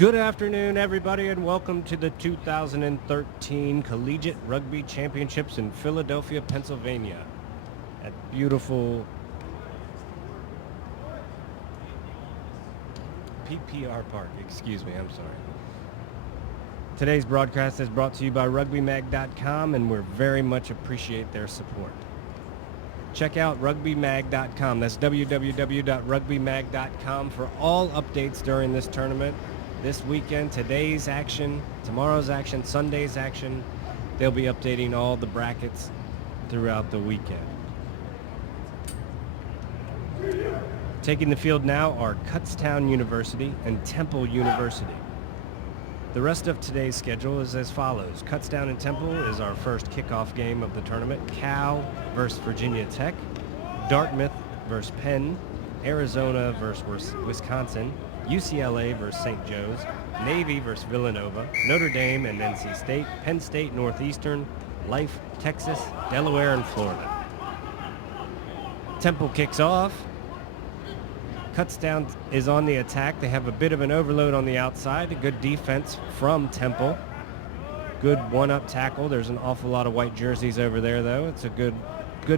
Good afternoon, everybody, and welcome to the 2013 Collegiate Rugby Championships in Philadelphia, Pennsylvania, at beautiful PPR Park. Excuse me, I'm sorry. Today's broadcast is brought to you by RugbyMag.com, and we very much appreciate their support. Check out RugbyMag.com. That's www.rugbymag.com for all updates during this tournament. This weekend, today's action, tomorrow's action, Sunday's action. They'll be updating all the brackets throughout the weekend. Taking the field now are Kutztown University and Temple University. The rest of today's schedule is as follows. Kutztown and Temple is our first kickoff game of the tournament. Cal versus Virginia Tech. Dartmouth versus Penn. Arizona versus Wisconsin. UCLA versus St. Joe's, Navy versus Villanova, Notre Dame and NC State, Penn State Northeastern, Life, Texas, Delaware, and Florida. Temple kicks off. Kutztown is on the attack. They have a bit of an overload on the outside. A good defense from Temple. Good one-up tackle. There's an awful lot of white jerseys over there, though. It's a good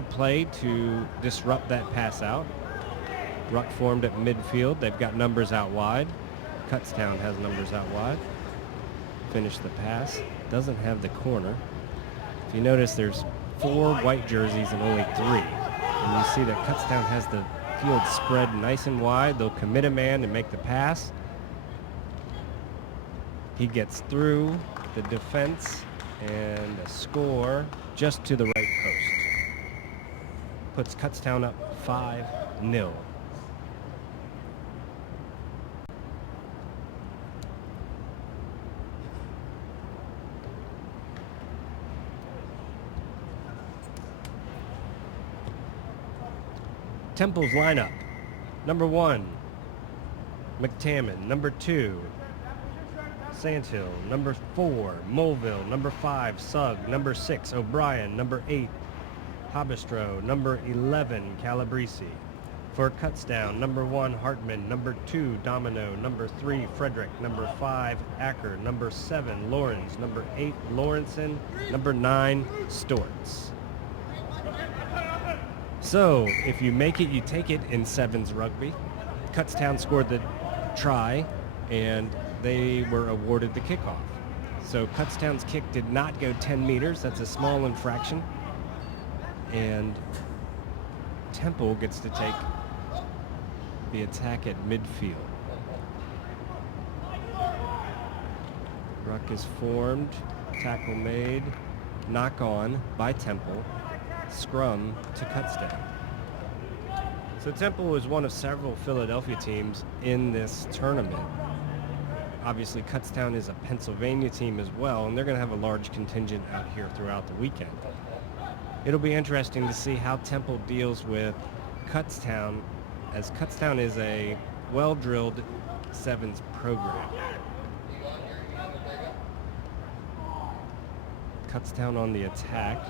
play to disrupt that pass out. Ruck formed at midfield. They've got numbers out wide. Kutztown has numbers out wide. Finish the pass. Doesn't have the corner. If you notice, there's 4 white jerseys and only 3. And you see that Kutztown has the field spread nice and wide. They'll commit a man and make the pass. He gets through the defense and a score just to the right post. Puts Kutztown up 5-0. Temple's lineup. Number 1, McTaman. Number 2, Sandhill. Number 4, Mulville. Number 5, Sugg. Number 6, O'Brien. Number 8, Habistro. Number 11, Calabrese. For Kutztown, number 1, Hartman. Number 2, Domino. Number 3, Frederick. Number 5, Acker. Number 7, Lawrence. Number 8, Lawrenson. Number 9, Storts. So, if you make it, you take it in sevens rugby. Kutztown scored the try, and they were awarded the kickoff. So Kutztown's kick did not go 10 meters. That's a small infraction. And Temple gets to take the attack at midfield. Ruck is formed, tackle made, knock on by Temple. Scrum to Kutztown. So Temple is one of several Philadelphia teams in this tournament. Obviously, Kutztown is a Pennsylvania team as well, and they're going to have a large contingent out here throughout the weekend. It'll be interesting to see how Temple deals with Kutztown, as Kutztown is a well-drilled sevens program. Kutztown on the attack.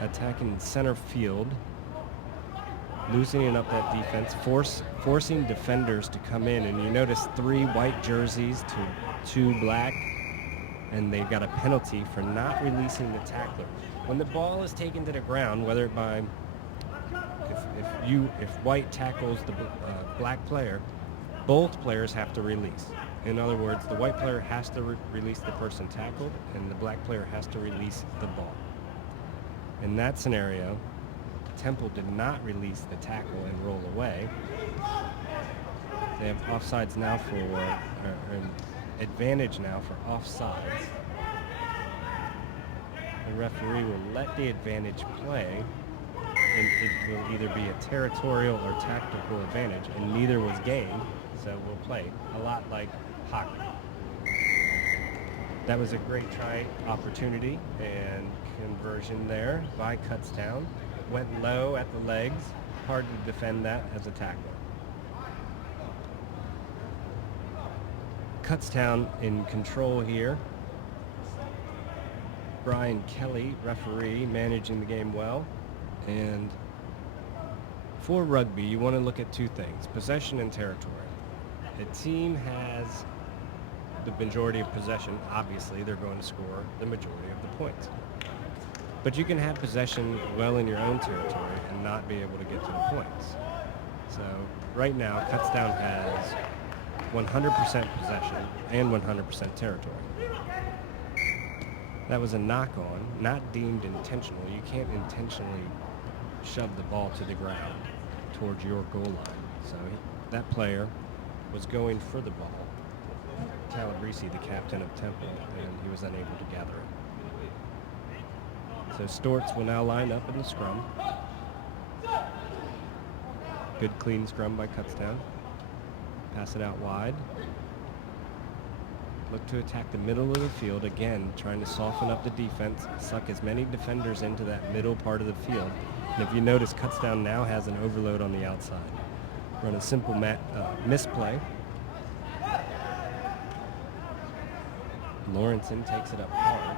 Attacking center field, loosening up that defense, forcing defenders to come in. And you notice 3 white jerseys to 2 black, and they've got a penalty for not releasing the tackler. When the ball is taken to the ground, whether by if white tackles the black player, both players have to release. In other words, the white player has to release the person tackled, and the black player has to release the ball. In that scenario, Temple did not release the tackle and roll away. They have offsides now for, an advantage now for offsides. The referee will let the advantage play, and it will either be a territorial or tactical advantage, and neither was gained, so we'll play a lot like hockey. That was a great try opportunity and conversion there by Kutztown. Went low at the legs. Hard to defend that as a tackler. Kutztown in control here. Brian Kelly, referee, managing the game well. And for rugby, you want to look at 2 things, possession and territory. A team has the majority of possession, obviously they're going to score the majority of the points. But you can have possession well in your own territory and not be able to get to the points. So right now, Kutztown has 100% possession and 100% territory. That was a knock-on, not deemed intentional. You can't intentionally shove the ball to the ground towards your goal line. So that player was going for the ball. Calabrese, the captain of Temple, and he was unable to gather it. So Storts will now line up in the scrum. Good clean scrum by Kutztown. Pass it out wide. Look to attack the middle of the field, again, trying to soften up the defense, suck as many defenders into that middle part of the field. And if you notice, Kutztown now has an overload on the outside. Run a simple misplay. Lawrenson takes it up hard,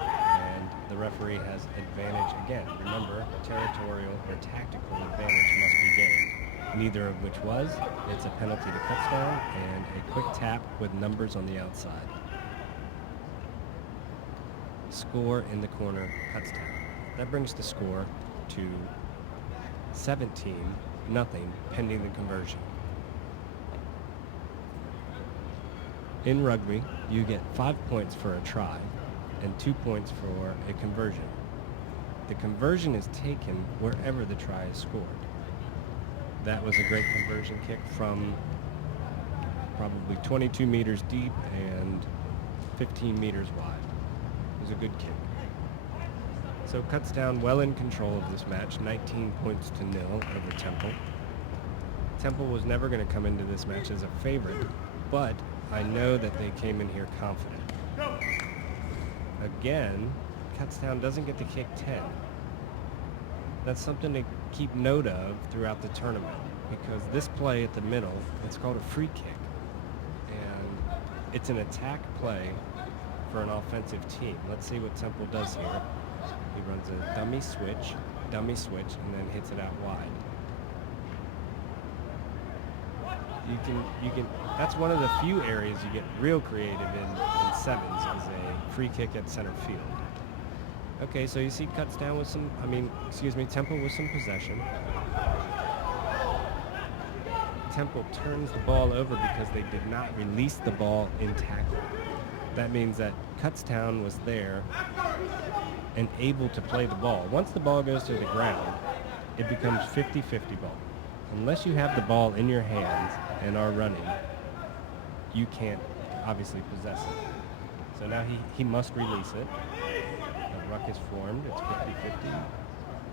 and the referee has advantage again. Remember, territorial or tactical advantage must be gained, neither of which was. It's a penalty to Kutztown and a quick tap with numbers on the outside. Score in the corner, Kutztown. That brings the score to 17-0, pending the conversion. In rugby, you get 5 points for a try and 2 points for a conversion. The conversion is taken wherever the try is scored. That was a great conversion kick from probably 22 meters deep and 15 meters wide. It was a good kick. So Kutztown well in control of this match, 19 points to 0 over Temple. Temple was never going to come into this match as a favorite, but I know that they came in here confident. Again, Kutztown doesn't get to kick 10. That's something to keep note of throughout the tournament, because this play at the middle, it's called a free kick. And it's an attack play for an offensive team. Let's see what Temple does here. He runs a dummy switch, and then hits it out wide. You can. That's one of the few areas you get real creative in sevens, is a free kick at center field. Okay, so you see Kutztown with Temple with some possession. Temple turns the ball over because they did not release the ball in tackle. That means that Kutztown was there and able to play the ball. Once the ball goes to the ground, it becomes 50-50 ball. Unless you have the ball in your hands and are running, you can't obviously possess it. So now he must release it. A ruck is formed. It's 50-50.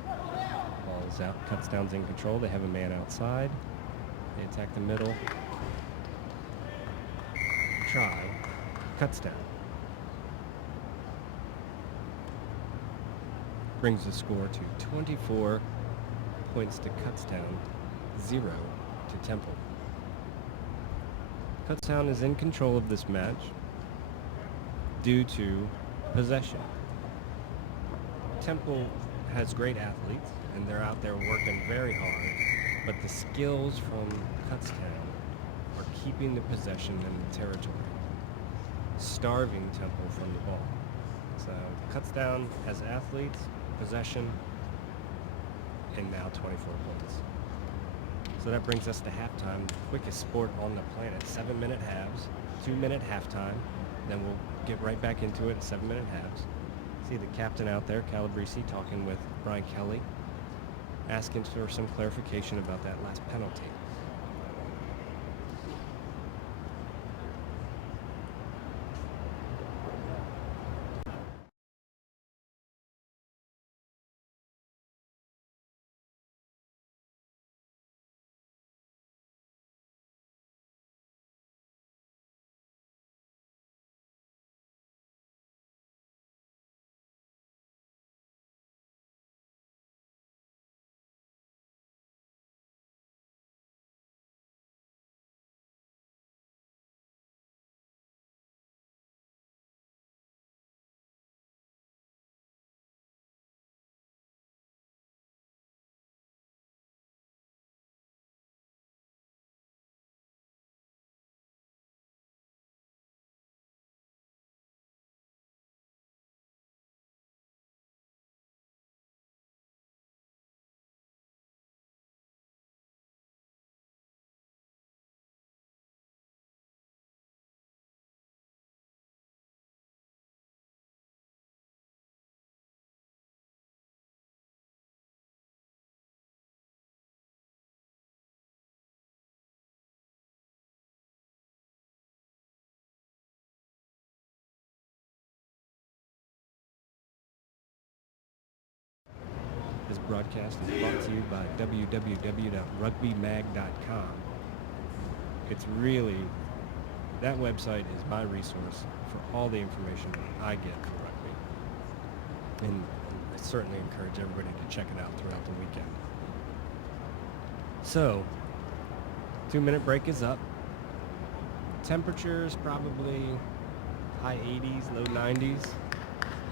Ball is out. Kutztown's in control. They have a man outside. They attack the middle. Try. Kutztown. Brings the score to 24 points to Kutztown, 0 to Temple. Kutztown is in control of this match due to possession. Temple has great athletes, and they're out there working very hard, but the skills from Kutztown are keeping the possession in the territory, starving Temple from the ball. So Kutztown has athletes, possession, and now 24 points. So that brings us to halftime, the quickest sport on the planet. 7-minute halves, 2-minute halftime, then we'll get right back into it in 7-minute halves. See the captain out there, Calabrese, talking with Brian Kelly, asking for some clarification about that last penalty. broadcast is brought to you by www.rugbymag.com. It's really, that website is my resource for all the information I get for rugby. And I certainly encourage everybody to check it out throughout the weekend. So, 2-minute break is up. Temperatures probably high 80s, low 90s.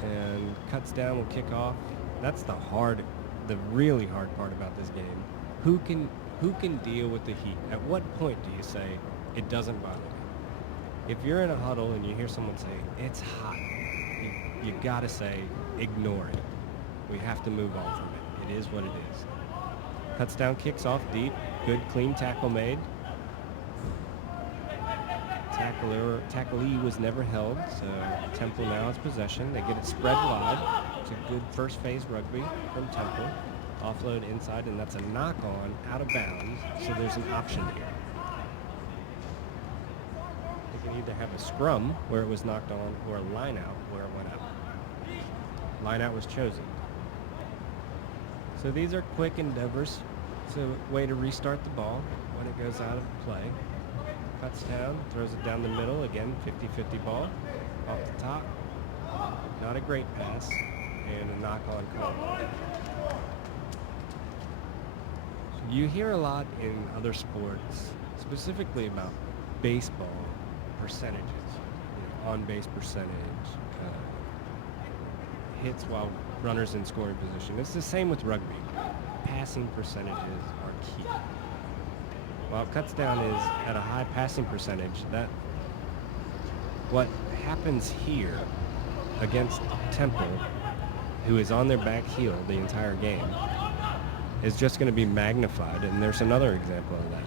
And cuts down will kick off. That's the really hard part about this game. Who can deal with the heat? At what point do you say, it doesn't bother me? If you're in a huddle and you hear someone say, it's hot, you gotta say, ignore it. We have to move on from it. It is what it is. Cuts down, kicks off deep. Good, clean tackle made. Tacklee was never held, so Temple now has possession. They get it spread wide. It's a good first phase rugby from Temple. Offload inside, and that's a knock-on out of bounds, so there's an option here. They can either have a scrum where it was knocked on or a line-out where it went out. Line-out was chosen. So these are quick endeavors. It's a way to restart the ball when it goes out of play. Cuts down, throws it down the middle. Again, 50-50 ball. Off the top. Not a great pass. And a knock-on call. You hear a lot in other sports, specifically about baseball percentages. On-base percentage. Hits while runners in scoring position. It's the same with rugby. Passing percentages are key. While cuts down is at a high passing percentage, what happens here against Temple, who is on their back heel the entire game, is just going to be magnified, and there's another example of that.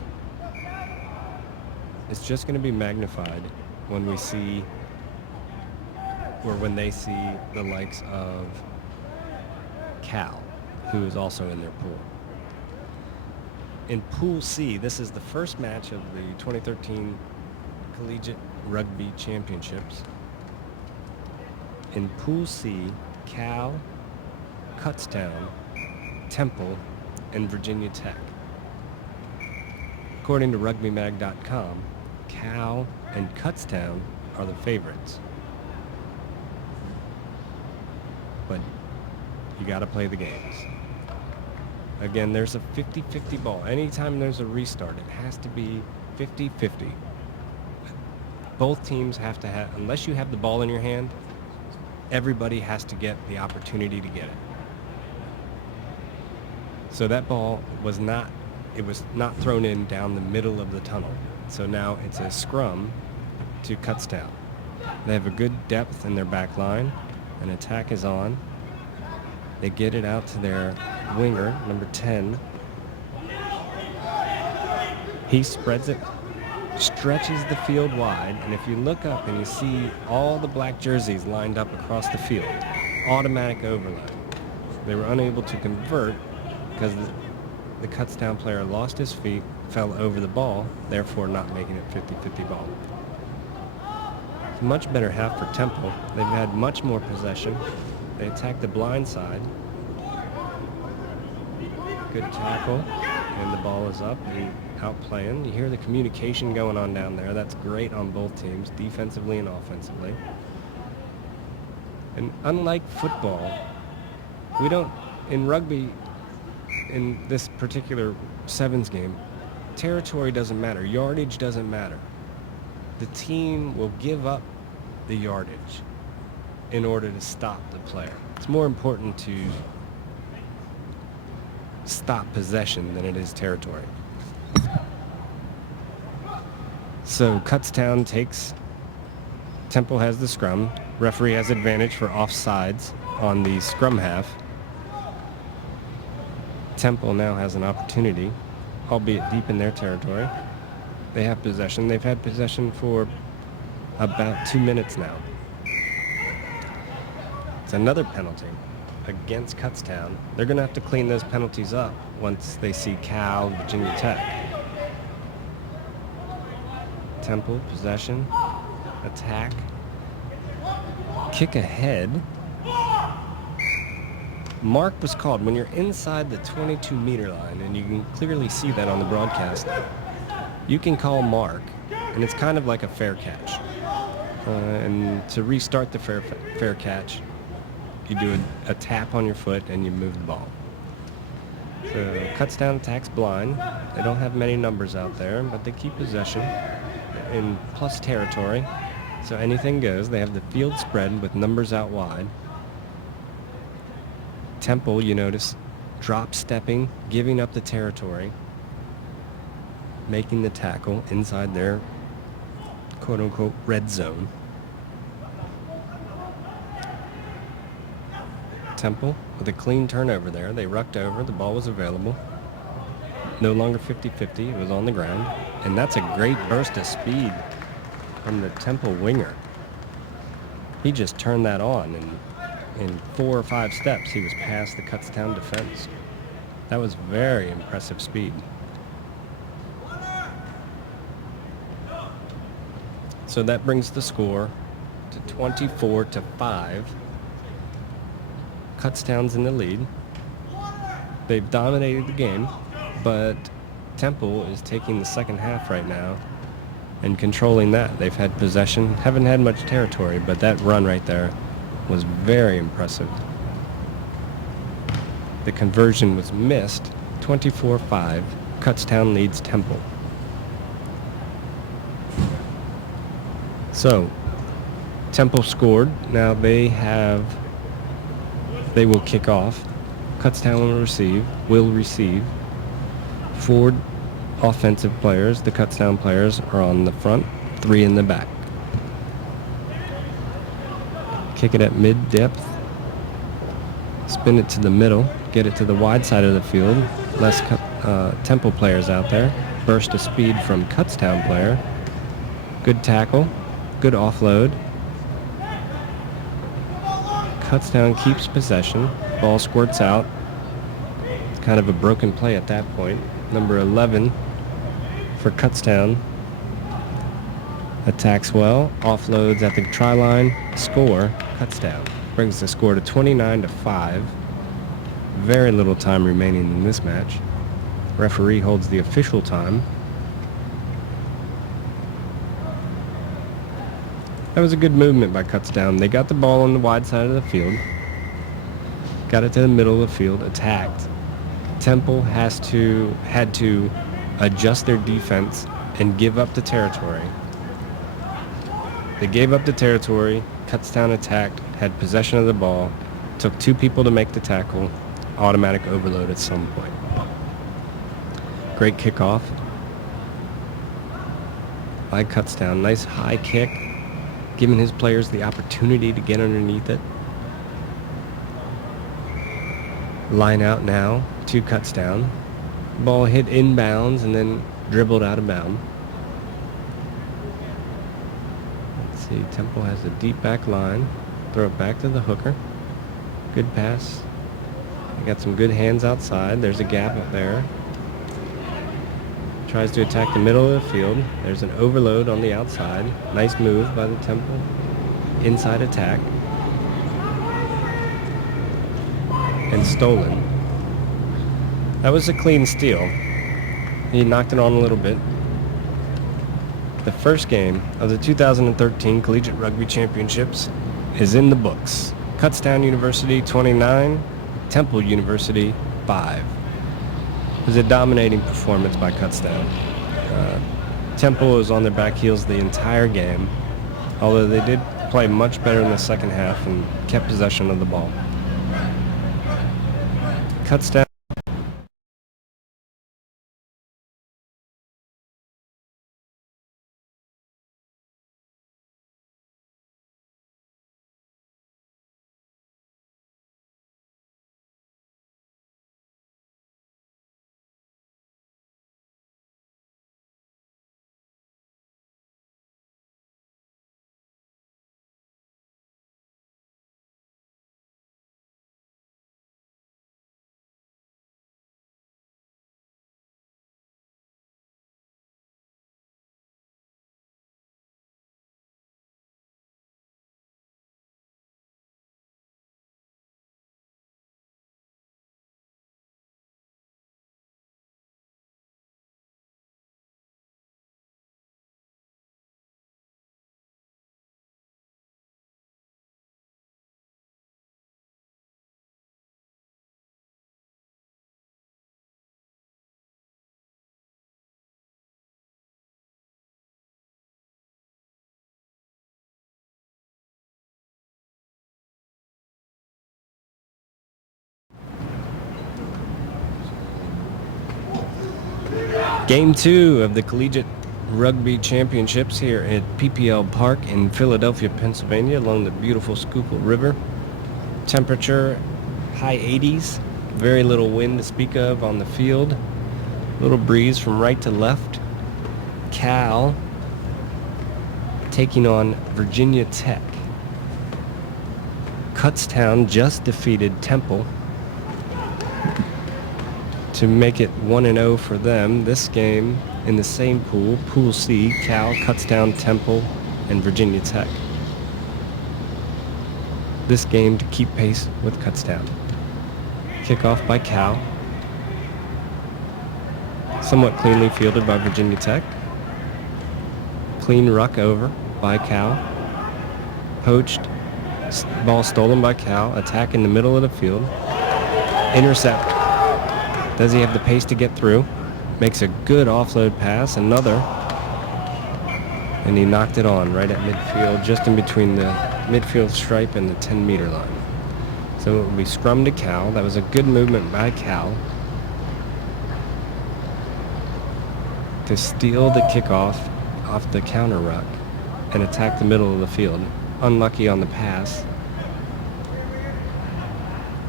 It's just going to be magnified when we see, or when they see the likes of Cal, who is also in their pool. In Pool C, this is the first match of the 2013 Collegiate Rugby Championships. In Pool C, Cal, Kutztown, Temple, and Virginia Tech. According to RugbyMag.com, Cal and Kutztown are the favorites. But you got to play the games. Again, there's a 50-50 ball. Anytime there's a restart, it has to be 50-50. Both teams have to have, unless you have the ball in your hand, everybody has to get the opportunity to get it. So that ball was not thrown in down the middle of the tunnel. So now it's a scrum to Kutztown. They have a good depth in their back line. An attack is on. They get it out to their winger, number 10. He spreads it, stretches the field wide, and if you look up and you see all the black jerseys lined up across the field, automatic overload. They were unable to convert because the Kutztown player lost his feet, fell over the ball, therefore not making it 50-50 ball. It's a much better half for Temple. They've had much more possession. They attack the blind side. Good tackle, and the ball is up and out playing. You hear the communication going on down there. That's great on both teams, defensively and offensively. And unlike football, we don't, in rugby, in this particular sevens game, territory doesn't matter. Yardage doesn't matter. The team will give up the yardage in order to stop the player. It's more important to stop possession than it is territory. So Kutztown takes, Temple has the scrum. Referee has advantage for offsides on the scrum half. Temple now has an opportunity, albeit deep in their territory. They have possession. They've had possession for about 2 minutes now. It's another penalty against Kutztown. They're going to have to clean those penalties up once they see Cal, Virginia Tech. Temple, possession, attack, kick ahead. Mark was called when you're inside the 22-meter line, and you can clearly see that on the broadcast. You can call mark, and it's kind of like a fair catch. And to restart the fair catch, you do a tap on your foot and you move the ball. So cuts down, attacks blind. They don't have many numbers out there, but they keep possession in plus territory. So anything goes. They have the field spread with numbers out wide. Temple, you notice, drop stepping, giving up the territory, making the tackle inside their quote-unquote red zone. Temple with a clean turnover there. They rucked over. The ball was available. No longer 50-50. It was on the ground. And that's a great burst of speed from the Temple winger. He just turned that on, and in 4 or 5 steps, he was past the Kutztown defense. That was very impressive speed. So that brings the score to 24-5. Kutztown's in the lead. They've dominated the game, but Temple is taking the second half right now and controlling that. They've had possession, haven't had much territory, but that run right there was very impressive. The conversion was missed. 24-5. Kutztown leads Temple. So, Temple scored. Now they will kick off. Kutztown will receive. 4 offensive players. The Kutztown players are on the front, 3 in the back. Kick it at mid-depth. Spin it to the middle. Get it to the wide side of the field. Less Temple players out there. Burst of speed from Kutztown player. Good tackle. Good offload. Kutztown keeps possession. Ball squirts out. It's kind of a broken play at that point. Number 11 for Kutztown attacks well. Offloads at the try line. Score. Kutztown. Brings the score to 29-5. Very little time remaining in this match. Referee holds the official time. That was a good movement by Kutztown. They got the ball on the wide side of the field. Got it to the middle of the field. Attacked. Temple had to adjust their defense and give up the territory. They gave up the territory. Kutztown attacked. Had possession of the ball. Took 2 people to make the tackle. Automatic overload at some point. Great kickoff by Kutztown. Nice high kick, giving his players the opportunity to get underneath it. Line out now to Kutztown. Ball hit inbounds and then dribbled out of bounds. Let's see, Temple has a deep back line. Throw it back to the hooker. Good pass. They got some good hands outside. There's a gap up there. Tries to attack the middle of the field. There's an overload on the outside. Nice move by the Temple. Inside attack. And stolen. That was a clean steal. He knocked it on a little bit. The first game of the 2013 Collegiate Rugby Championships is in the books. Kutztown University 29, Temple University 5. It was a dominating performance by Kutztown. Temple was on their back heels the entire game, although they did play much better in the second half and kept possession of the ball. Kutztown Game 2 of the Collegiate Rugby Championships here at PPL Park in Philadelphia, Pennsylvania, along the beautiful Schuylkill River. Temperature high 80s, very little wind to speak of on the field. Little breeze from right to left. Cal taking on Virginia Tech. Kutztown just defeated Temple to make it 1-0 for them. This game in the same pool, Pool C, Cal, Kutztown, Temple, and Virginia Tech. This game to keep pace with Kutztown. Kickoff by Cal. Somewhat cleanly fielded by Virginia Tech. Clean ruck over by Cal. Poached. Ball stolen by Cal. Attack in the middle of the field. Intercept. Does he have the pace to get through? Makes a good offload pass. Another. And he knocked it on right at midfield, just in between the midfield stripe and the 10-meter line. So it will be scrum to Cal. That was a good movement by Cal to steal the kickoff off the counter ruck and attack the middle of the field. Unlucky on the pass.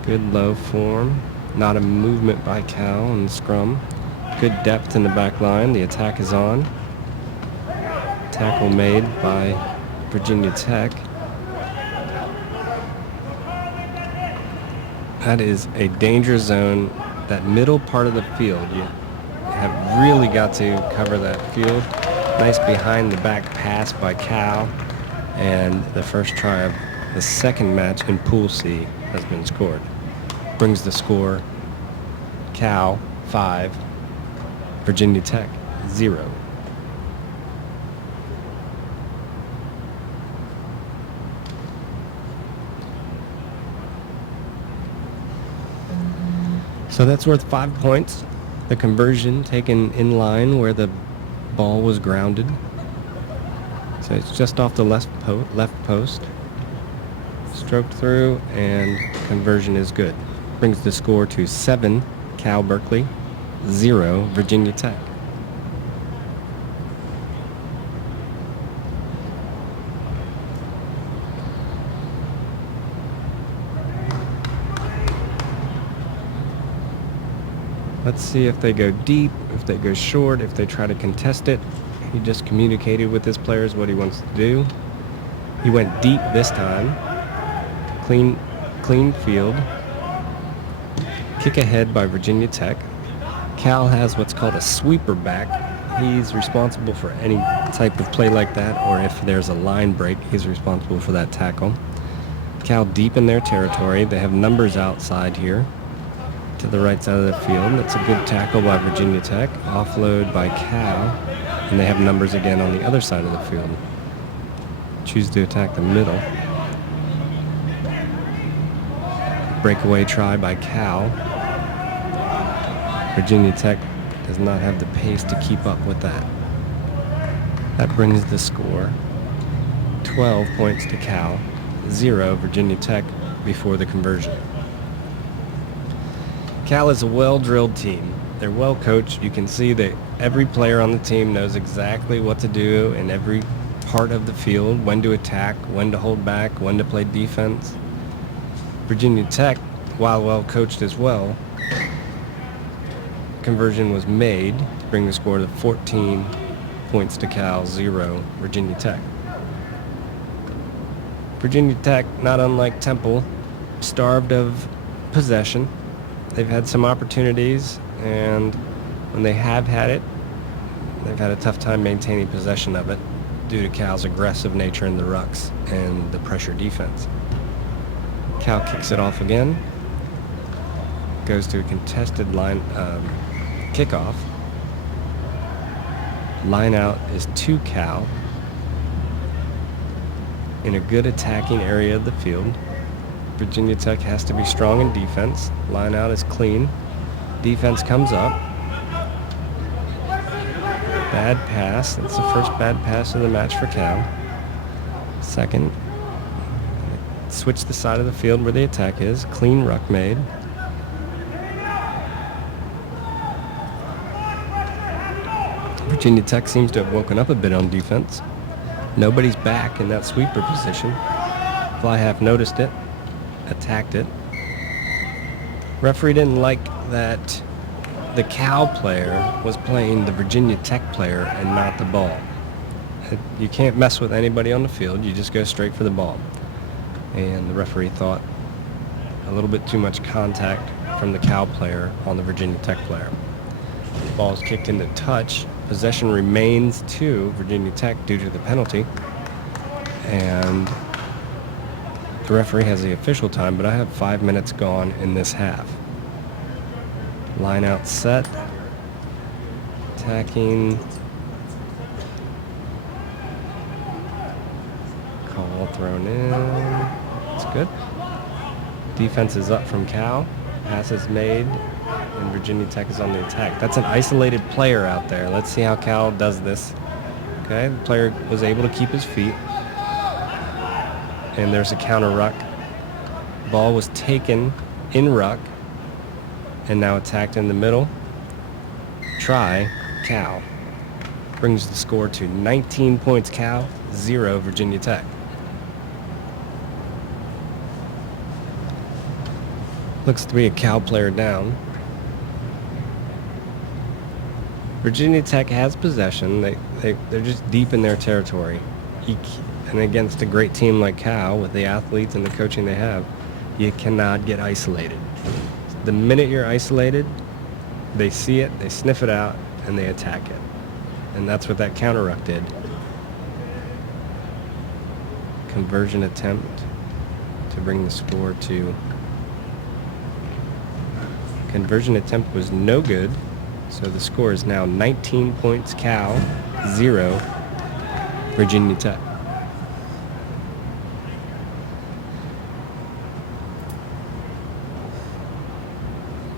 Good low form. Not a movement by Cal in the scrum. Good depth in the back line. The attack is on. Tackle made by Virginia Tech. That is a danger zone. That middle part of the field, you have really got to cover that field. Nice behind the back pass by Cal. And the first try of the second match in Pool C has been scored. Brings the score Cal 5, Virginia Tech 0. So that's worth 5 points. The conversion taken in line where the ball was grounded. So it's just off the left post. Stroked through, and conversion is good. Brings the score to 7, Cal Berkeley, 0, Virginia Tech. Let's see if they go deep, if they go short, if they try to contest it. He just communicated with his players what he wants to do. He went deep this time. Clean field. Kick ahead by Virginia Tech. Cal has what's called a sweeper back. He's responsible for any type of play like that, or if there's a line break, he's responsible for that tackle. Cal deep in their territory. They have numbers outside here to the right side of the field. That's a good tackle by Virginia Tech. Offload by Cal. And they have numbers again on the other side of the field. Choose to attack the middle. Breakaway try by Cal. Virginia Tech does not have the pace to keep up with that. That brings the score 12 points to Cal, 0 Virginia Tech before the conversion. Cal is a well-drilled team. They're well coached. You can see that every player on the team knows exactly what to do in every part of the field, when to attack, when to hold back, when to play defense. Virginia Tech, while well coached as well, conversion was made to bring the score to 14 points to Cal, 0 Virginia Tech. Virginia Tech, not unlike Temple, starved of possession. They've had some opportunities, and when they have had it, they've had a tough time maintaining possession of it due to Cal's aggressive nature in the rucks and the pressure defense. Cal kicks it off again. Goes to a contested line kickoff. Line out is to Cal in a good attacking area of the field. Virginia Tech has to be strong in defense. Line out is clean. Defense comes up. Bad pass. That's the first bad pass of the match for Cal. Second. Switch the side of the field where the attack is. Clean ruck made. Virginia Tech seems to have woken up a bit on defense. Nobody's back in that sweeper position. Fly half noticed it, attacked it. Referee didn't like that the Cal player was playing the Virginia Tech player and not the ball. You can't mess with anybody on the field. You just go straight for the ball. And the referee thought a little bit too much contact from the Cal player on the Virginia Tech player. The ball is kicked into touch. Possession remains to Virginia Tech due to the penalty. And the referee has the official time, but I have 5 minutes gone in this half. Line out set. Attacking. Call thrown in. That's good. Defense is up from Cal. Pass is made, and Virginia Tech is on the attack. That's an isolated player out there. Let's see how Cal does this. Okay, the player was able to keep his feet. And there's a counter ruck. Ball was taken in ruck and now attacked in the middle. Try Cal. Brings the score to 19 points Cal, 0 Virginia Tech. Looks to be a Cal player down. Virginia Tech has possession. They're just deep in their territory. And against a great team like Cal, with the athletes and the coaching they have, you cannot get isolated. The minute you're isolated, they see it, they sniff it out, and they attack it. And that's what that counter ruck did. Conversion attempt to bring the score to... Conversion attempt was no good, so the score is now 19 points Cal, 0 Virginia Tech.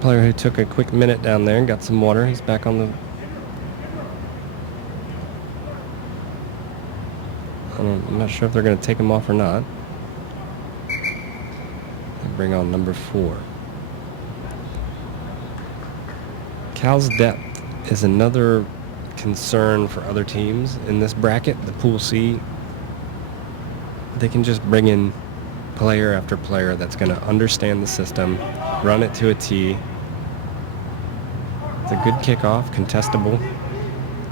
Player who took a quick minute down there and got some water. He's back on the... I'm not sure if they're going to take him off or not. They bring on number 4. Cal's depth is another concern for other teams in this bracket, the Pool C. They can just bring in player after player that's going to understand the system, run it to a T. It's a good kickoff, contestable.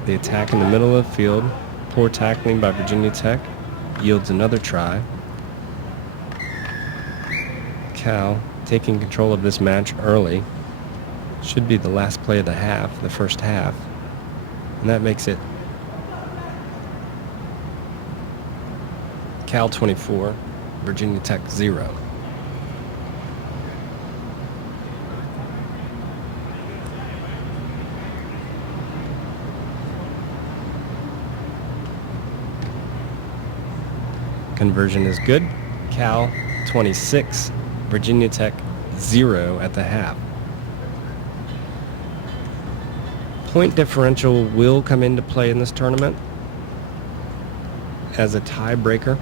The attack in the middle of the field, poor tackling by Virginia Tech, yields another try. Cal taking control of this match early. Should be the last play of the half, the first half. And that makes it Cal 24, Virginia Tech 0. Conversion is good. Cal 26, Virginia Tech 0 at the half. Point differential will come into play in this tournament as a tiebreaker.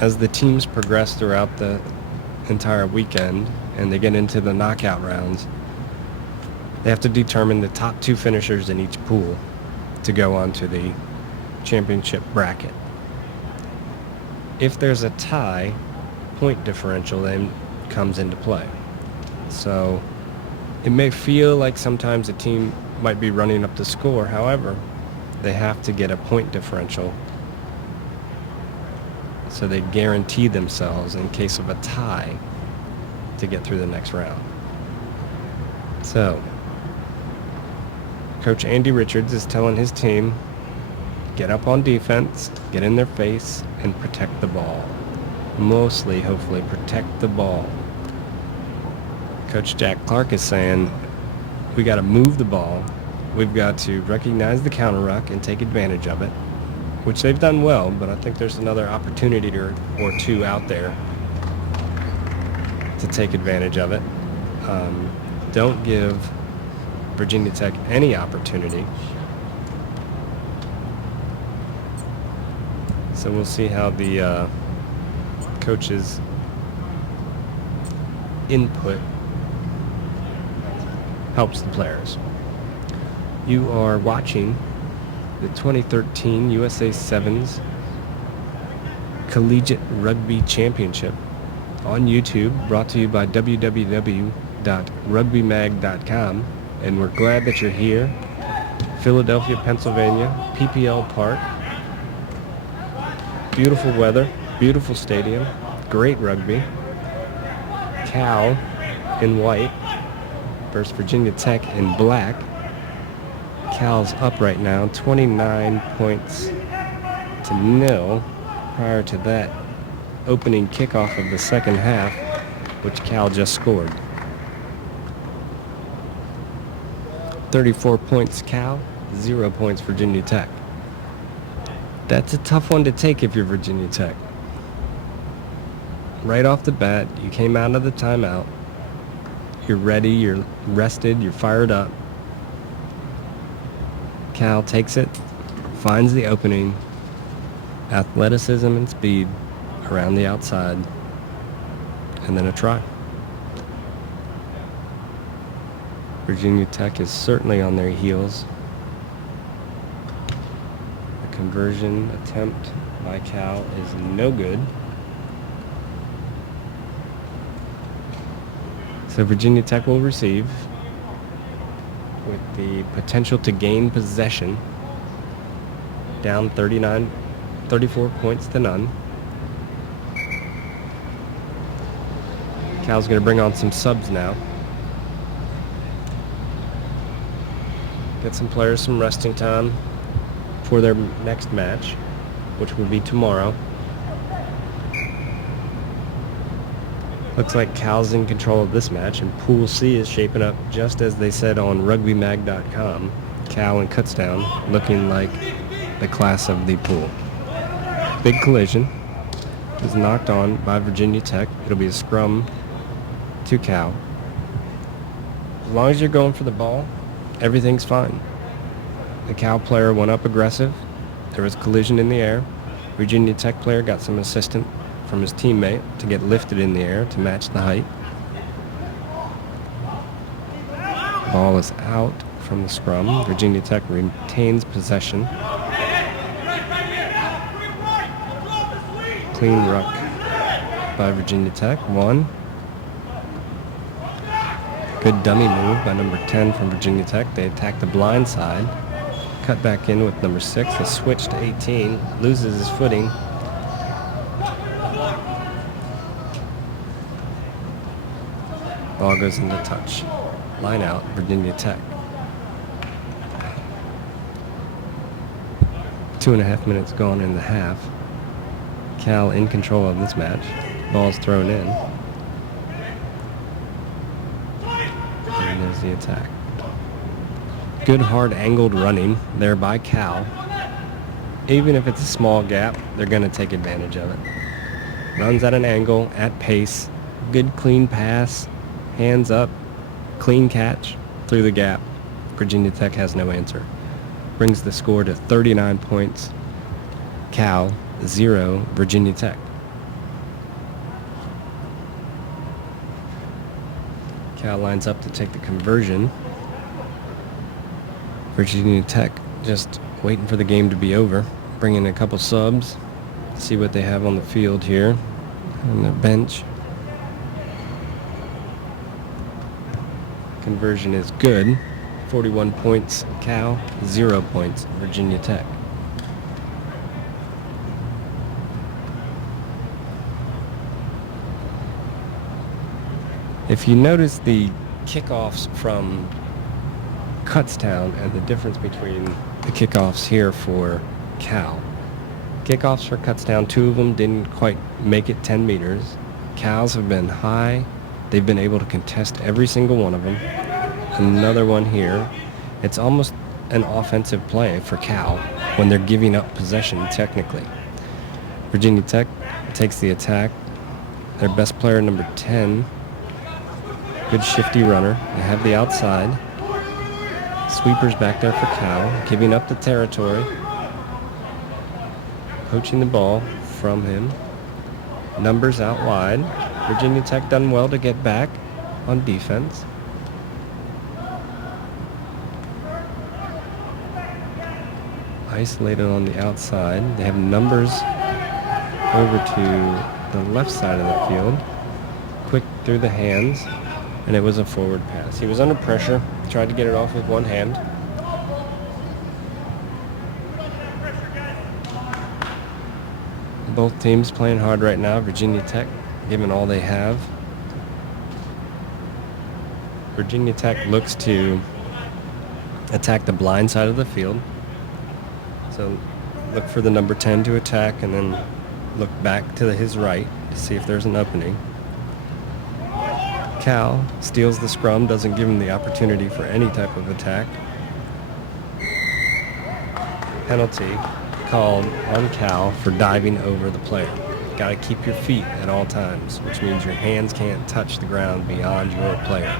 As the teams progress throughout the entire weekend and they get into the knockout rounds, they have to determine the top 2 finishers in each pool to go on to the championship bracket. If there's a tie, point differential then comes into play. So it may feel like sometimes a team might be running up the score. However, they have to get a point differential so they guarantee themselves, in case of a tie, to get through the next round. So, Coach Andy Richards is telling his team, get up on defense, get in their face, and protect the ball. Mostly, hopefully, protect the ball. Coach Jack Clark is saying, we got to move the ball. We've got to recognize the counter ruck and take advantage of it, which they've done well, but I think there's another opportunity or two out there to take advantage of it. Don't give Virginia Tech any opportunity. So we'll see how the coach's input helps the players. You are watching the 2013 USA Sevens Collegiate Rugby Championship on YouTube, brought to you by www.rugbymag.com, and we're glad that you're here. Philadelphia, Pennsylvania, PPL Park. Beautiful weather, beautiful stadium, great rugby. Cal in white versus Virginia Tech in black. Cal's up right now, 29 points to 0 prior to that opening kickoff of the second half, which Cal just scored. 34 points Cal, 0 points Virginia Tech. That's a tough one to take if you're Virginia Tech. Right off the bat, you came out of the timeout. You're ready, you're rested, you're fired up. Cal takes it, finds the opening, athleticism and speed around the outside, and then a try. Virginia Tech is certainly on their heels. The conversion attempt by Cal is no good. So Virginia Tech will receive with the potential to gain possession, down 34 points to none. Cal's going to bring on some subs now. Get some players some resting time for their next match, which will be tomorrow. Looks like Cal's in control of this match, and Pool C is shaping up just as they said on rugbymag.com. Cal and Kutztown looking like the class of the pool. Big collision is knocked on by Virginia Tech. It'll be a scrum to Cal. As long as you're going for the ball, everything's fine. The Cal player went up aggressive. There was collision in the air. Virginia Tech player got some assistance from his teammate to get lifted in the air to match the height. Ball is out from the scrum. Virginia Tech retains possession. Clean ruck by Virginia Tech. 1. Good dummy move by number 10 from Virginia Tech. They attack the blind side. Cut back in with number 6. A switch to 18. Loses his footing. Ball goes into touch. Line out, Virginia Tech. 2.5 minutes gone in the half. Cal in control of this match. Ball's thrown in. And there's the attack. Good hard angled running there by Cal. Even if it's a small gap, they're going to take advantage of it. Runs at an angle, at pace. Good clean pass. Hands up, clean catch through the gap. Virginia Tech has no answer. Brings the score to 39 points. Cal, 0, Virginia Tech. Cal lines up to take the conversion. Virginia Tech just waiting for the game to be over. Bring in a couple subs. See what they have on the field here on their bench. Conversion is good. 41 points Cal, 0 points Virginia Tech. If you notice the kickoffs from Kutztown and the difference between the kickoffs here for Cal. Kickoffs for Kutztown, 2 of them didn't quite make it 10 meters. Cal's have been high. They've been able to contest every single one of them. Another one here. It's almost an offensive play for Cal when they're giving up possession technically. Virginia Tech takes the attack. Their best player, number 10. Good shifty runner. They have the outside. Sweepers back there for Cal, giving up the territory. Poaching the ball from him. Numbers out wide. Virginia Tech done well to get back on defense. isolated on the outside. They have numbers over to the left side of the field. Quick through the hands, and it was a forward pass. He was under pressure, tried to get it off with one hand. Both teams playing hard right now. Virginia Tech giving all they have. Virginia Tech looks to attack the blind side of the field. So look for the number 10 to attack and then look back to his right to see if there's an opening. Cal steals the scrum, doesn't give him the opportunity for any type of attack. Penalty called on Cal for diving over the player. Got to keep your feet at all times, which means your hands can't touch the ground beyond your player.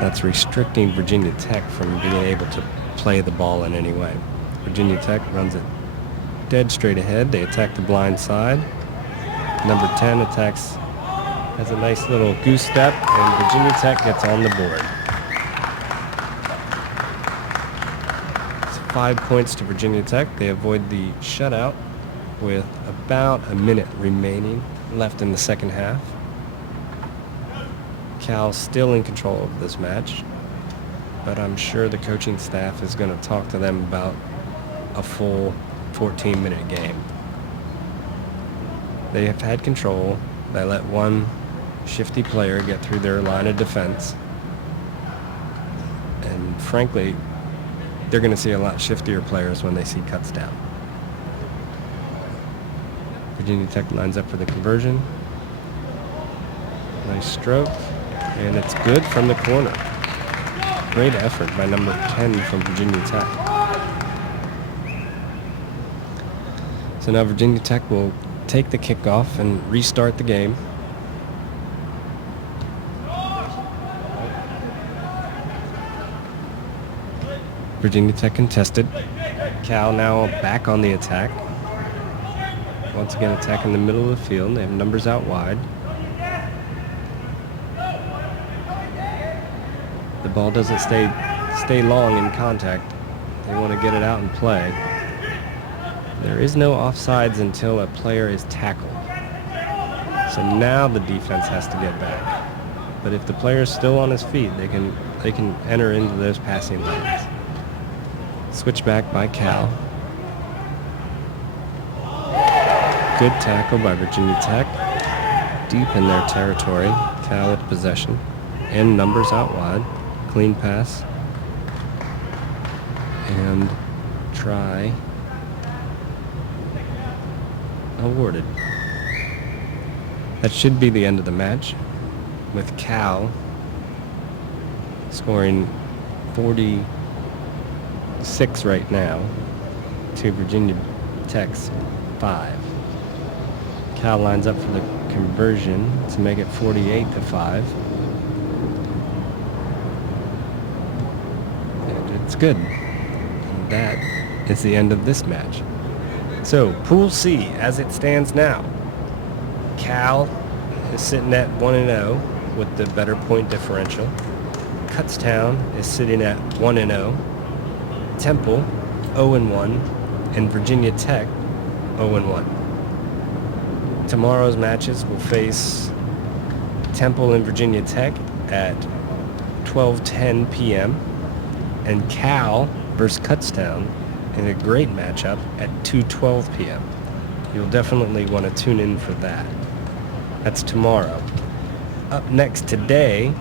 That's restricting Virginia Tech from being able to play the ball in any way. Virginia Tech runs it dead straight ahead. They attack the blind side. Number 10 attacks, has a nice little goose step, and Virginia Tech gets on the board. It's 5 points to Virginia Tech. They avoid the shutout with about a minute remaining left in the second half. Cal's still in control of this match, but I'm sure the coaching staff is going to talk to them about a full 14-minute game. They have had control. They let one shifty player get through their line of defense. And frankly, they're going to see a lot shiftier players when they see cuts down. Virginia Tech lines up for the conversion. Nice stroke. And it's good from the corner. Great effort by number 10 from Virginia Tech. So now Virginia Tech will take the kickoff and restart the game. Virginia Tech contested. Cal now back on the attack. Once again attacking the middle of the field. They have numbers out wide. The ball doesn't stay long in contact. They want to get it out and play. There is no offsides until a player is tackled. So now the defense has to get back. But if the player is still on his feet, they can enter into those passing lanes. Switch back by Cal. Good tackle by Virginia Tech. Deep in their territory. Cal with possession. And numbers out wide. Clean pass. And try awarded. That should be the end of the match, with Cal scoring 46 right now to Virginia Tech's 5. Cal lines up for the conversion to make it 48-5. And it's good. And that is the end of this match. So, Pool C, as it stands now, Cal is sitting at 1-0 with the better point differential. Kutztown is sitting at 1-0. Temple, 0-1. And Virginia Tech, 0-1. Tomorrow's matches will face Temple and Virginia Tech at 12:10 p.m. and Cal versus Kutztown in a great matchup at 2:12 p.m. You'll definitely want to tune in for that. That's tomorrow. Up next today,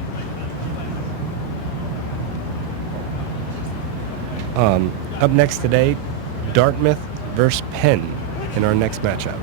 Dartmouth versus Penn in our next matchup.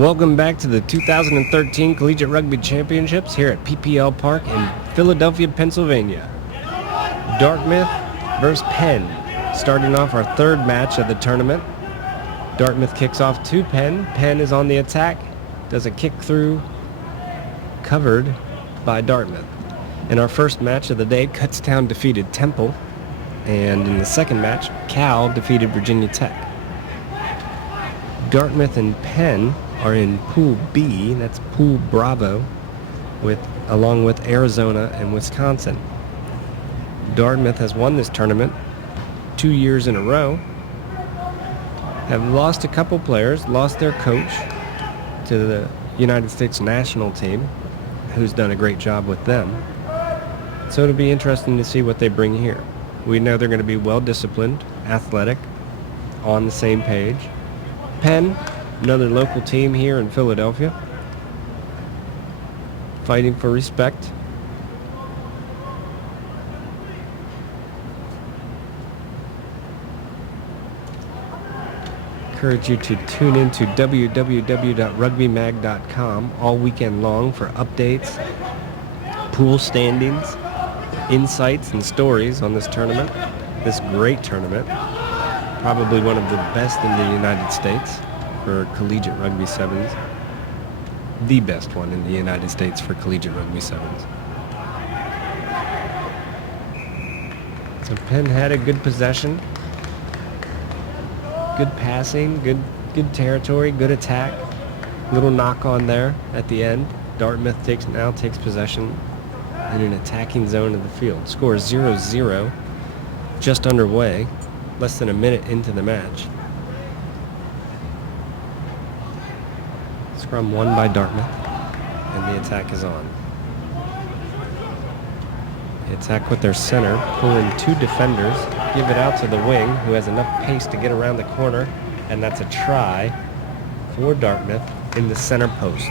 Welcome back to the 2013 Collegiate Rugby Championships here at PPL Park in Philadelphia, Pennsylvania. Dartmouth versus Penn, starting off our third match of the tournament. Dartmouth kicks off to Penn. Penn is on the attack, does a kick through, covered by Dartmouth. In our first match of the day, Kutztown defeated Temple, and in the second match, Cal defeated Virginia Tech. Dartmouth and Penn are in Pool B, that's Pool Bravo, along with Arizona and Wisconsin. Dartmouth has won this tournament 2 years in a row, have lost a couple players, lost their coach to the United States national team, who's done a great job with them. So it'll be interesting to see what they bring here. We know they're going to be well-disciplined, athletic, on the same page. Penn, another local team here in Philadelphia, fighting for respect. Encourage you to tune in to www.rugbymag.com all weekend long for updates, pool standings, insights, and stories on this tournament, this great tournament, probably one of the best in the United States for collegiate rugby sevens, the best one in the United States for collegiate rugby sevens. So Penn had a good possession, good passing, good territory, good attack. Little knock on there at the end. Dartmouth now takes possession in an attacking zone of the field. Score 0-0, just underway, less than a minute into the match. Scrum won by Dartmouth, and the attack is on. The attack with their center, pull in two defenders, give it out to the wing, who has enough pace to get around the corner, and that's a try for Dartmouth in the center posts.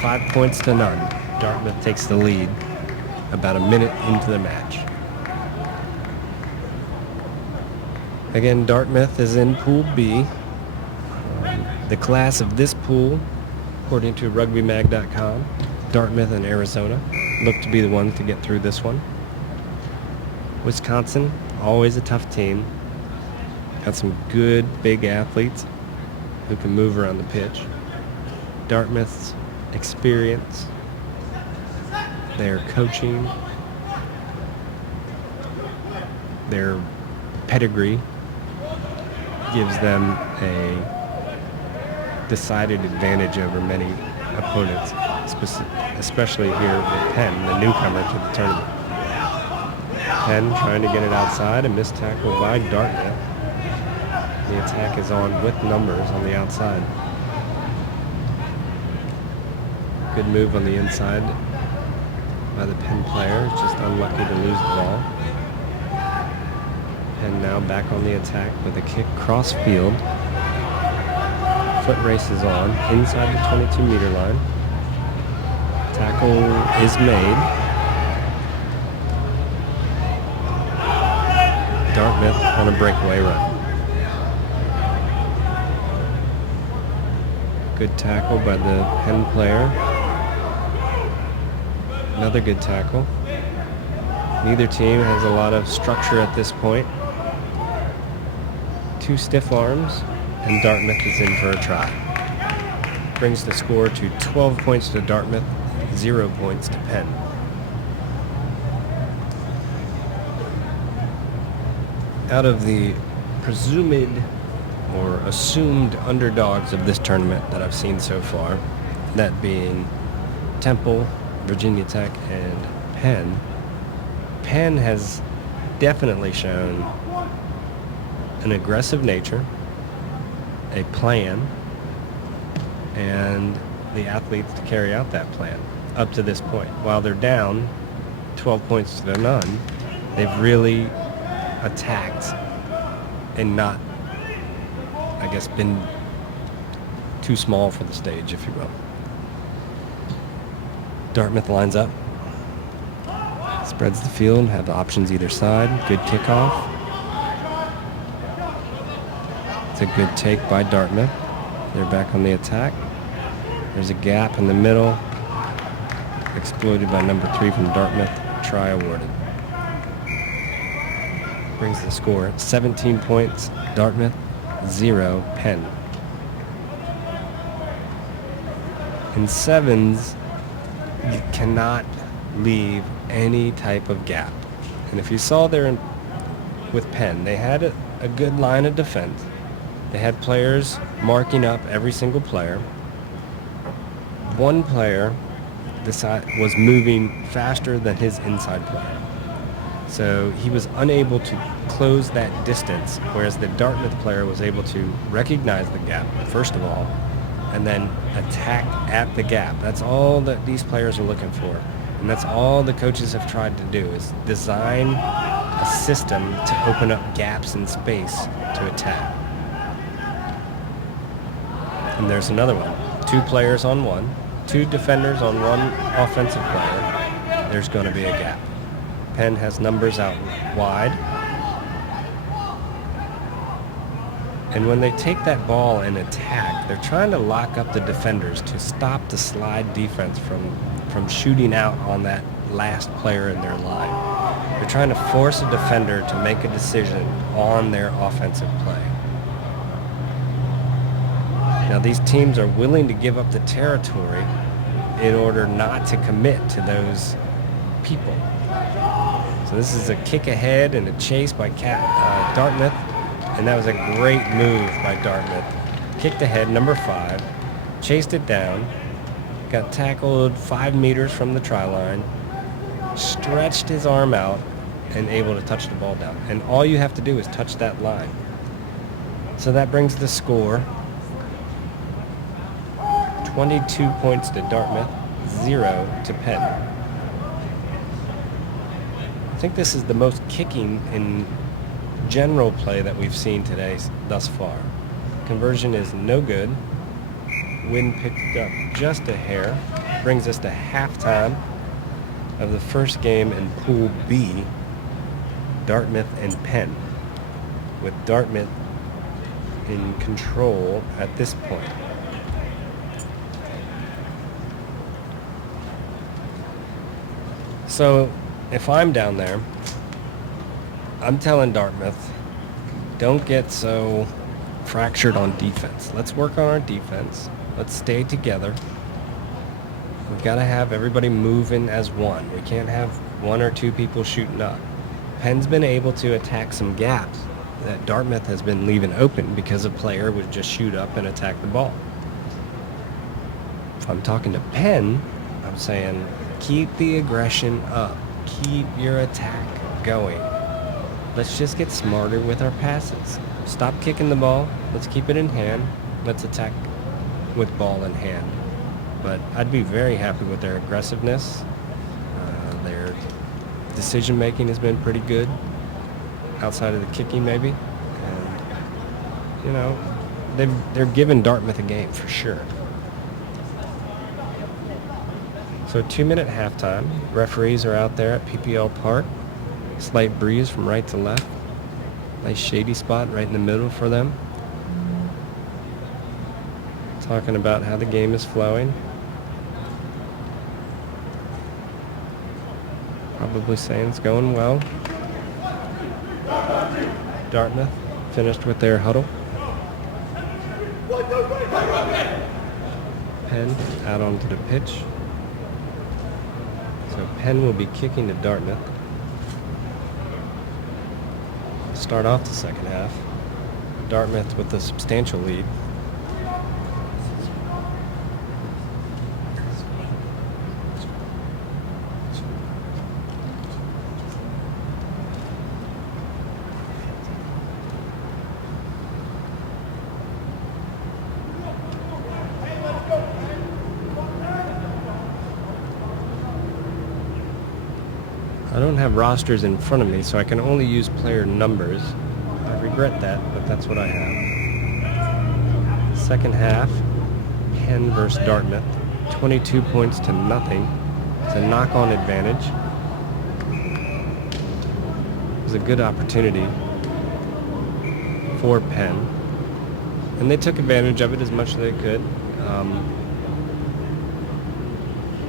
5 points to none. Dartmouth takes the lead about a minute into the match. Again, Dartmouth is in Pool B. The class of this pool, according to rugbymag.com, Dartmouth and Arizona look to be the ones to get through this one. Wisconsin, always a tough team. Got some good big athletes who can move around the pitch. Dartmouth's experience, their coaching, their pedigree gives them a decided advantage over many opponents, especially here with Penn, the newcomer to the tournament. Penn trying to get it outside, a missed tackle by Dartmouth. The attack is on with numbers on the outside. Good move on the inside by the Penn player, just unlucky to lose the ball. Penn now back on the attack with a kick cross field. Foot race is on inside the 22-meter line. Tackle is made. Dartmouth on a breakaway run. Good tackle by the Penn player. Another good tackle. Neither team has a lot of structure at this point. Two stiff arms, and Dartmouth is in for a try. Brings the score to 12 points to Dartmouth, 0 points to Penn. Out of the presumed or assumed underdogs of this tournament that I've seen so far, that being Temple, Virginia Tech, and Penn, Penn has definitely shown an aggressive nature, a plan, and the athletes to carry out that plan up to this point. While they're down 12 points to none, they've really attacked and not, I guess, been too small for the stage, if you will. Dartmouth lines up, spreads the field, have options either side. Good kickoff. It's a good take by Dartmouth. They're back on the attack. There's a gap in the middle, exploited by number 3 from Dartmouth. Try awarded. Brings the score 17 points, Dartmouth, 0, Penn. In sevens, you cannot leave any type of gap. And if you saw there with Penn, they had a good line of defense. They had players marking up every single player. One player was moving faster than his inside player. So he was unable to close that distance, whereas the Dartmouth player was able to recognize the gap, first of all, and then attack at the gap. That's all that these players are looking for. And that's all the coaches have tried to do, is design a system to open up gaps in space to attack. And there's another one. 2 players on one, 2 defenders on one offensive player. There's going to be a gap. Penn has numbers out wide. And when they take that ball and attack, they're trying to lock up the defenders to stop the slide defense from shooting out on that last player in their line. They're trying to force a defender to make a decision on their offensive play. Now these teams are willing to give up the territory in order not to commit to those people. So this is a kick ahead and a chase by Dartmouth, and that was a great move by Dartmouth. Kicked ahead, number 5, chased it down, got tackled 5 meters from the try line, stretched his arm out, and able to touch the ball down. And all you have to do is touch that line. So that brings the score 22 points to Dartmouth, 0 to Penn. I think this is the most kicking in general play that we've seen today thus far. Conversion is no good. Wind picked up just a hair. Brings us to halftime of the first game in Pool B, Dartmouth and Penn, with Dartmouth in control at this point. So if I'm down there, I'm telling Dartmouth, don't get so fractured on defense. Let's work on our defense. Let's stay together. We've got to have everybody moving as one. We can't have 1 or 2 people shooting up. Penn's been able to attack some gaps that Dartmouth has been leaving open because a player would just shoot up and attack the ball. If I'm talking to Penn, I'm saying, keep the aggression up. Keep your attack going. Let's just get smarter with our passes. Stop kicking the ball. Let's keep it in hand. Let's attack with ball in hand. But I'd be very happy with their aggressiveness. Their decision making has been pretty good, outside of the kicking maybe. And, you know, they're giving Dartmouth a game for sure. So 2-minute halftime. Referees are out there at PPL Park. Slight breeze from right to left. Nice shady spot right in the middle for them. Talking about how the game is flowing. Probably saying it's going well. Dartmouth finished with their huddle. Penn out onto the pitch. So Penn will be kicking to Dartmouth. Start off the second half. Dartmouth with a substantial lead. I don't have rosters in front of me, so I can only use player numbers. I regret that, but that's what I have. Second half, Penn versus Dartmouth. 22 points to nothing. It's a knock-on advantage. It was a good opportunity for Penn, and they took advantage of it as much as they could.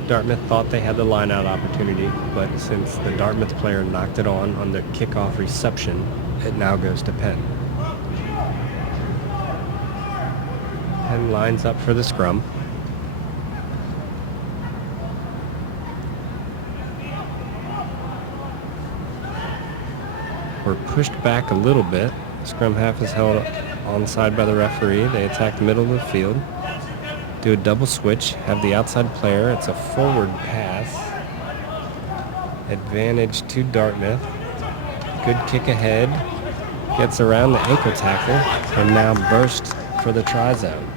Dartmouth thought they had the line-out opportunity, but since the Dartmouth player knocked it on the kickoff reception, it now goes to Penn. Penn lines up for the scrum. We're pushed back a little bit. Scrum half is held onside by the referee. They attack the middle of the field. Do a double switch, have the outside player. It's a forward pass. Advantage to Dartmouth. Good kick ahead. Gets around the ankle tackle and now bursts for the try zone.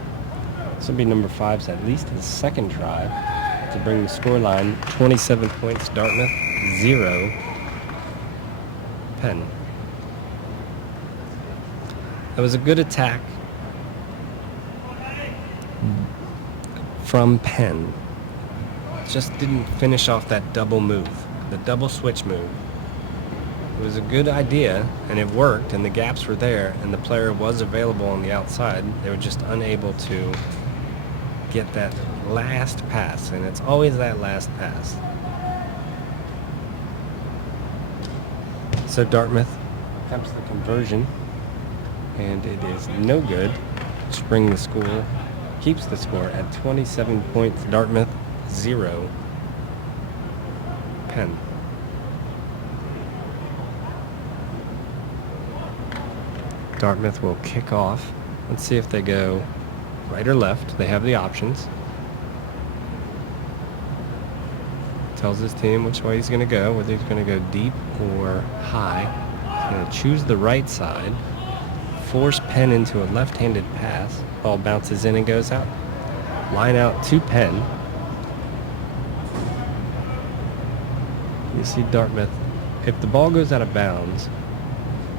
This will be number 5's at least his second try to bring the scoreline 27 points Dartmouth, 0 Penn. That was a good attack from Penn. Just didn't finish off that double move, the double switch move. It was a good idea, and it worked, and the gaps were there, and the player was available on the outside. They were just unable to get that last pass, and it's always that last pass. So Dartmouth attempts the conversion, and it is no good. Spring the score, keeps the score at 27 points. Dartmouth, 0 Penn. Dartmouth will kick off. Let's see if they go right or left. They have the options. Tells his team which way he's going to go, whether he's going to go deep or high. He's going to choose the right side, force Penn into a left-handed pass. Ball bounces in and goes out. Line out to Penn. You see Dartmouth, if the ball goes out of bounds,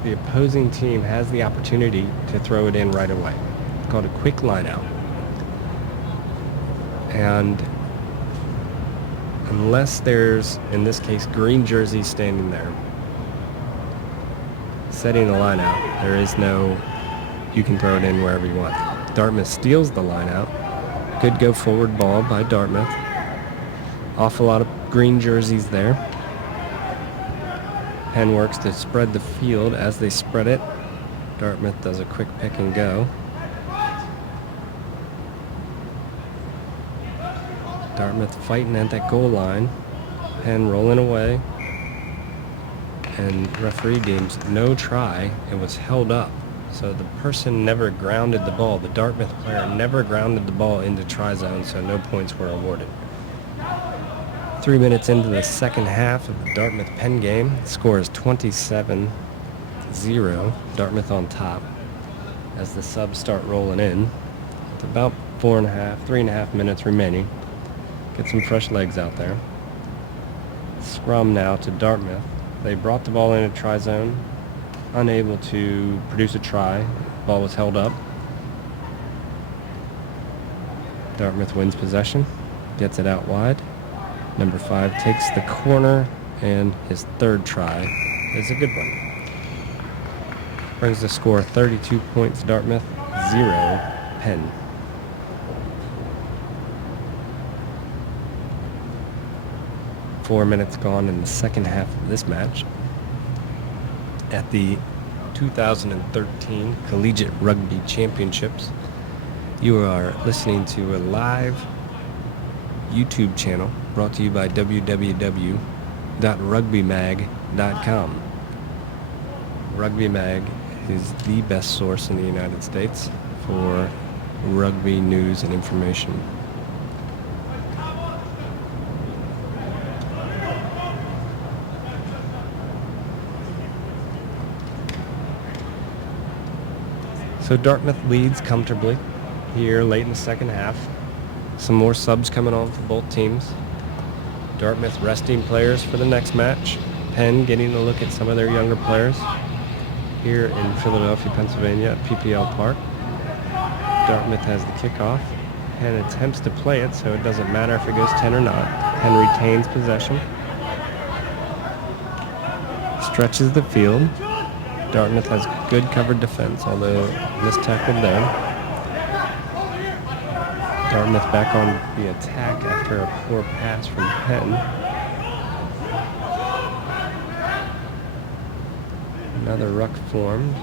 the opposing team has the opportunity to throw it in right away. It's called a quick line out. And unless there's, in this case, green jerseys standing there setting the line out, there is no, you can throw it in wherever you want. Dartmouth steals the line out. Good go forward ball by Dartmouth. Awful lot of green jerseys there. Penn works to spread the field. As they spread it, Dartmouth does a quick pick and go. Dartmouth fighting at that goal line. Penn rolling away. And referee deems no try. It was held up. So the person never grounded the ball. The Dartmouth player never grounded the ball into try zone, so no points were awarded. 3 minutes into the second half of the Dartmouth-Penn game. The score is 27-0. Dartmouth on top as the subs start rolling in. It's about 3.5 minutes remaining. Get some fresh legs out there. Scrum now to Dartmouth. They brought the ball into try zone. Unable to produce a try. Ball was held up. Dartmouth wins possession. Gets it out wide. Number 5 takes the corner, and his third try is a good one. Brings the score 32 points Dartmouth, 0 Penn. Four minutes gone in the second half of this match. At the 2013 Collegiate Rugby Championships, you are listening to a live YouTube channel brought to you by www.rugbymag.com. Rugby Mag is the best source in the United States for rugby news and information. So Dartmouth leads comfortably here late in the second half. Some more subs coming on for both teams. Dartmouth resting players for the next match. Penn getting a look at some of their younger players here in Philadelphia, Pennsylvania at PPL Park. Dartmouth has the kickoff. Penn attempts to play it, so it doesn't matter if it goes 10 or not. Penn retains possession. Stretches the field. Dartmouth has good covered defense, although mistackled there. Dartmouth back on the attack after a poor pass from Penn. Another ruck formed.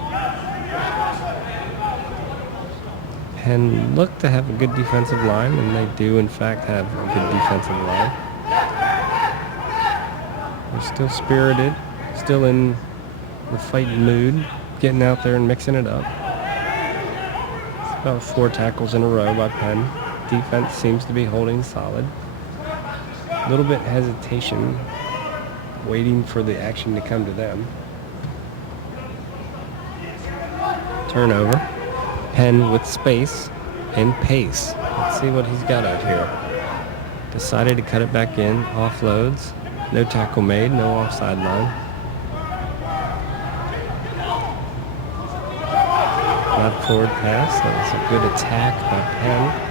Penn looked to have a good defensive line, and they do in fact have a good defensive line. They're still spirited, still in the fighting mood, getting out there and mixing it up. It's about 4 tackles in a row by Penn. Defense seems to be holding solid. A little bit hesitation, waiting for the action to come to them. Turnover. Penn with space and pace. Let's see what he's got out here. Decided to cut it back in. Offloads. No tackle made. No offside line. Not forward pass. That was a good attack by Penn.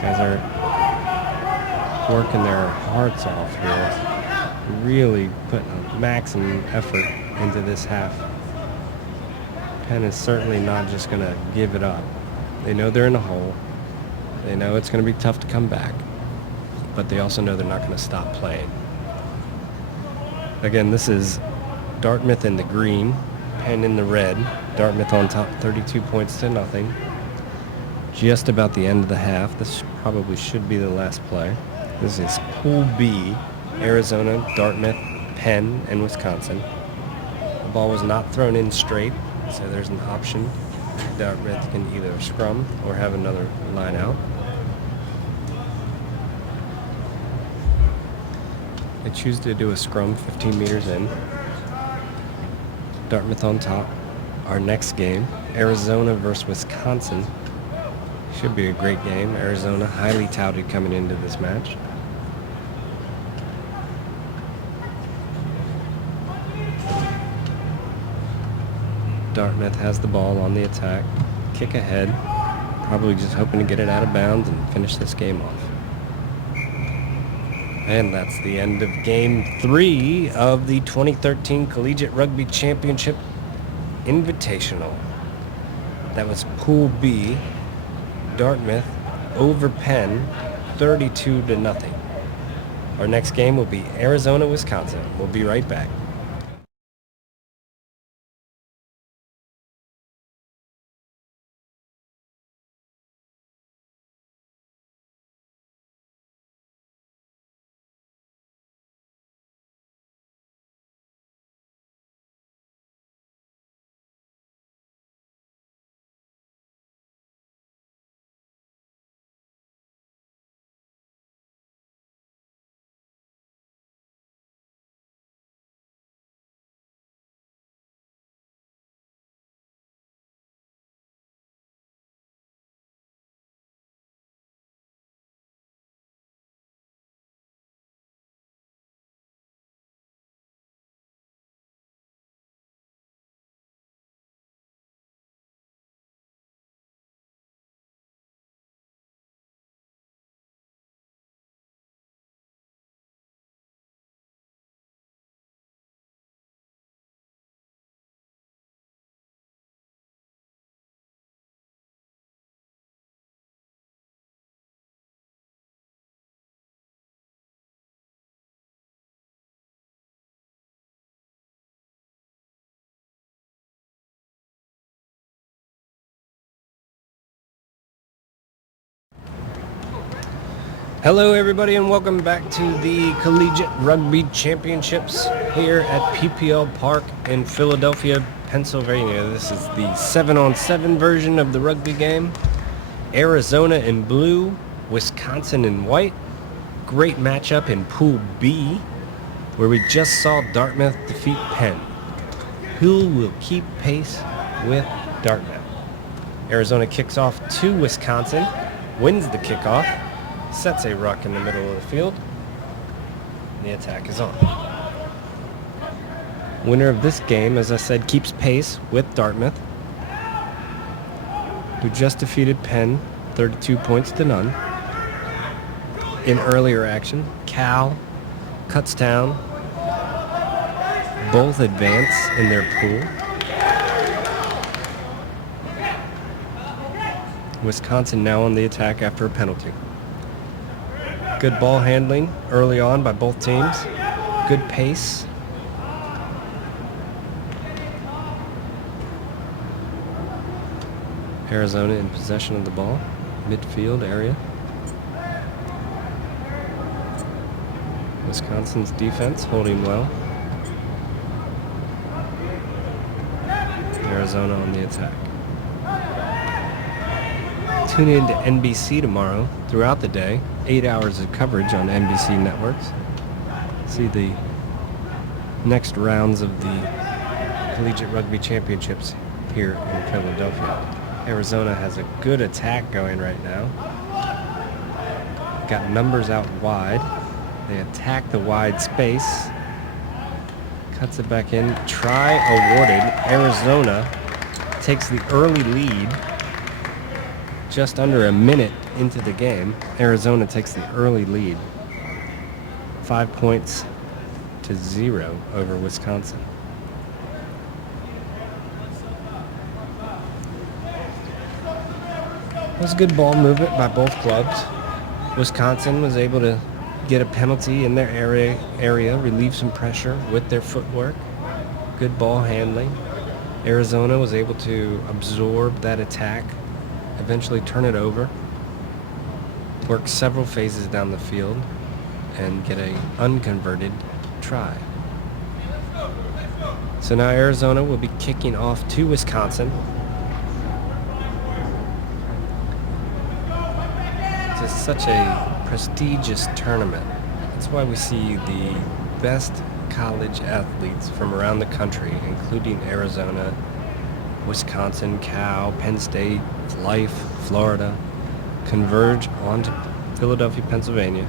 Guys are working their hearts off here, really putting a maximum effort into this half. Penn is certainly not just going to give it up. They know they're in a hole. They know it's going to be tough to come back, but they also know they're not going to stop playing. Again, this is Dartmouth in the green, Penn in the red. Dartmouth on top, 32 points to nothing. Just about the end of the half. This probably should be the last play. This is Pool B, Arizona, Dartmouth, Penn, and Wisconsin. The ball was not thrown in straight, so there's an option. Dartmouth can either scrum or have another line out. They choose to do a scrum 15 meters in. Dartmouth on top. Our next game, Arizona versus Wisconsin. Should be a great game. Arizona highly touted coming into this match. Dartmouth has the ball on the attack. Kick ahead. Probably just hoping to get it out of bounds and finish this game off. And that's the end of Game 3 of the 2013 Collegiate Rugby Championship Invitational. That was Pool B. Dartmouth over Penn, 32-0. Our next game will be Arizona, Wisconsin. We'll be right back. Hello everybody and welcome back to the Collegiate Rugby Championships here at PPL Park in Philadelphia, Pennsylvania. This is the 7-on-7 version of the rugby game. Arizona in blue, Wisconsin in white. Great matchup in Pool B, where we just saw Dartmouth defeat Penn. Who will keep pace with Dartmouth? Arizona kicks off to Wisconsin, wins the kickoff, sets a ruck in the middle of the field. The attack is on. Winner of this game, as I said, keeps pace with Dartmouth, who just defeated Penn 32 points to none. In earlier action, Cal Kutztown both advance in their pool. Wisconsin now on the attack after a penalty. Good ball handling early on by both teams. Good pace. Arizona in possession of the ball, midfield area. Wisconsin's defense holding well. Arizona on the attack. Tune in to NBC tomorrow throughout the day. 8 hours of coverage on NBC networks. See the next rounds of the Collegiate Rugby Championships here in Philadelphia. Arizona has a good attack going right now. Got numbers out wide. They attack the wide space. Cuts it back in. Try awarded. Arizona takes the early lead. Just under a minute into the game, Arizona takes the early lead. 5 points to 0 over Wisconsin. It was good ball movement by both clubs. Wisconsin was able to get a penalty in their area, relieve some pressure with their footwork. Good ball handling. Arizona was able to absorb that attack, eventually turn it over, work several phases down the field, and get a unconverted try. So now Arizona will be kicking off to Wisconsin. It's such a prestigious tournament. That's why we see the best college athletes from around the country, including Arizona, Wisconsin, Cal, Penn State, Life, Florida, converge onto Philadelphia, Pennsylvania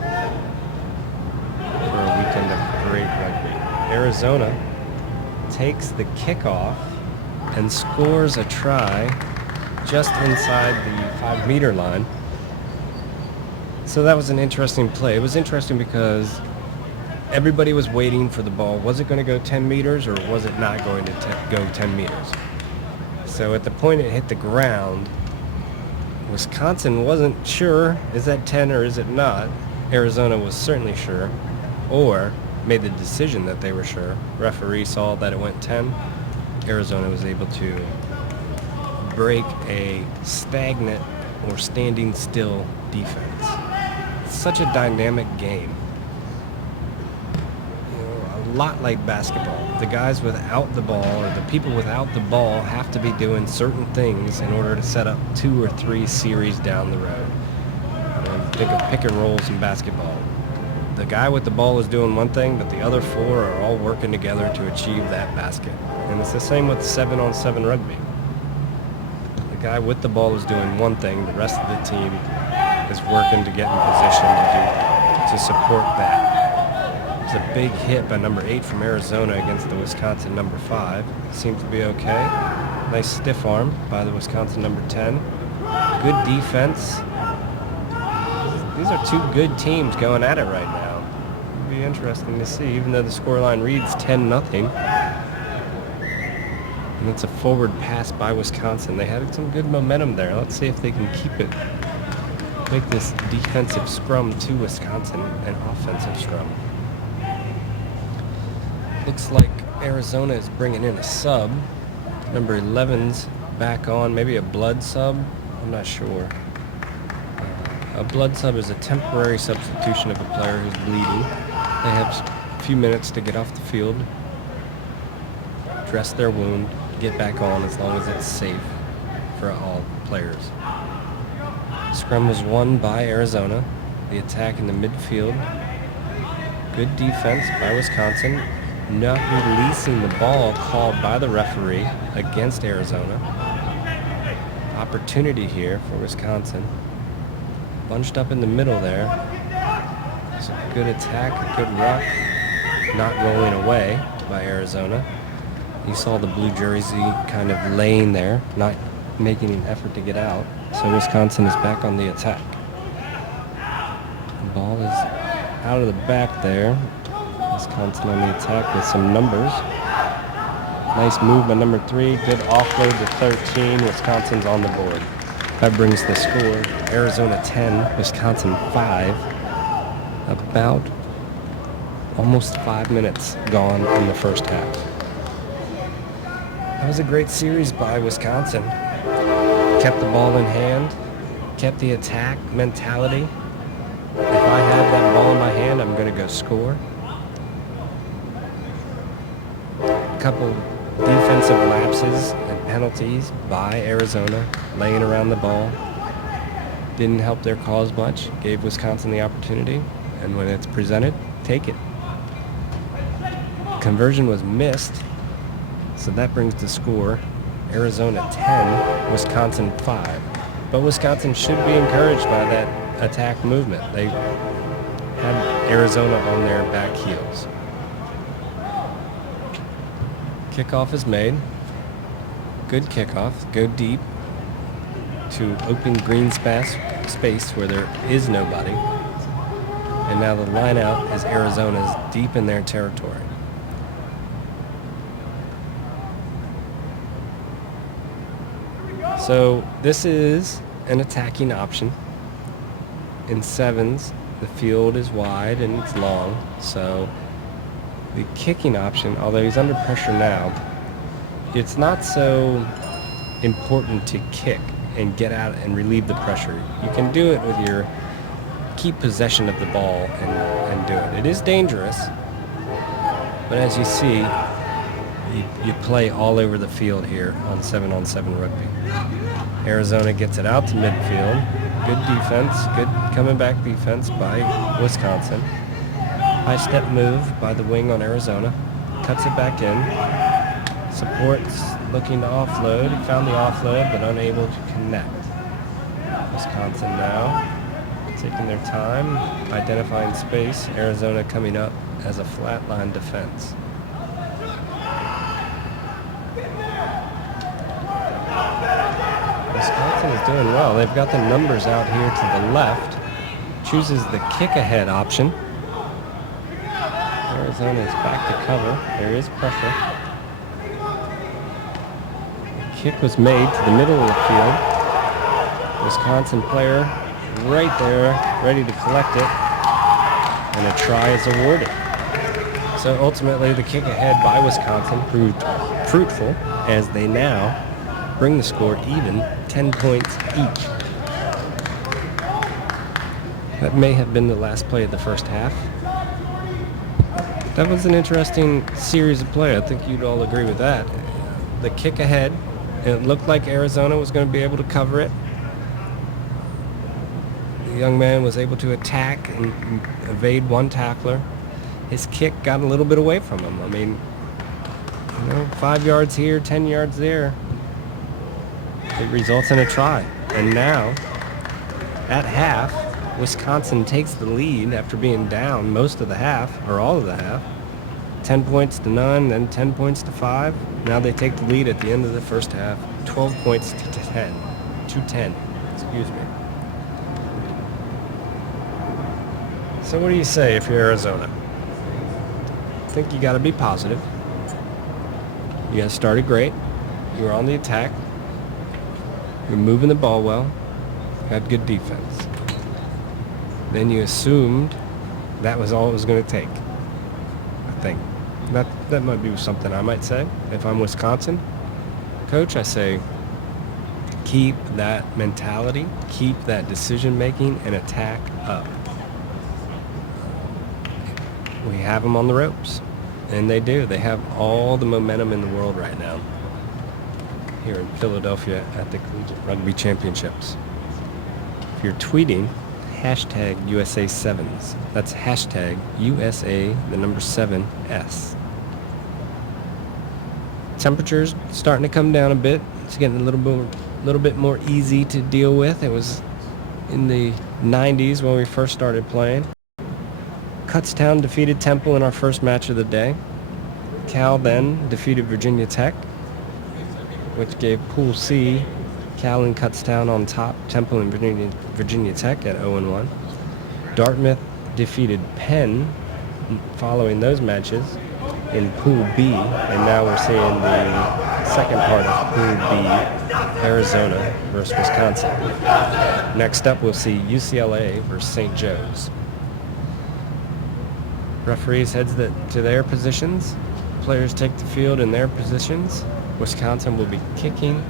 for a weekend of great rugby. Arizona takes the kickoff and scores a try just inside the 5-meter line. So that was an interesting play. It was interesting because everybody was waiting for the ball. Was it going to go 10 meters or was it not going to go 10 meters? So at the point it hit the ground, Wisconsin wasn't sure, is that 10 or is it not? Arizona was certainly sure, or made the decision that they were sure. Referee saw that it went 10. Arizona was able to break a stagnant or standing still defense. It's such a dynamic game. A lot like basketball. The guys without the ball, or the people without the ball, have to be doing certain things in order to set up 2 or 3 series down the road. Think of pick and rolls in basketball. The guy with the ball is doing one thing, but the other 4 are all working together to achieve that basket. And it's the same with 7-on-7 rugby. The guy with the ball is doing one thing, the rest of the team is working to get in position to support that. It's a big hit by number 8 from Arizona against the Wisconsin number 5. It seemed to be okay. Nice stiff arm by the Wisconsin number 10. Good defense. These are 2 good teams going at it right now. It'll be interesting to see, even though the scoreline reads 10-0. And it's a forward pass by Wisconsin. They had some good momentum there. Let's see if they can keep it. Make this defensive scrum to Wisconsin an offensive scrum. Looks like Arizona is bringing in a sub. Number 11's back on, maybe a blood sub. I'm not sure. A blood sub is a temporary substitution of a player who's bleeding. They have a few minutes to get off the field, dress their wound, get back on as long as it's safe for all players. Scrum was won by Arizona. The attack in the midfield. Good defense by Wisconsin. Not releasing the ball called by the referee against Arizona. Opportunity here for Wisconsin. Bunched up in the middle there. It's a good attack, a good ruck. Not rolling away by Arizona. You saw the blue jersey kind of laying there, not making an effort to get out. So Wisconsin is back on the attack. The ball is out of the back there. Wisconsin on the attack with some numbers. Nice move by number 3. Good offload to 13. Wisconsin's on the board. That brings the score Arizona 10, Wisconsin 5. About almost 5 minutes gone in the first half. That was a great series by Wisconsin. Kept the ball in hand, kept the attack mentality. If I have that ball in my hand, I'm going to go score. A couple defensive lapses and penalties by Arizona, laying around the ball. Didn't help their cause much, gave Wisconsin the opportunity, and when it's presented, take it. Conversion was missed, so that brings the score Arizona 10, Wisconsin 5. But Wisconsin should be encouraged by that attack movement. They had Arizona on their back heels. Kickoff is made. Good kickoff. Go deep to open green space where there is nobody. And now the line out is Arizona's deep in their territory. So this is an attacking option. In sevens, the field is wide and it's long. So the kicking option, although he's under pressure now, it's not so important to kick and get out and relieve the pressure. You can do it with your keep possession of the ball and do it. It is dangerous, but as you see, you play all over the field here on 7-on-7 rugby. Arizona gets it out to midfield. Good defense, good coming back defense by Wisconsin. High step move by the wing on Arizona. Cuts it back in. Supports looking to offload. He found the offload but unable to connect. Wisconsin now taking their time, identifying space. Arizona coming up as a flatline defense. Wisconsin is doing well. They've got the numbers out here to the left. Chooses the kick ahead option. Arizona is back to cover. There is pressure. The kick was made to the middle of the field. Wisconsin player right there, ready to collect it. And a try is awarded. So ultimately the kick ahead by Wisconsin proved fruitful as they now bring the score even, 10 points each. That may have been the last play of the first half. That was an interesting series of play. I think you'd all agree with that. The kick ahead, it looked like Arizona was going to be able to cover it. The young man was able to attack and evade one tackler. His kick got a little bit away from him. I mean, 5 yards here, 10 yards there. It results in a try. And now, at half, Wisconsin takes the lead after being down most of the half, or all of the half. 10 points to none, then 10 points to 5. Now they take the lead at the end of the first half, 12 points to 10. Excuse me. So what do you say if you're Arizona? I think you got to be positive. You guys started great. You were on the attack. You're moving the ball well. Had good defense. Then you assumed that was all it was going to take. I think that might be something I might say if I'm Wisconsin coach. I say keep that mentality, keep that decision making, and attack up. We have them on the ropes, and they do. They have all the momentum in the world right now here in Philadelphia at the Collegiate Rugby Championships. If you're tweeting, hashtag USA Sevens. That's hashtag USA, the number 7S. Temperatures starting to come down a bit. It's getting a little bit more easy to deal with. It was in the 90s when we first started playing. Kutztown defeated Temple in our first match of the day. Cal then defeated Virginia Tech, which gave Pool C Cal and Kutztown on top, Temple and Virginia Tech at 0-1. Dartmouth defeated Penn following those matches in Pool B, and now we're seeing the second part of Pool B, Arizona versus Wisconsin. Next up, we'll see UCLA versus St. Joe's. Referees heads to their positions. Players take the field in their positions. Wisconsin will be kicking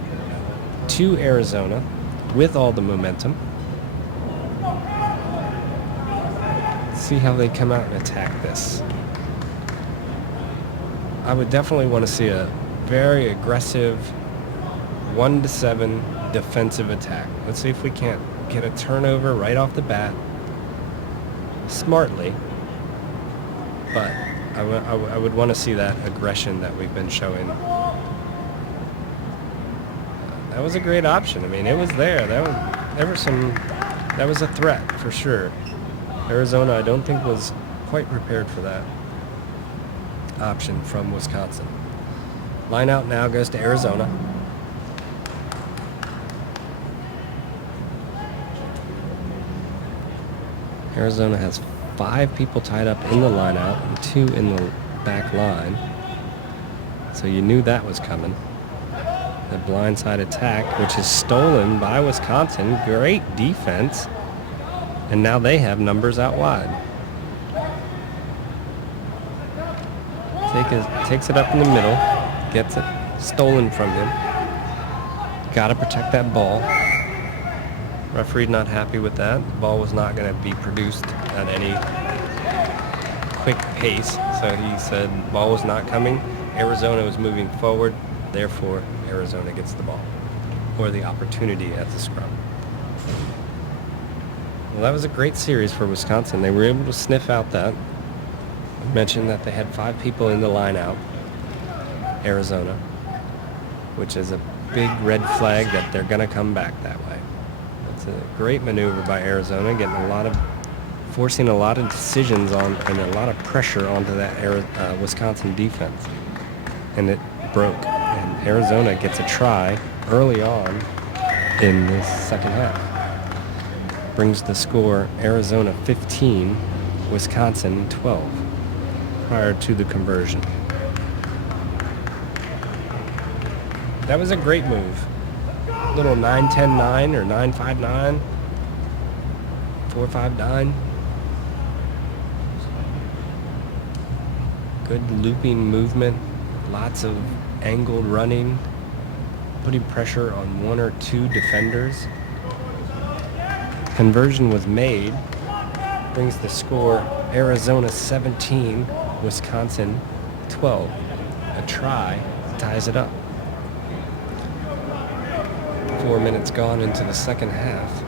to Arizona with all the momentum. See how they come out and attack this. I would definitely want to see a very aggressive 1-7 defensive attack. Let's see if we can't get a turnover right off the bat smartly, but I would want to see that aggression that we've been showing. That was a great option. I mean, it was there. That was a threat for sure. Arizona, I don't think, was quite prepared for that option from Wisconsin. Line out now goes to Arizona. Arizona has 5 people tied up in the line out and 2 in the back line. So you knew that was coming. The blindside attack, which is stolen by Wisconsin. Great defense. And now they have numbers out wide. Takes it up in the middle, gets it stolen from him. Got to protect that ball. Referee not happy with that. The ball was not going to be produced at any quick pace, so he said ball was not coming. Arizona was moving forward, therefore Arizona gets the ball, or the opportunity at the scrum. Well, that was a great series for Wisconsin. They were able to sniff out that. I mentioned that they had 5 people in the line out, Arizona, which is a big red flag that they're going to come back that way. It's a great maneuver by Arizona, forcing a lot of decisions on and a lot of pressure onto that Wisconsin defense. And it broke. And Arizona gets a try early on in the second half. Brings the score Arizona 15, Wisconsin 12, prior to the conversion. That was a great move. Little 9-10-9 or 9-5-9, 4-5-9. Good looping movement, lots of angled running, putting pressure on 1 or 2 defenders. Conversion was made, brings the score Arizona 17, Wisconsin 12. A try ties it up. 4 minutes gone into the second half.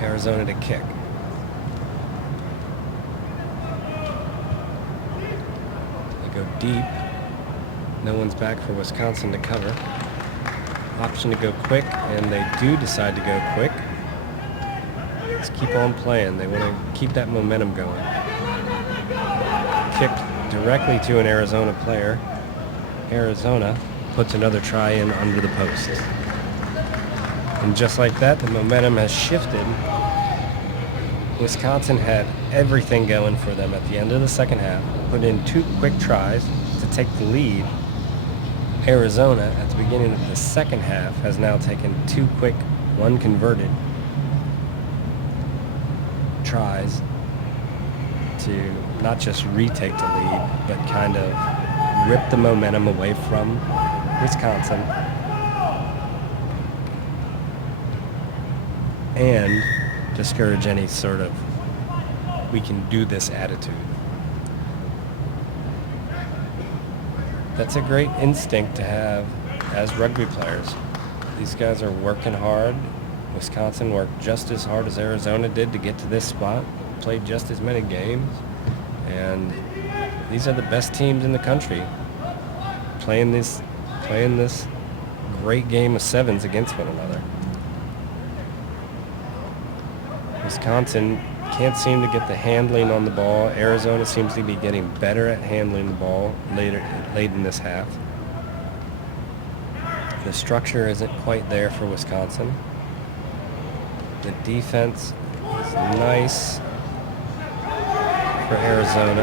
Arizona to kick. They go deep. No one's back for Wisconsin to cover. Option to go quick, and they do decide to go quick. Let's keep on playing. They want to keep that momentum going. Kicked directly to an Arizona player. Arizona puts another try in under the post. And just like that, the momentum has shifted. Wisconsin had everything going for them at the end of the second half. Put in 2 quick tries to take the lead. Arizona, at the beginning of the second half, has now taken 2 quick, 1 converted tries to not just retake the lead, but kind of rip the momentum away from Wisconsin and discourage any sort of we can do this attitude. That's a great instinct to have as rugby players. These guys are working hard. Wisconsin worked just as hard as Arizona did to get to this spot, played just as many games, and these are the best teams in the country playing this great game of sevens against one another. Wisconsin can't seem to get the handling on the ball. Arizona seems to be getting better at handling the ball late in this half. The structure isn't quite there for Wisconsin. The defense is nice. for Arizona.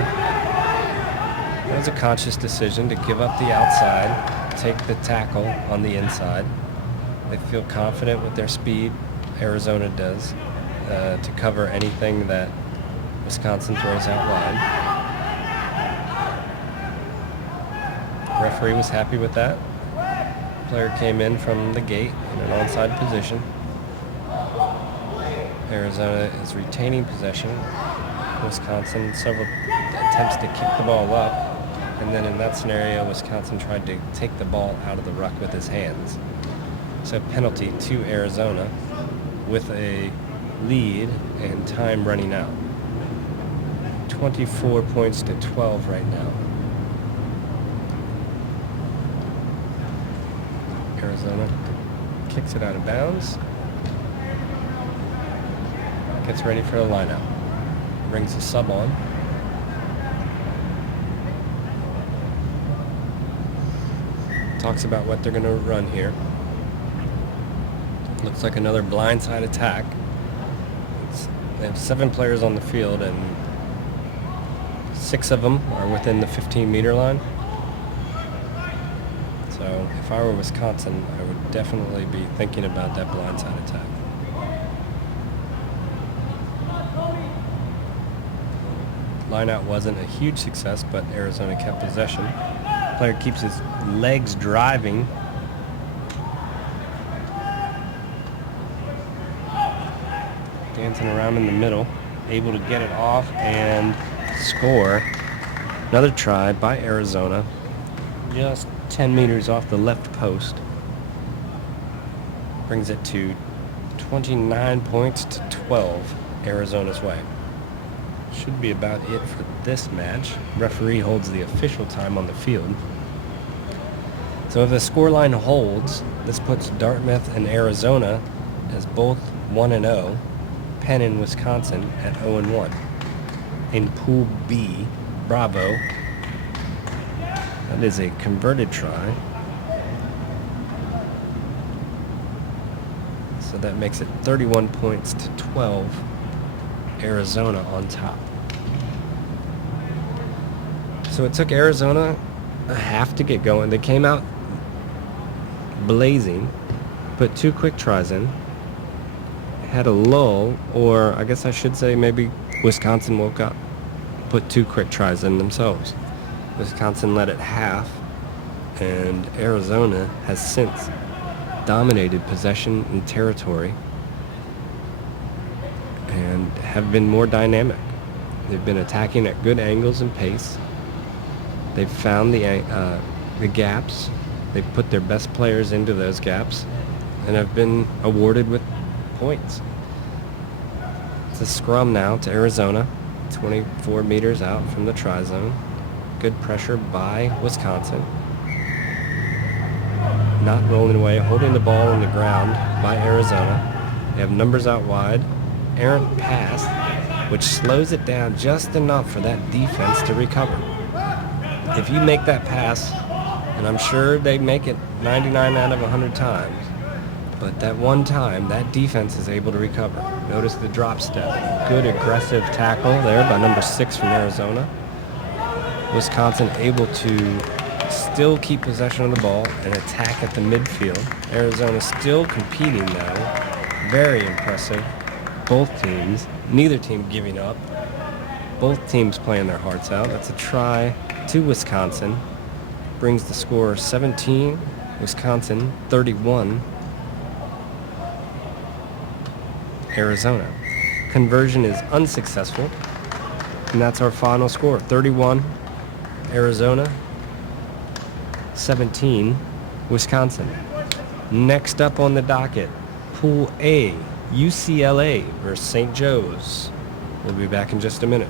That was a conscious decision to give up the outside, take the tackle on the inside. They feel confident with their speed, Arizona does, to cover anything that Wisconsin throws out wide. Referee was happy with that. Player came in from the gate in an onside position. Arizona is retaining possession. Wisconsin, several attempts to kick the ball up, and then in that scenario, Wisconsin tried to take the ball out of the ruck with his hands. So penalty to Arizona with a lead and time running out. 24 points to 12 right now. Arizona kicks it out of bounds. Gets ready for a lineout. Brings the sub on. Talks about what they're going to run here. Looks like another blindside attack. They have 7 players on the field, and 6 of them are within the 15-meter line. So if I were Wisconsin, I would definitely be thinking about that blindside attack. Lineout wasn't a huge success, but Arizona kept possession. Player keeps his legs driving. Dancing around in the middle, able to get it off and score. Another try by Arizona, just 10 meters off the left post. Brings it to 29 points to 12 Arizona's way. Should be about it for this match. Referee holds the official time on the field. So if the scoreline holds, this puts Dartmouth and Arizona as both 1-0. Penn and Wisconsin at 0-1. In Pool B, Bravo. That is a converted try. So that makes it 31 points to 12. Arizona on top. So it took Arizona a half to get going. They came out blazing, put 2 quick tries in, had a lull, or I guess I should say maybe Wisconsin woke up, put 2 quick tries in themselves. Wisconsin led at half, and Arizona has since dominated possession and territory and have been more dynamic. They've been attacking at good angles and pace. They've found the gaps. They've put their best players into those gaps and have been awarded with points. It's a scrum now to Arizona, 24 meters out from the try zone. Good pressure by Wisconsin. Not rolling away, holding the ball on the ground by Arizona. They have numbers out wide. Errant pass, which slows it down just enough for that defense to recover. If you make that pass, and I'm sure they make it 99 out of 100 times, but that one time, that defense is able to recover. Notice the drop step. Good aggressive tackle there by number 6 from Arizona. Wisconsin able to still keep possession of the ball and attack at the midfield. Arizona still competing though. Very impressive. Both teams, neither team giving up. Both teams playing their hearts out. That's a try to Wisconsin. Brings the score 17, Wisconsin 31, Arizona. Conversion is unsuccessful, and that's our final score. 31, Arizona, 17, Wisconsin. Next up on the docket, Pool A, UCLA versus St. Joe's. We'll be back in just a minute.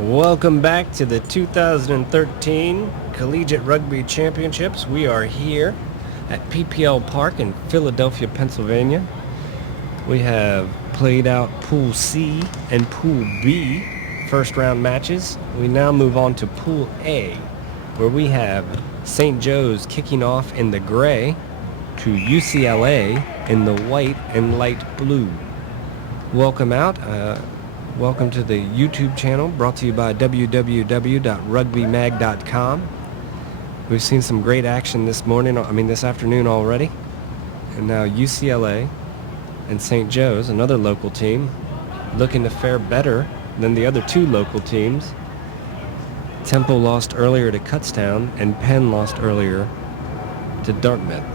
Welcome back to the 2013 Collegiate Rugby Championships. We are here at PPL Park in Philadelphia, Pennsylvania. We have played out Pool C and Pool B first round matches. We now move on to Pool A, where we have St. Joe's kicking off in the gray to UCLA in the white and light blue. Welcome out. Welcome to the YouTube channel brought to you by www.rugbymag.com. We've seen some great action this afternoon already. And now UCLA and St. Joe's, another local team, looking to fare better than the other two local teams. Temple lost earlier to Kutztown and Penn lost earlier to Dartmouth.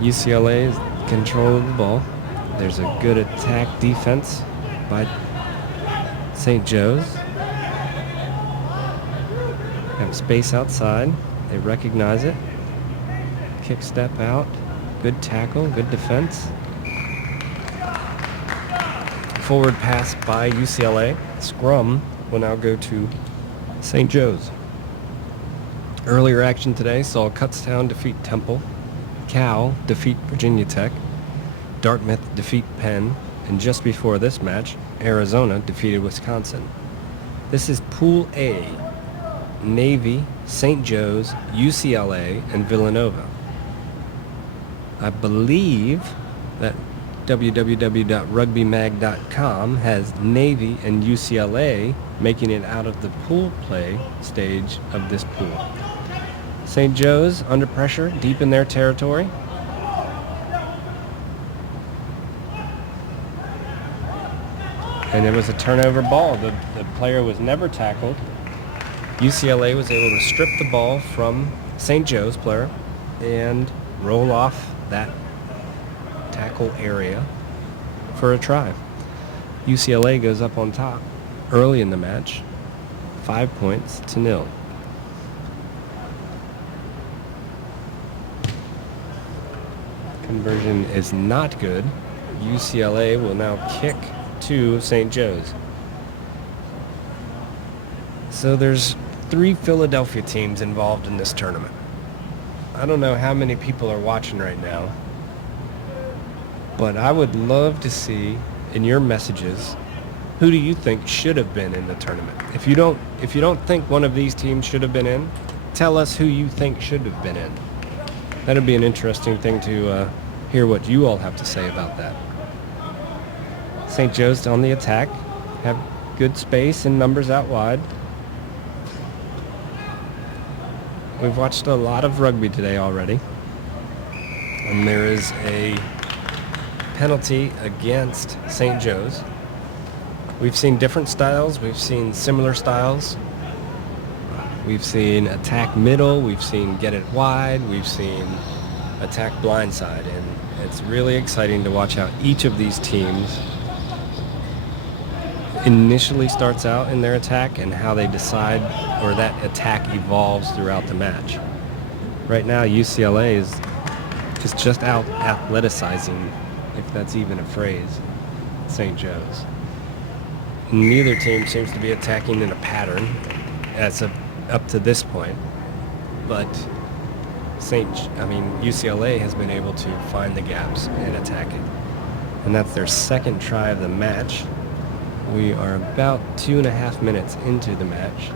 UCLA is controlling the ball. There's a good attack defense by St. Joe's. Have space outside. They recognize it. Kick step out. Good tackle, good defense. Forward pass by UCLA. Scrum will now go to St. Joe's. Earlier action today saw Kutztown defeat Temple, Cal defeat Virginia Tech, Dartmouth defeat Penn, and just before this match, Arizona defeated Wisconsin. This is Pool A: Navy, St. Joe's, UCLA, and Villanova. I believe that www.rugbymag.com has Navy and UCLA making it out of the pool play stage of this pool. St. Joe's under pressure, deep in their territory. And it was a turnover ball. The player was never tackled. UCLA was able to strip the ball from St. Joe's player and roll off that tackle area for a try. UCLA goes up on top early in the match, 5-0. Conversion is not good. UCLA will now kick to St. Joe's. So there's 3 Philadelphia teams involved in this tournament. I don't know how many people are watching right now, but I would love to see in your messages, who do you think should have been in the tournament? If you don't think one of these teams should have been in, tell us who you think should have been in. That'd be an interesting thing to hear what you all have to say about that. St. Joe's on the attack, have good space and numbers out wide. We've watched a lot of rugby today already, and there is a penalty against St. Joe's. We've seen different styles, we've seen similar styles. We've seen attack middle, we've seen get it wide, we've seen attack blindside, and it's really exciting to watch how each of these teams initially starts out in their attack and how they decide, or that attack evolves throughout the match. Right now UCLA is just out athleticizing, if that's even a phrase, St. Joe's. Neither team seems to be attacking in a pattern up to this point, but UCLA has been able to find the gaps and attack it. And that's their second try of the match. We are about 2.5 minutes into the match.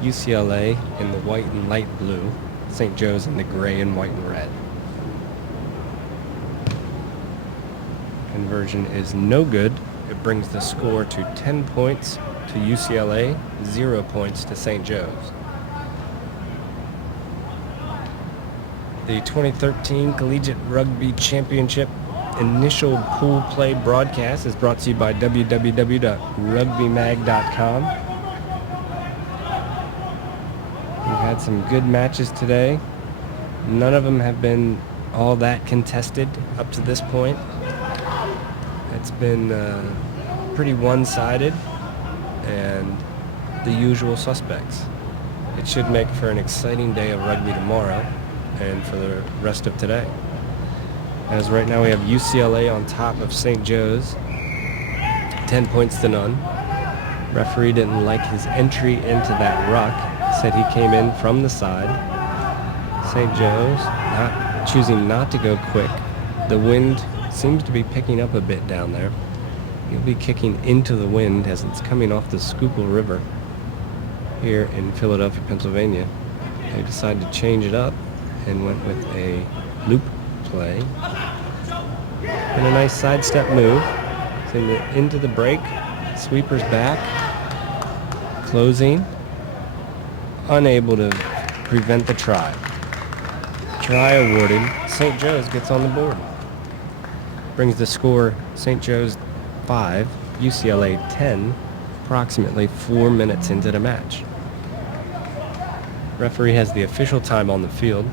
UCLA in the white and light blue, St. Joe's in the gray and white and red. Conversion is no good. It brings the score to 10 points to UCLA, 0 points to St. Joe's. The 2013 Collegiate Rugby Championship initial pool play broadcast is brought to you by www.rugbymag.com. We've had some good matches today. None of them have been all that contested up to this point. It's been pretty one-sided and the usual suspects. It should make for an exciting day of rugby tomorrow and for the rest of today. As right now we have UCLA on top of St. Joe's, 10 points to none. Referee didn't like his entry into that ruck. Said he came in from the side. St. Joe's choosing not to go quick. The wind seems to be picking up a bit down there. He'll be kicking into the wind as it's coming off the Schuylkill River here in Philadelphia, Pennsylvania. They decided to change it up and went with a loop play. And a nice sidestep move. Into the break. Sweepers back. Closing. Unable to prevent the try. Try awarded. St. Joe's gets on the board. Brings the score St. Joe's 5, UCLA 10, approximately 4 minutes into the match. Referee has the official time on the field.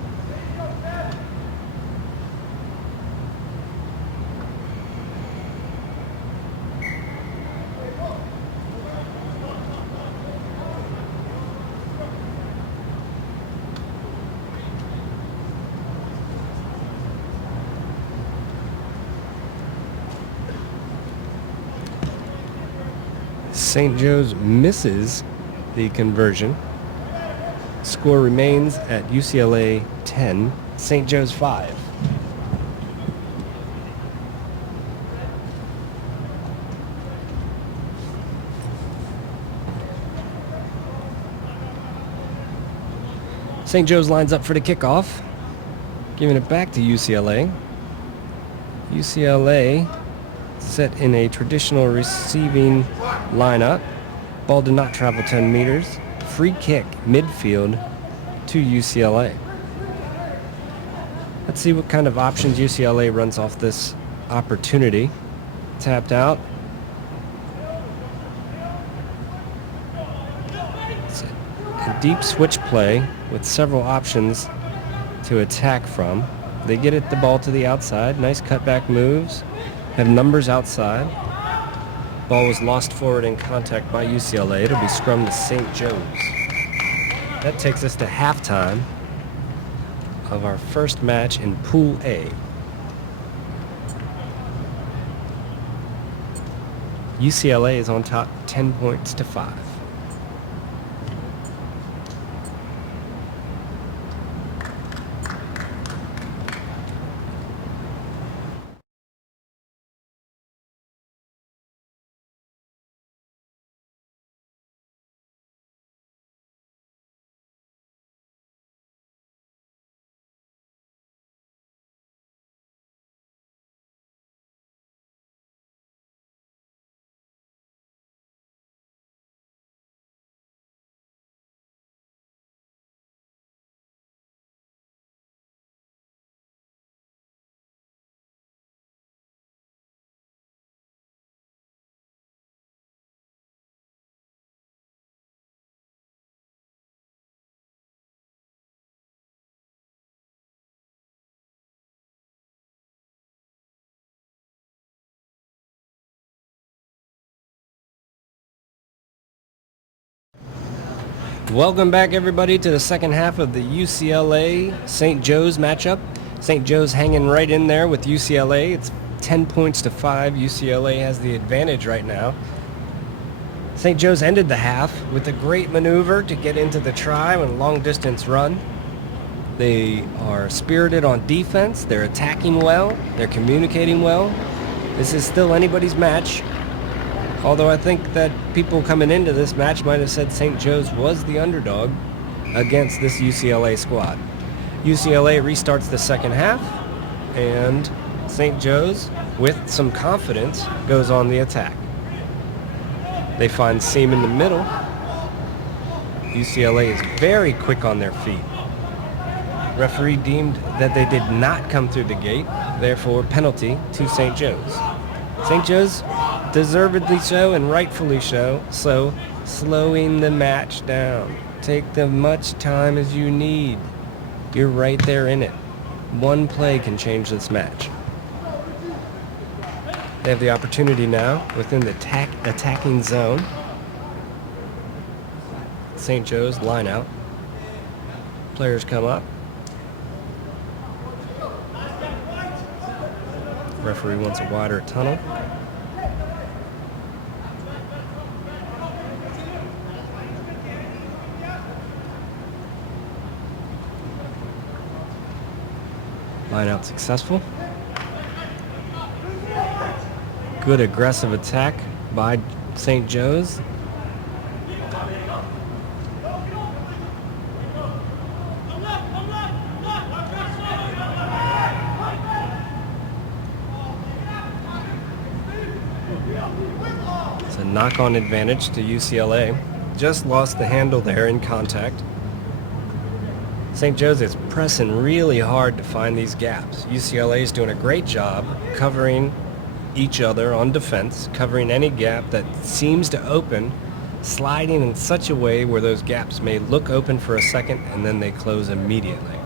St. Joe's misses the conversion. Score remains at UCLA 10, St. Joe's 5. St. Joe's lines up for the kickoff, giving it back to UCLA. UCLA set in a traditional receiving lineup. Ball did not travel 10 meters. Free kick midfield to UCLA. Let's see what kind of options UCLA runs off this opportunity. Tapped out. It's a deep switch play with several options to attack from. They get the ball to the outside. Nice cutback moves. Have numbers outside. Ball was lost forward in contact by UCLA. It'll be scrum to St. Joe's. That takes us to halftime of our first match in Pool A. UCLA is on top 10 points to 5. Welcome back, everybody, to the second half of the UCLA St. Joe's matchup. St. Joe's hanging right in there with UCLA. It's 10 points to 5. UCLA has the advantage right now. St. Joe's ended the half with a great maneuver to get into the try on a long-distance run. They are spirited on defense. They're attacking well. They're communicating well. This is still anybody's match. Although I think that people coming into this match might have said St. Joe's was the underdog against this UCLA squad. UCLA restarts the second half, and St. Joe's, with some confidence, goes on the attack. They find seam in the middle. UCLA is very quick on their feet. Referee deemed that they did not come through the gate, therefore penalty to St. Joe's. St. Joe's deservedly so and rightfully so, slowing the match down. Take as much time as you need. You're right there in it. One play can change this match. They have the opportunity now within the attacking zone. St. Joe's line out. Players come up. Referee wants a wider tunnel. Line out successful. Good aggressive attack by St. Joe's. It's a knock-on advantage to UCLA. Just lost the handle there in contact. St. Joe's is pressing really hard to find these gaps. UCLA is doing a great job covering each other on defense, covering any gap that seems to open, sliding in such a way where those gaps may look open for a second and then they close immediately.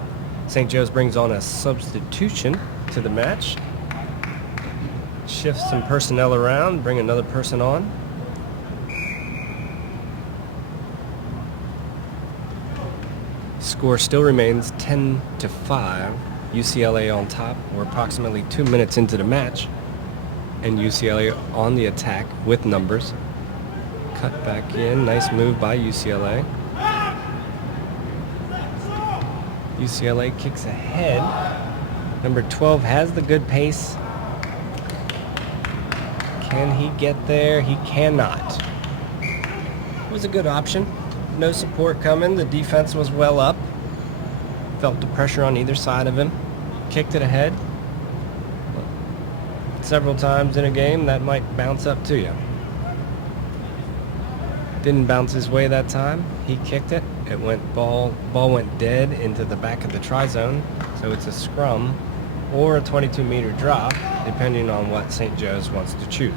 St. Joe's brings on a substitution to the match. Shifts some personnel around, bring another person on. Score still remains 10-5. UCLA on top. We're approximately 2 minutes into the match. And UCLA on the attack with numbers. Cut back in. Nice move by UCLA. UCLA kicks ahead. Number 12 has the good pace. Can he get there? He cannot. It was a good option. No support coming. The defense was well up. Felt the pressure on either side of him. Kicked it ahead. Several times in a game, that might bounce up to you. Didn't bounce his way that time. He kicked it. It went ball went dead into the back of the try zone. So it's a scrum or a 22-meter drop, depending on what St. Joe's wants to choose.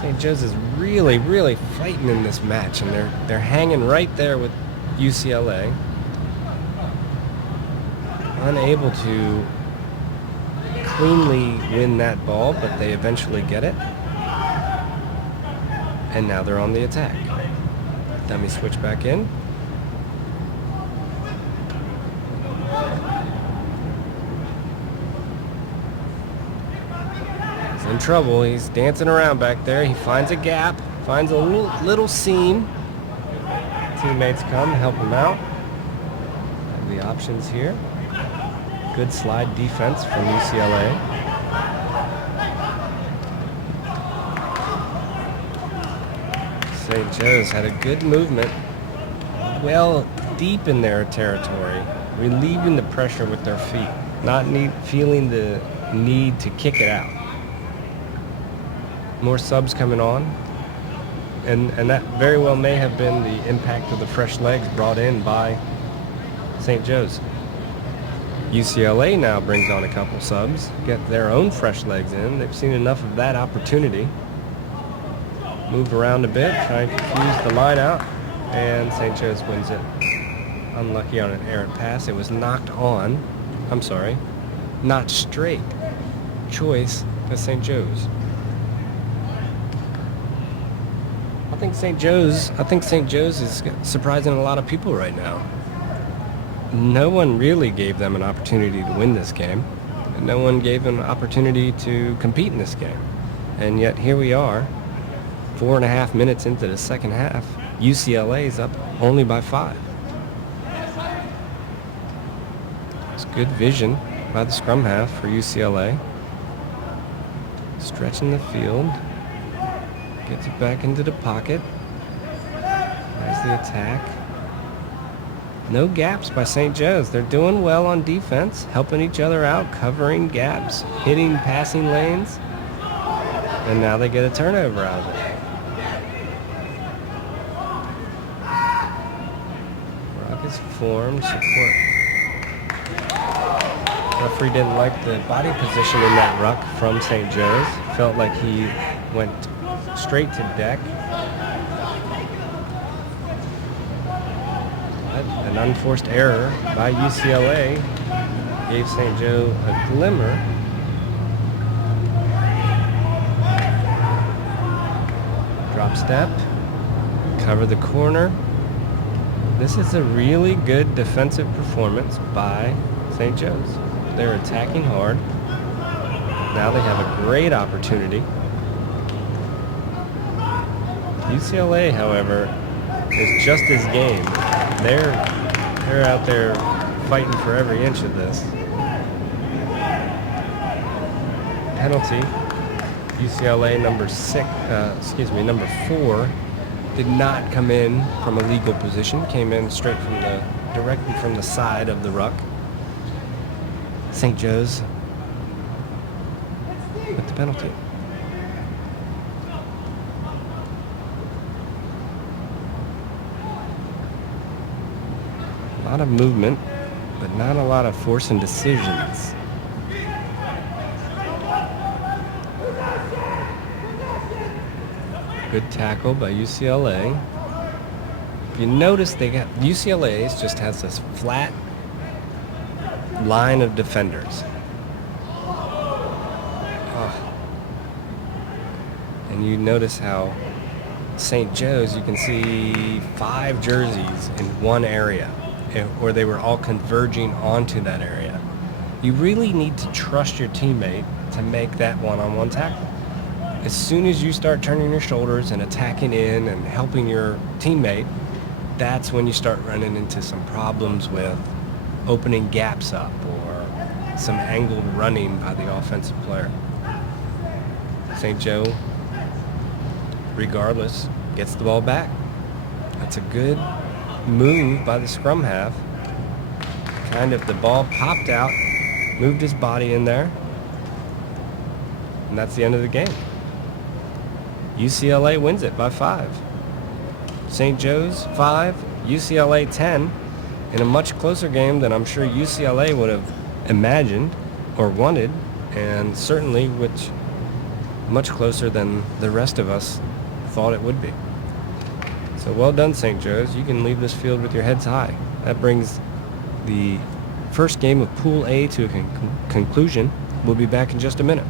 St. Joe's is really, really fighting in this match, and they're hanging right there with UCLA. Unable to cleanly win that ball, but they eventually get it. And now they're on the attack. Dummy switch back in. He's in trouble. He's dancing around back there. He finds a gap, finds a little seam. Teammates come to help him out. Have the options here. Good slide defense from UCLA. St. Joe's had a good movement, well deep in their territory, relieving the pressure with their feet, not feeling the need to kick it out. More subs coming on, and that very well may have been the impact of the fresh legs brought in by St. Joe's. UCLA now brings on a couple subs, get their own fresh legs in. They've seen enough of that opportunity. Move around a bit, try and confuse the line out, and St. Joe's wins it. Unlucky on an errant pass. It was knocked on. I'm sorry, not straight. Choice to St. Joe's. I think St. Joe's is surprising a lot of people right now. No one really gave them an opportunity to win this game. And no one gave them an opportunity to compete in this game. And yet here we are, 4.5 minutes into the second half. UCLA is up only by 5. It's good vision by the scrum half for UCLA. Stretching the field. Gets it back into the pocket. There's the attack. No gaps by St. Joe's. They're doing well on defense, helping each other out, covering gaps, hitting passing lanes. And now they get a turnover out of it. Rock is formed, support. Referee didn't like the body position in that ruck from St. Joe's. Felt like he went straight to deck. An unforced error by UCLA gave St. Joe a glimmer. Drop step, cover the corner. This is a really good defensive performance by St. Joe's. They're attacking hard. Now they have a great opportunity. UCLA, however, is just as game. They're They're out there fighting for every inch of this. Penalty. UCLA number 4 did not come in from a legal position. Came in straight directly from the side of the ruck. St. Joe's with the penalty. A lot of movement, but not a lot of force and decisions. Good tackle by UCLA. If you notice, UCLA just has this flat line of defenders. Oh. And you notice how St. Joe's, you can see 5 jerseys in one area, or they were all converging onto that area. You really need to trust your teammate to make that one-on-one tackle. As soon as you start turning your shoulders and attacking in and helping your teammate, that's when you start running into some problems with opening gaps up or some angled running by the offensive player. St. Joe, regardless, gets the ball back. That's a good move by the scrum half. Kind of the ball popped out, moved his body in there, and that's the end of the game. UCLA wins it by 5. St. Joe's 5, UCLA 10, in a much closer game than I'm sure UCLA would have imagined or wanted, and certainly much closer than the rest of us thought it would be. So well done, St. Joe's. You can leave this field with your heads high. That brings the first game of Pool A to a conclusion. We'll be back in just a minute.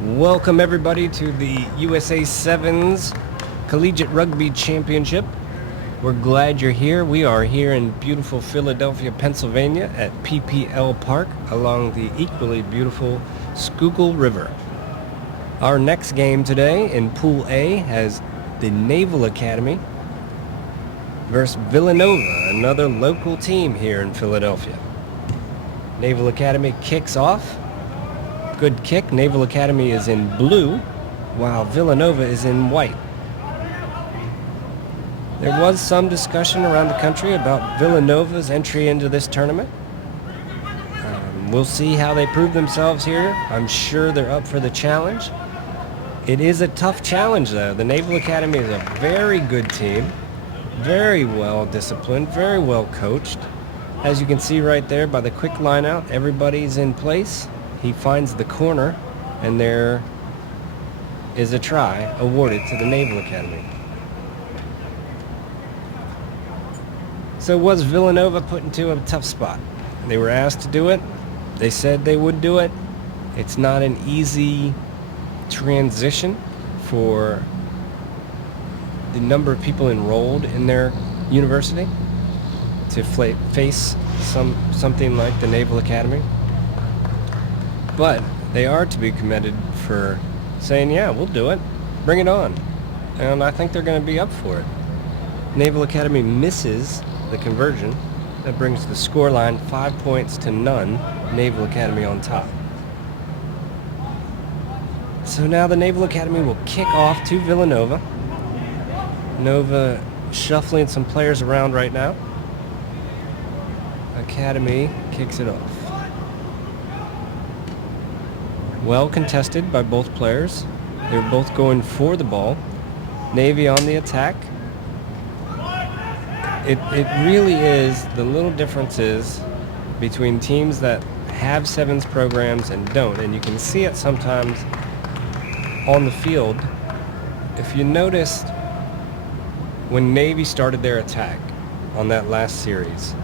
Welcome everybody to the USA Sevens Collegiate Rugby Championship. We're glad you're here. We are here in beautiful Philadelphia, Pennsylvania at PPL Park along the equally beautiful Schuylkill River. Our next game today in Pool A has the Naval Academy versus Villanova, another local team here in Philadelphia. Naval Academy kicks off. Good kick. Naval Academy is in blue, while Villanova is in white. There was some discussion around the country about Villanova's entry into this tournament. We'll see how they prove themselves here. I'm sure they're up for the challenge. It is a tough challenge, though. The Naval Academy is a very good team, very well disciplined, very well coached. As you can see right there by the quick line out, everybody's in place. He finds the corner, and there is a try awarded to the Naval Academy. So was Villanova put into a tough spot? They were asked to do it. They said they would do it. It's not an easy transition for the number of people enrolled in their university to face something like the Naval Academy. But they are to be commended for saying, yeah, we'll do it. Bring it on. And I think they're going to be up for it. Naval Academy misses the conversion. That brings the scoreline 5 points to none. Naval Academy on top. So now the Naval Academy will kick off to Villanova. Nova shuffling some players around right now. Academy kicks it off. Well contested by both players. They're both going for the ball. Navy on the attack. It really is the little differences between teams that have sevens programs and don't. And you can see it sometimes on the field. If you noticed when Navy started their attack on that last series,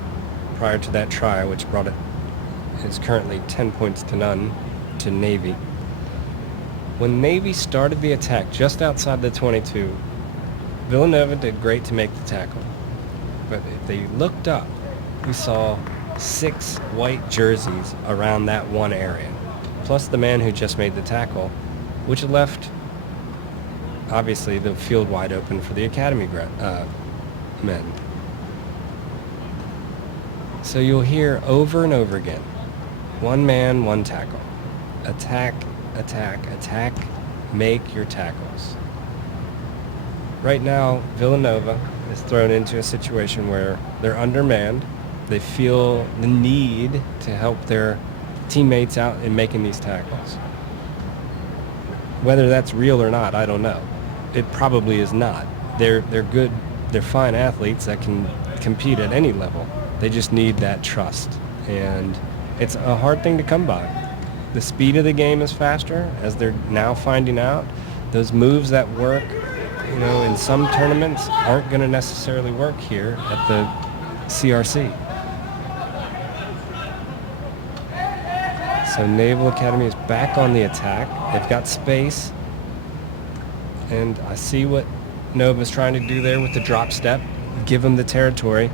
prior to that try, which brought it's currently 10 points to none to Navy. When Navy started the attack just outside the 22, Villanova did great to make the tackle. But if they looked up, we saw 6 white jerseys around that one area, plus the man who just made the tackle, which left, obviously, the field wide open for the Academy men. So you'll hear over and over again, one man, one tackle. Attack, attack, attack, make your tackles. Right now, Villanova is thrown into a situation where they're undermanned. They feel the need to help their teammates out in making these tackles. Whether that's real or not, I don't know. It probably is not. They're good, they're fine athletes that can compete at any level. They just need that trust. And it's a hard thing to come by. The speed of the game is faster, as they're now finding out. Those moves that work, in some tournaments aren't going to necessarily work here at the CRC. So Naval Academy is back on the attack. They've got space. And I see what Nova's trying to do there with the drop step. Give them the territory.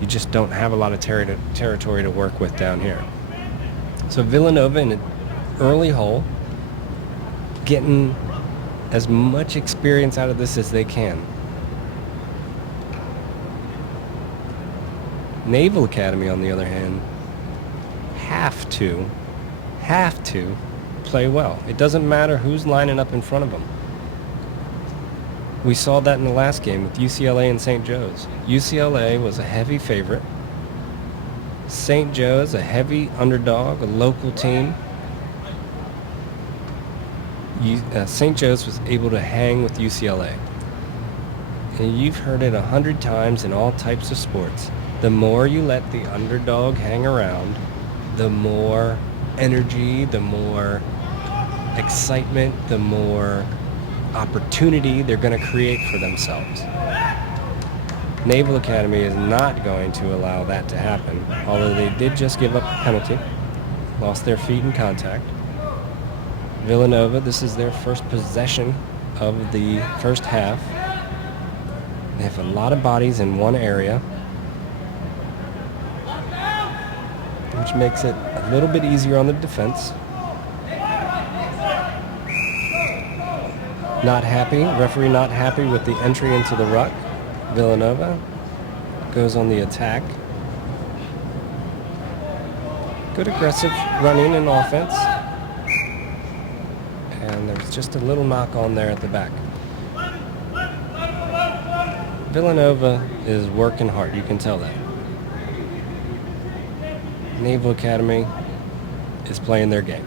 You just don't have a lot of territory to work with down here. So Villanova in an early hole, getting as much experience out of this as they can. Naval Academy, on the other hand, have to play well. It doesn't matter who's lining up in front of them. We saw that in the last game with UCLA and St. Joe's. UCLA was a heavy favorite. St. Joe's, a heavy underdog, a local team. St. Joe's was able to hang with UCLA. And you've heard it 100 times in all types of sports. The more you let the underdog hang around, the more energy, the more excitement, the more opportunity they're going to create for themselves. Naval Academy is not going to allow that to happen, although they did just give up a penalty, lost their feet in contact. Villanova, this is their first possession of the first half. They have a lot of bodies in one area, which makes it a little bit easier on the defense. Not happy, referee not happy with the entry into the ruck. Villanova goes on the attack. Good aggressive running and offense. And there's just a little knock on there at the back. Villanova is working hard, you can tell that. Naval Academy is playing their game.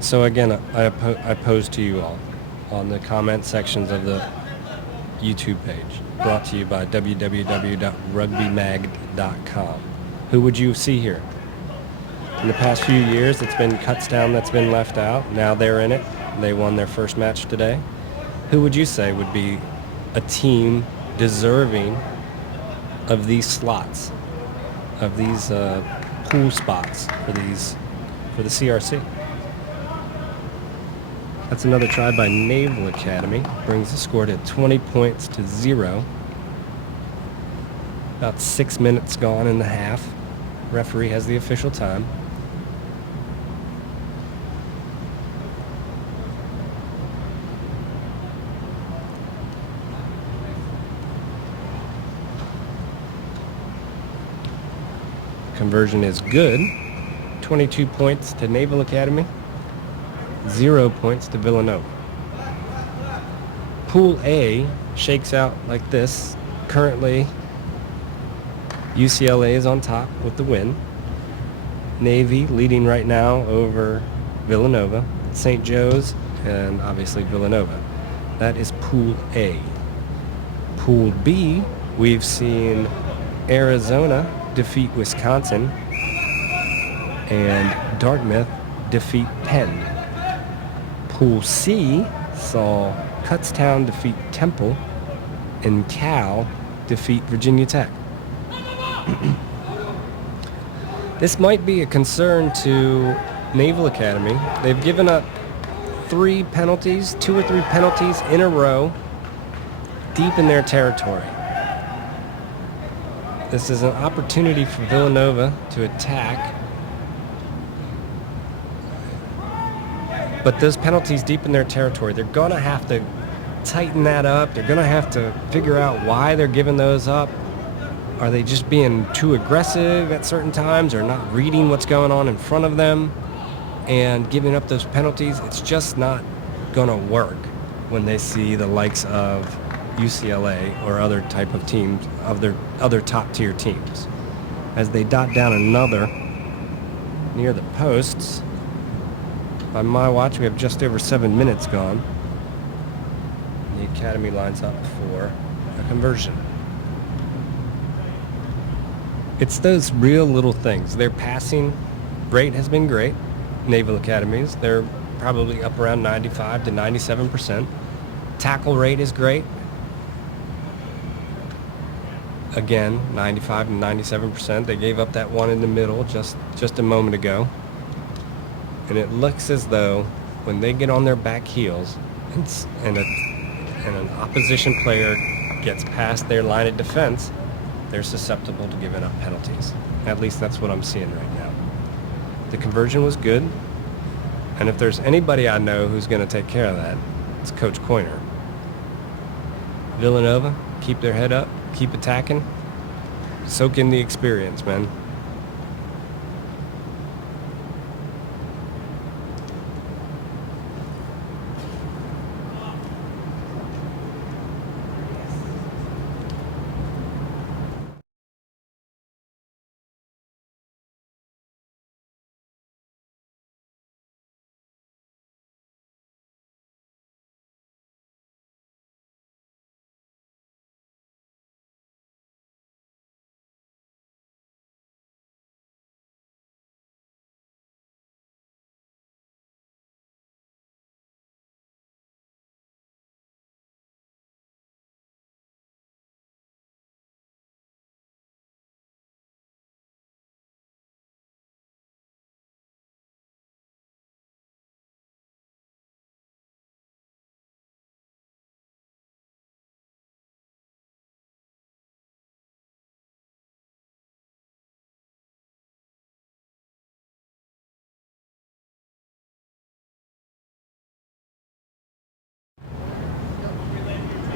So again, I pose to you all on the comment sections of the YouTube page, brought to you by www.rugbymag.com. Who would you see here? In the past few years, it's been Kutztown that's been left out. Now they're in it. They won their first match today. Who would you say would be a team deserving of these slots, of these pool spots for the CRC? That's another try by Naval Academy. Brings the score to 20 points to 0. About 6 minutes gone in the half. Referee has the official time. Conversion is good. 22 points to Naval Academy, 0 points to Villanova. Pool A shakes out like this. Currently, UCLA is on top with the win. Navy leading right now over Villanova, St. Joe's, and obviously Villanova. That is Pool A. Pool B, we've seen Arizona defeat Wisconsin and Dartmouth defeat Penn. Pool C saw Kutztown defeat Temple and Cal defeat Virginia Tech. This might be a concern to Naval Academy. They've given up 2 or 3 penalties in a row deep in their territory. This is an opportunity for Villanova to attack. But those penalties deep in their territory, they're going to have to tighten that up. They're going to have to figure out why they're giving those up. Are they just being too aggressive at certain times or not reading what's going on in front of them and giving up those penalties? It's just not going to work when they see the likes of UCLA or other type of teams, of their other top-tier teams. As they dot down another near the posts, by my watch, we have just over 7 minutes gone. The Academy lines up for a conversion. It's those real little things. Their passing rate has been great. Naval Academies, they're probably up around 95 to 97%. Tackle rate is great. Again, 95 to 97%. They gave up that one in the middle just a moment ago. And it looks as though when they get on their back heels and an opposition player gets past their line of defense, they're susceptible to giving up penalties. At least that's what I'm seeing right now. The conversion was good. And if there's anybody I know who's going to take care of that, it's Coach Coyner. Villanova, keep their head up, keep attacking, soak in the experience, man.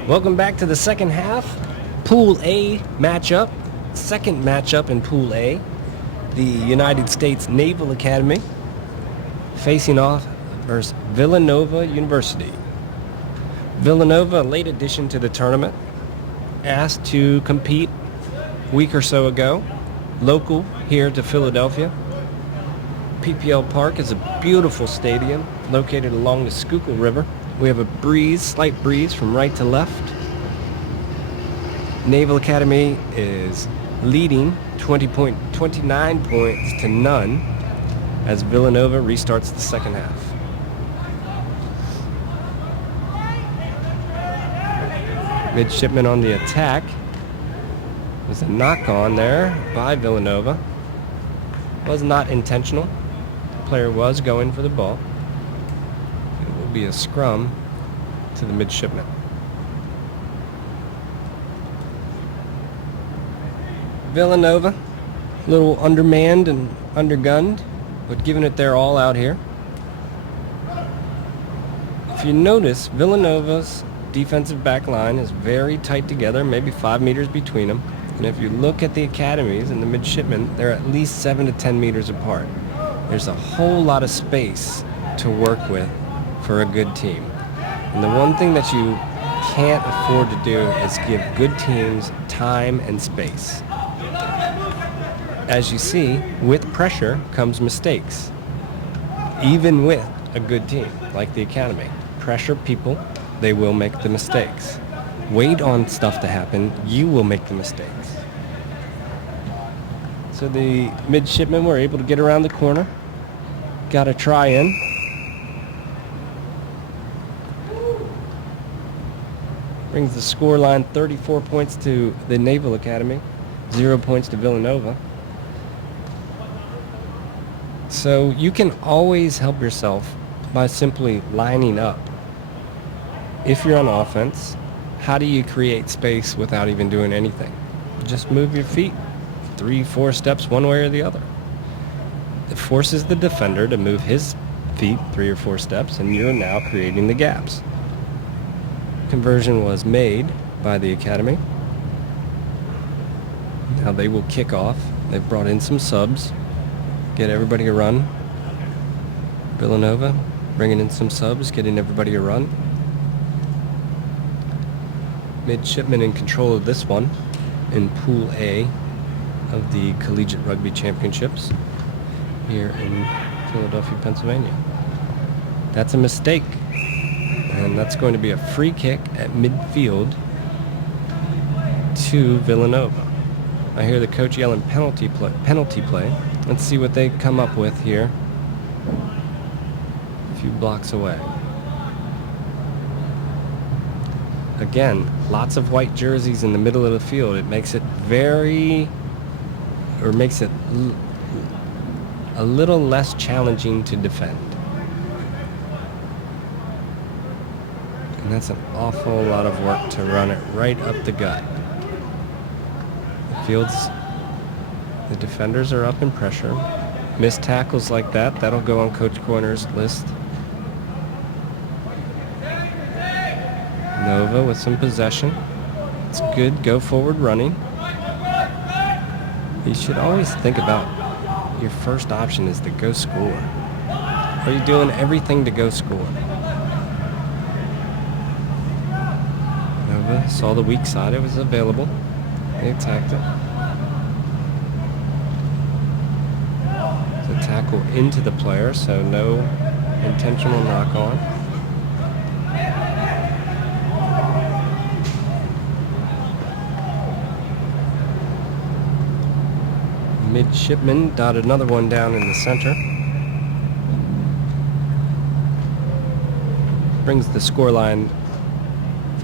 Welcome back to the second half. Pool A matchup. Second matchup in Pool A. The United States Naval Academy facing off versus Villanova University. Villanova, a late addition to the tournament, asked to compete a week or so ago. Local here to Philadelphia. PPL Park is a beautiful stadium located along the Schuylkill River. We have a slight breeze from right to left. Naval Academy is leading 29 points to none as Villanova restarts the second half. Midshipman on the attack. There's a knock on there by Villanova. Was not intentional. The player was going for the ball. Be a scrum to the midshipman. Villanova, a little undermanned and undergunned, but giving it their all out here. If you notice, Villanova's defensive back line is very tight together, maybe 5 meters between them. And if you look at the academies and the midshipmen, they're at least 7 to 10 meters apart. There's a whole lot of space to work with for a good team. And the one thing that you can't afford to do is give good teams time and space. As you see, with pressure comes mistakes. Even with a good team like the Academy. Pressure people, they will make the mistakes. Wait on stuff to happen, you will make the mistakes. So the midshipmen were able to get around the corner. Got a try in. Brings the score line 34 points to the Naval Academy, 0 points to Villanova. So you can always help yourself by simply lining up. If you're on offense, how do you create space without even doing anything? Just move your feet 3-4 steps one way or the other. It forces the defender to move his feet 3 or 4 steps, and you're now creating the gaps. Conversion was made by the Academy. Now they will kick off. They've brought in some subs. Get everybody a run. Villanova bringing in some subs, getting everybody a run. Midshipmen in control of this one in Pool A of the Collegiate Rugby Championships here in Philadelphia, Pennsylvania. That's a mistake, and that's going to be a free kick at midfield to Villanova. I hear the coach yelling penalty play. Let's see what they come up with here. A few blocks away. Again, lots of white jerseys in the middle of the field. It makes it a little less challenging to defend. And that's an awful lot of work to run it right up the gut. The defenders are up in pressure. Missed tackles like that, that'll go on Coach Corner's list. Nova with some possession. It's good go forward running. You should always think about your first option is to go score. Are you doing everything to go score? Nova saw the weak side. It was available. They attacked it. It's a tackle into the player, so no intentional knock on. Midshipman dotted another one down in the center. Brings the scoreline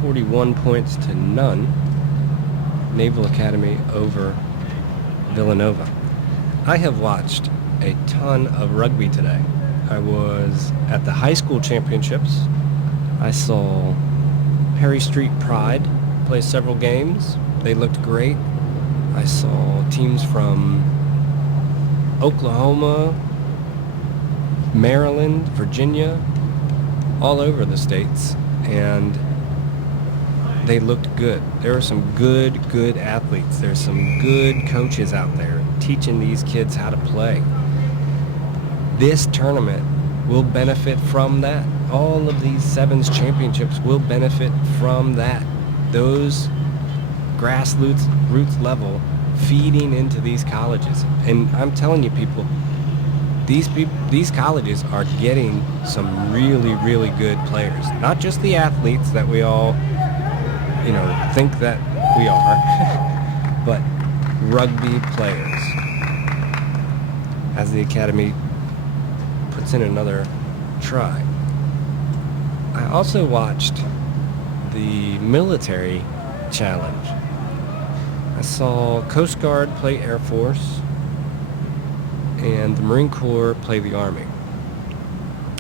41 points to none. Naval Academy over Villanova. I have watched a ton of rugby today. I was at the high school championships. I saw Perry Street Pride play several games. They looked great. I saw teams from Oklahoma, Maryland, Virginia, all over the states, and they looked good. There are some good athletes. There's some good coaches out there teaching these kids how to play. This tournament will benefit from that. All of these Sevens championships will benefit from that. Those grassroots level feeding into these colleges. And I'm telling you, people, these colleges are getting some really good players. Not just the athletes that we all, think that we are, but rugby players. As the Academy puts in another try. I also watched the military challenge. I saw Coast Guard play Air Force and the Marine Corps play the Army.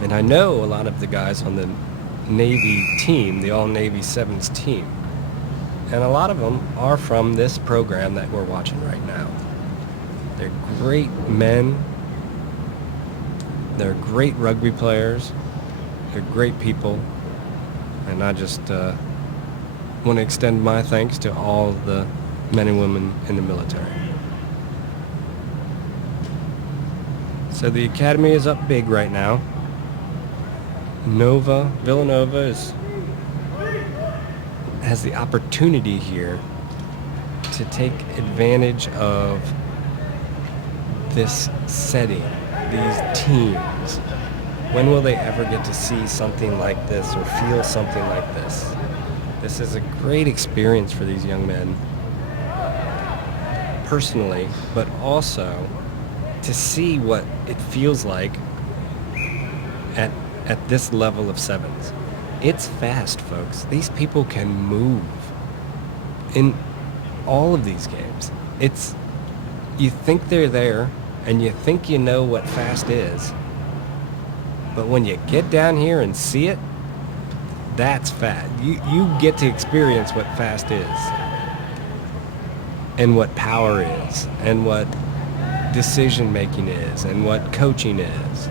And I know a lot of the guys on the Navy team, the All-Navy Sevens team. And a lot of them are from this program that we're watching right now. They're great men. They're great rugby players. They're great people. And I just want to extend my thanks to all the men and women in the military. So the academy is up big right now. Villanova has the opportunity here to take advantage of this setting, these teams. When will they ever get to see something like this or feel something like this? This is a great experience for these young men, personally, but also to see what it feels like at this level of sevens. It's fast, folks. These people can move in all of these games. You think they're there and you think you know what fast is, but when you get down here and see it, that's fast. You get to experience what fast is and what power is and what decision making is and what coaching is.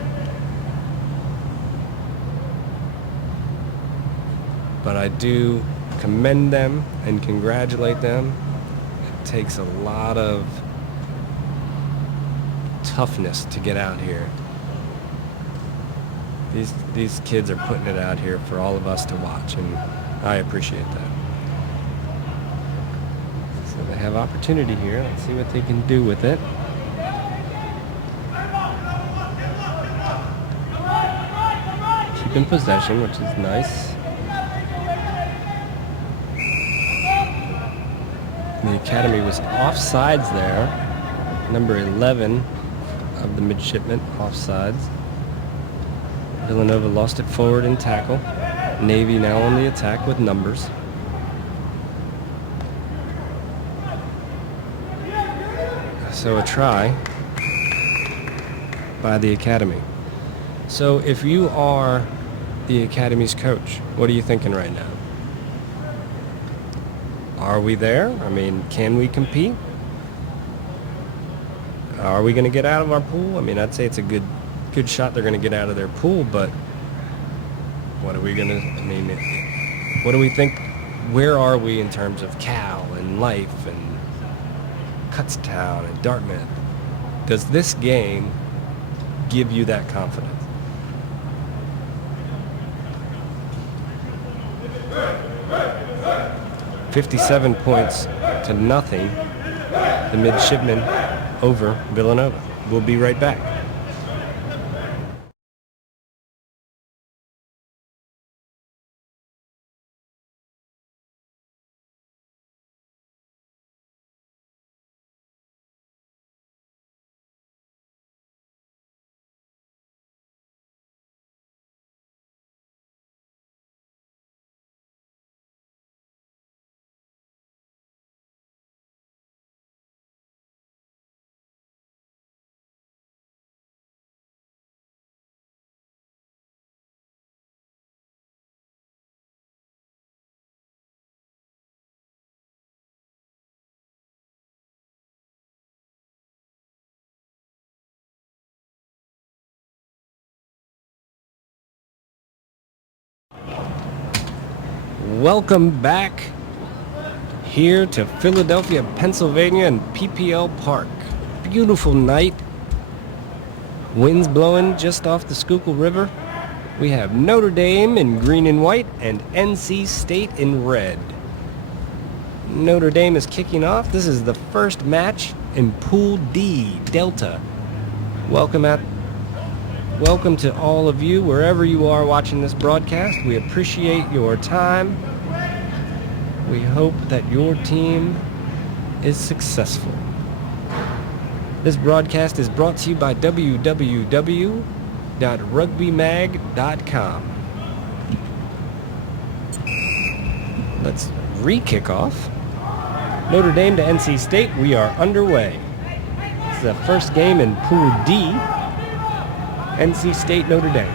But I do commend them and congratulate them. It takes a lot of toughness to get out here. These kids are putting it out here for all of us to watch, and I appreciate that. So they have opportunity here. Let's see what they can do with it. Keep in possession, which is nice. The academy was offsides there. Number 11 of the midshipmen offsides. Villanova lost it forward in tackle. Navy now on the attack with numbers. So a try by the academy. So if you are the academy's coach, what are you thinking right now? Are we there? I mean, can we compete? Are we going to get out of our pool? I mean, I'd say it's a good shot they're going to get out of their pool, but what are we going to, I mean, what do we think? Where are we in terms of Cal and Life and Kutztown and Dartmouth? Does this game give you that confidence? $57 points to nothing. The midshipmen over Villanova. We'll be right back. Welcome back here to Philadelphia, Pennsylvania and PPL Park. Beautiful night. Winds blowing just off the Schuylkill River. We have Notre Dame in green and white and NC State in red. Notre Dame is kicking off. This is the first match in Pool D, Delta. Welcome to all of you, wherever you are watching this broadcast. We appreciate your time. We hope that your team is successful. This broadcast is brought to you by www.rugbymag.com. Let's re-kick off. Notre Dame to NC State, we are underway. This is the first game in Pool D. NC State, Notre Dame.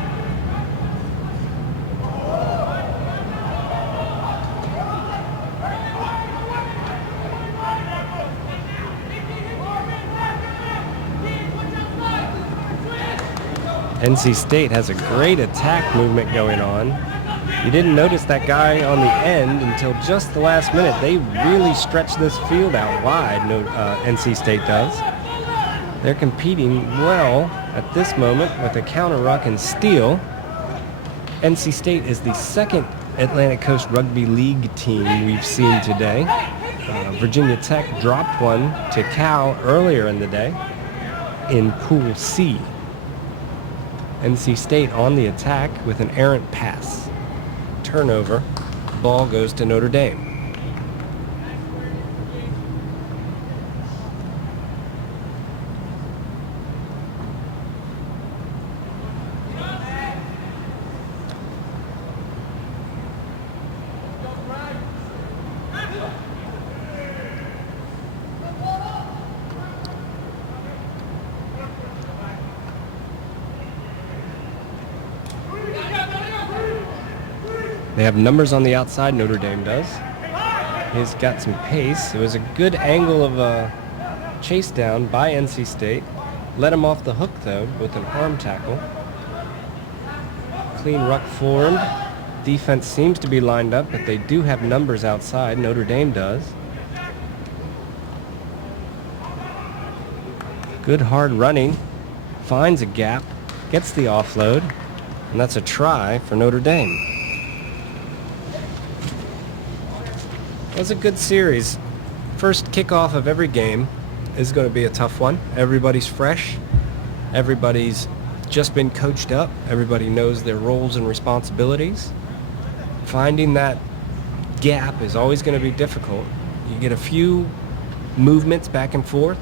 NC State has a great attack movement going on. You didn't notice that guy on the end until just the last minute. They really stretch this field out wide, NC State does. They're competing well At this moment, with a counter ruck and steal, NC State is the second Atlantic Coast Rugby League team we've seen today. Virginia Tech dropped one to Cal earlier in the day in Pool C. NC State on the attack with an errant pass. Turnover. Ball goes to Notre Dame. They have numbers on the outside, Notre Dame does. He's got some pace. It was a good angle of a chase down by NC State. Let him off the hook, though, with an arm tackle. Clean ruck formed. Defense seems to be lined up, but they do have numbers outside. Notre Dame does. Good hard running. Finds a gap. Gets the offload. And that's a try for Notre Dame. It was a good series. First kickoff of every game is going to be a tough one. Everybody's fresh. Everybody's just been coached up. Everybody knows their roles and responsibilities. Finding that gap is always going to be difficult. You get a few movements back and forth.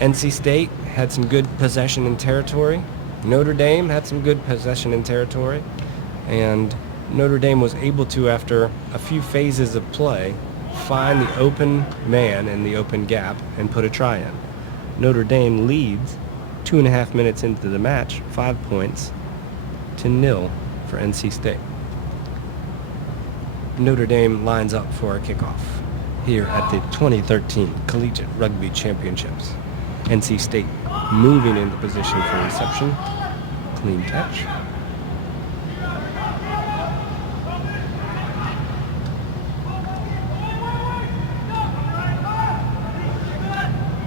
NC State had some good possession and territory. Notre Dame had some good possession and territory. And Notre Dame was able to, after a few phases of play, find the open man in the open gap and put a try in. Notre Dame leads 2.5 minutes into the match, 5 points to 0 for NC State. Notre Dame lines up for a kickoff here at the 2013 Collegiate Rugby Championships. NC State moving into position for reception. Clean catch.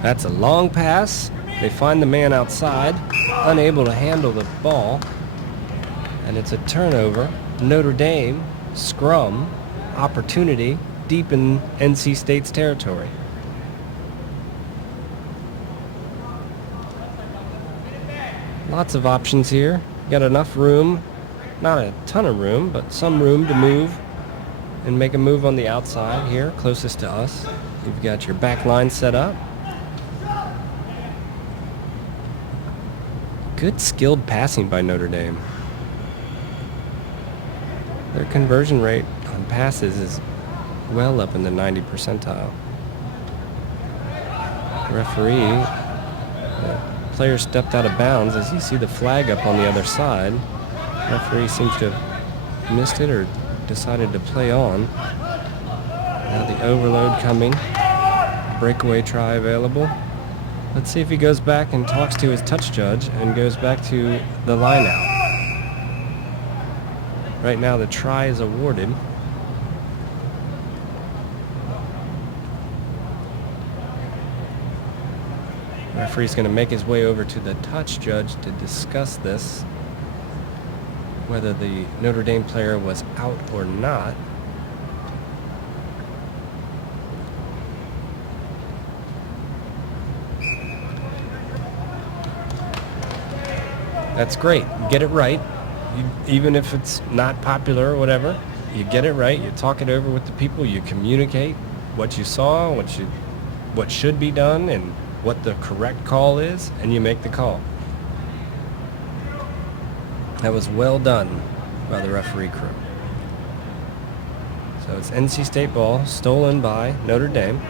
That's a long pass. They find the man outside, unable to handle the ball, and it's a turnover. Notre Dame, scrum, opportunity deep in NC State's territory. Lots of options here. Got enough room, not a ton of room, but some room to move and make a move on the outside here, closest to us. You've got your back line set up. Good skilled passing by Notre Dame. Their conversion rate on passes is well up in the 90 percentile. Referee, the player stepped out of bounds. As you see the flag up on the other side, referee seems to have missed it or decided to play on. Now the overload coming. Breakaway try available. Let's see if he goes back and talks to his touch judge and goes back to the line out. Right now the try is awarded. The referee's going to make his way over to the touch judge to discuss this, whether the Notre Dame player was out or not. That's great. You get it right. Even if it's not popular or whatever, you get it right. You talk it over with the people. You communicate what you saw, what should be done, and what the correct call is, and you make the call. That was well done by the referee crew. So it's NC State ball, stolen by Notre Dame.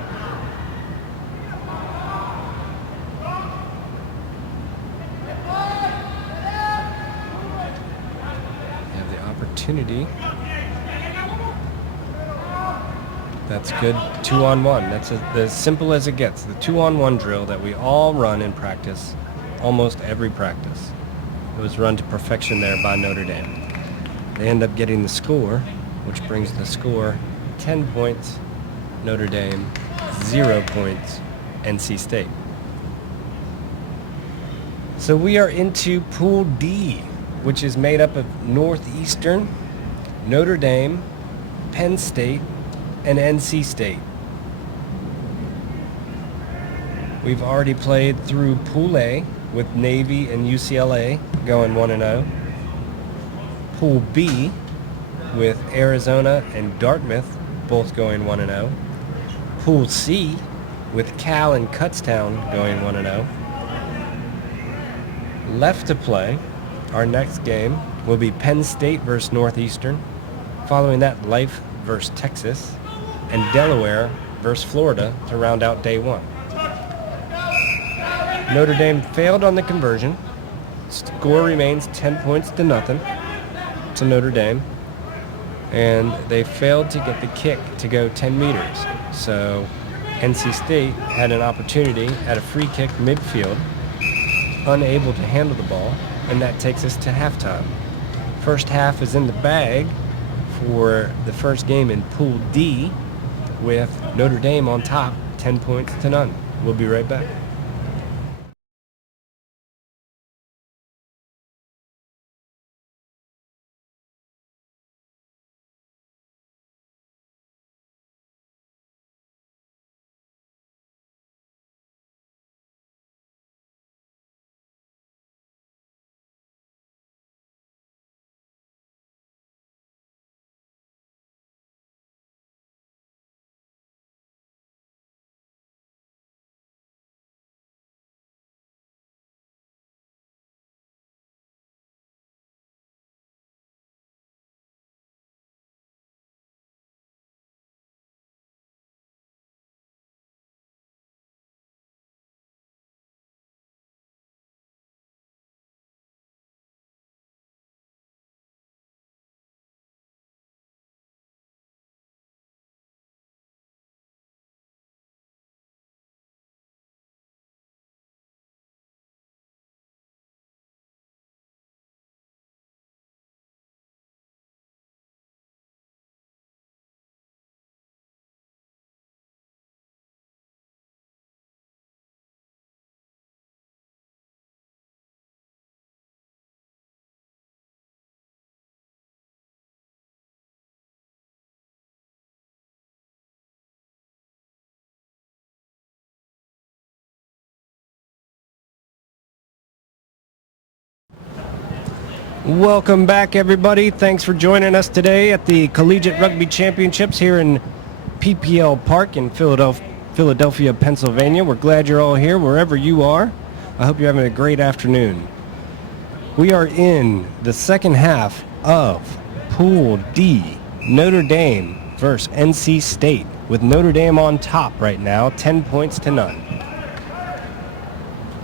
Opportunity. That's good 2-on-1. That's as simple as it gets. The 2-on-1 drill that we all run in practice, almost every practice. It was run to perfection there by Notre Dame. They end up getting the score, which brings the score 10 points Notre Dame, 0 points NC State. So we are into Pool D, which is made up of Northeastern, Notre Dame, Penn State, and NC State. We've already played through Pool A with Navy and UCLA going 1-0. Pool B with Arizona and Dartmouth both going 1-0. Pool C with Cal and Kutztown going 1-0. Left to play, our next game will be Penn State versus Northeastern. Following that, Life versus Texas, and Delaware versus Florida to round out day one. Notre Dame failed on the conversion. Score remains 10 points to nothing to Notre Dame. And they failed to get the kick to go 10 meters. So NC State had an opportunity at a free kick midfield, unable to handle the ball, and that takes us to halftime. First half is in the bag for the first game in Pool D with Notre Dame on top, 10 points to none. We'll be right back. Welcome back, everybody. Thanks for joining us today at the Collegiate Rugby Championships here in PPL Park in Philadelphia, Pennsylvania. We're glad you're all here wherever you are. I hope you're having a great afternoon. We are in the second half of Pool D, Notre Dame versus NC State, with Notre Dame on top right now, 10 points to none.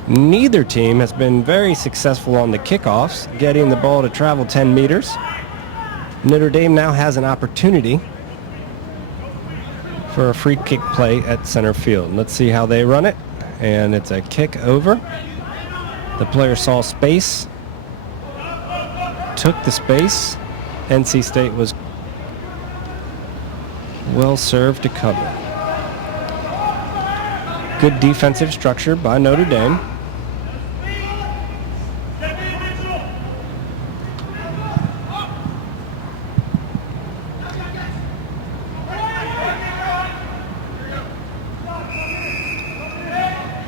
Neither team has been very successful on the kickoffs, getting the ball to travel 10 meters. Notre Dame now has an opportunity for a free kick play at center field. Let's see how they run it. And it's a kick over. The player saw space, took the space. NC State was well served to cover. Good defensive structure by Notre Dame.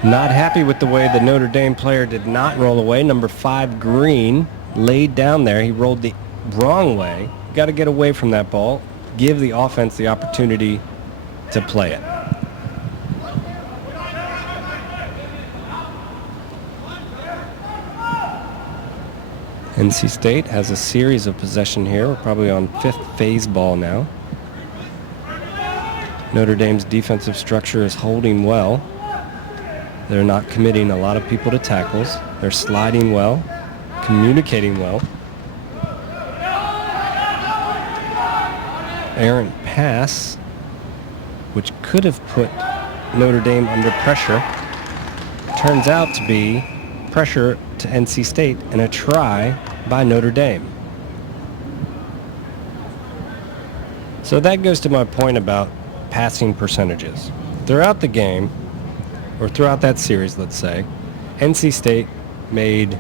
Not happy with the way the Notre Dame player did not roll away. Number 5, Green, laid down there. He rolled the wrong way. Got to get away from that ball. Give the offense the opportunity to play it. NC State has a series of possession here. We're probably on 5th phase ball now. Notre Dame's defensive structure is holding well. They're not committing a lot of people to tackles. They're sliding well, communicating well. Errant pass, which could have put Notre Dame under pressure, turns out to be pressure to NC State and a try by Notre Dame. So that goes to my point about passing percentages. Throughout the game, or throughout that series, let's say, NC State made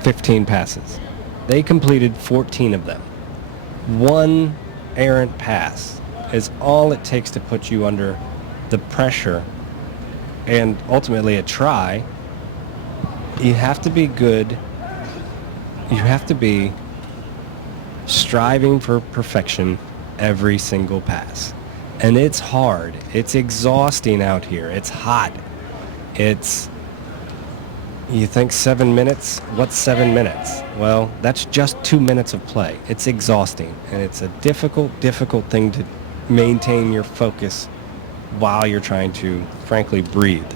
15 passes. They completed 14 of them. One errant pass is all it takes to put you under the pressure and ultimately a try. You have to be good. You have to be striving for perfection every single pass. And it's hard. It's exhausting out here. It's hot. You think 7 minutes? What's 7 minutes? Well, that's just 2 minutes of play. It's exhausting, and it's a difficult thing to maintain your focus while you're trying to, frankly, breathe.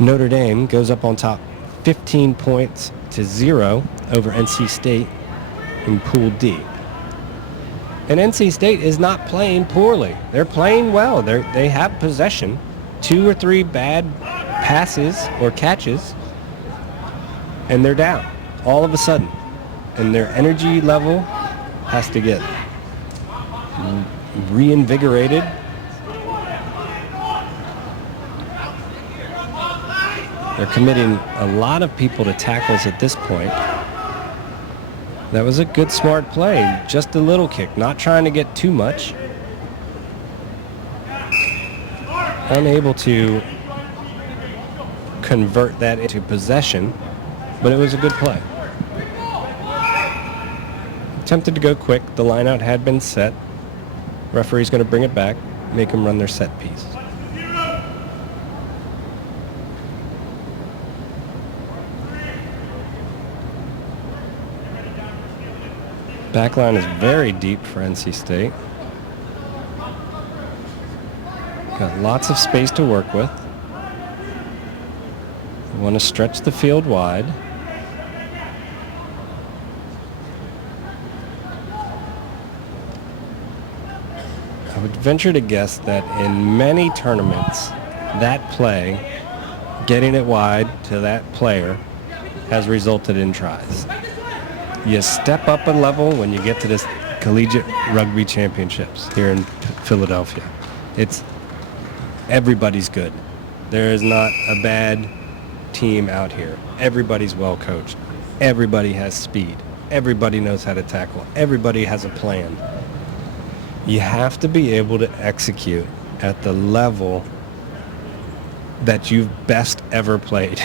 Notre Dame goes up on top 15 points to 0 over NC State in Pool D. And NC State is not playing poorly. They're playing well. They have possession. 2 or 3 bad passes or catches, and they're down all of a sudden. And their energy level has to get reinvigorated. They're committing a lot of people to tackles at this point. That was a good, smart play. Just a little kick, not trying to get too much. Unable to convert that into possession, but it was a good play. Attempted to go quick. The lineout had been set. Referee's going to bring it back, make them run their set piece. Backline is very deep for NC State. Got lots of space to work with. We want to stretch the field wide. I would venture to guess that in many tournaments, that play, getting it wide to that player, has resulted in tries. You step up a level when you get to this Collegiate Rugby Championships here in Philadelphia. Everybody's good. There is not a bad team out here. Everybody's well coached. Everybody has speed. Everybody knows how to tackle. Everybody has a plan. You have to be able to execute at the level that you've best ever played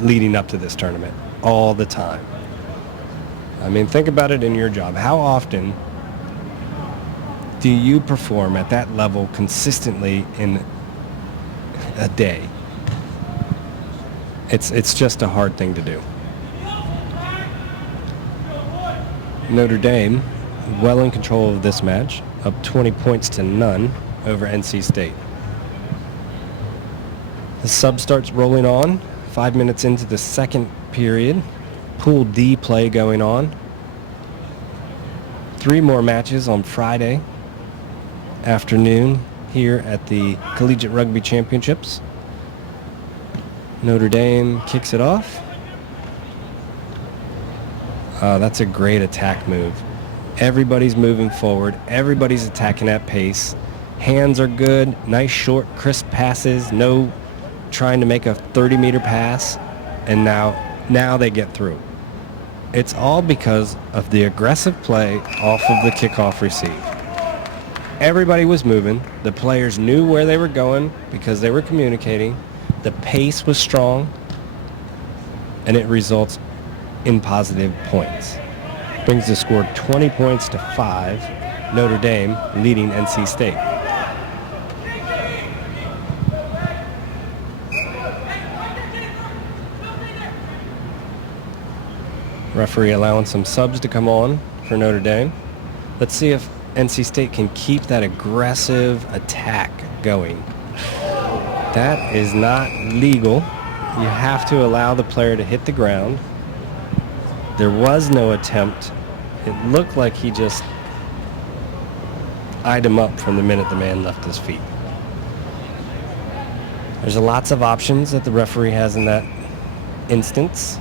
leading up to this tournament all the time. I mean, think about it in your job. How often do you perform at that level consistently in a day? It's just a hard thing to do. Notre Dame, well in control of this match, up 20 points to none over NC State. The sub starts rolling on, 5 minutes into the second period. Pool D play going on. 3 more matches on Friday afternoon here at the Collegiate Rugby Championships. Notre Dame kicks it off. That's a great attack move. Everybody's moving forward. Everybody's attacking at pace. Hands are good. Nice short, crisp passes. No trying to make a 30-meter pass. And now they get through. It's all because of the aggressive play off of the kickoff receive. Everybody was moving. The players knew where they were going because they were communicating. The pace was strong, and it results in positive points. Brings the score 20 points to 5. Notre Dame leading NC State. Referee allowing some subs to come on for Notre Dame. Let's see if NC State can keep that aggressive attack going. That is not legal. You have to allow the player to hit the ground. There was no attempt. It looked like he just eyed him up from the minute the man left his feet. There's lots of options that the referee has in that instance.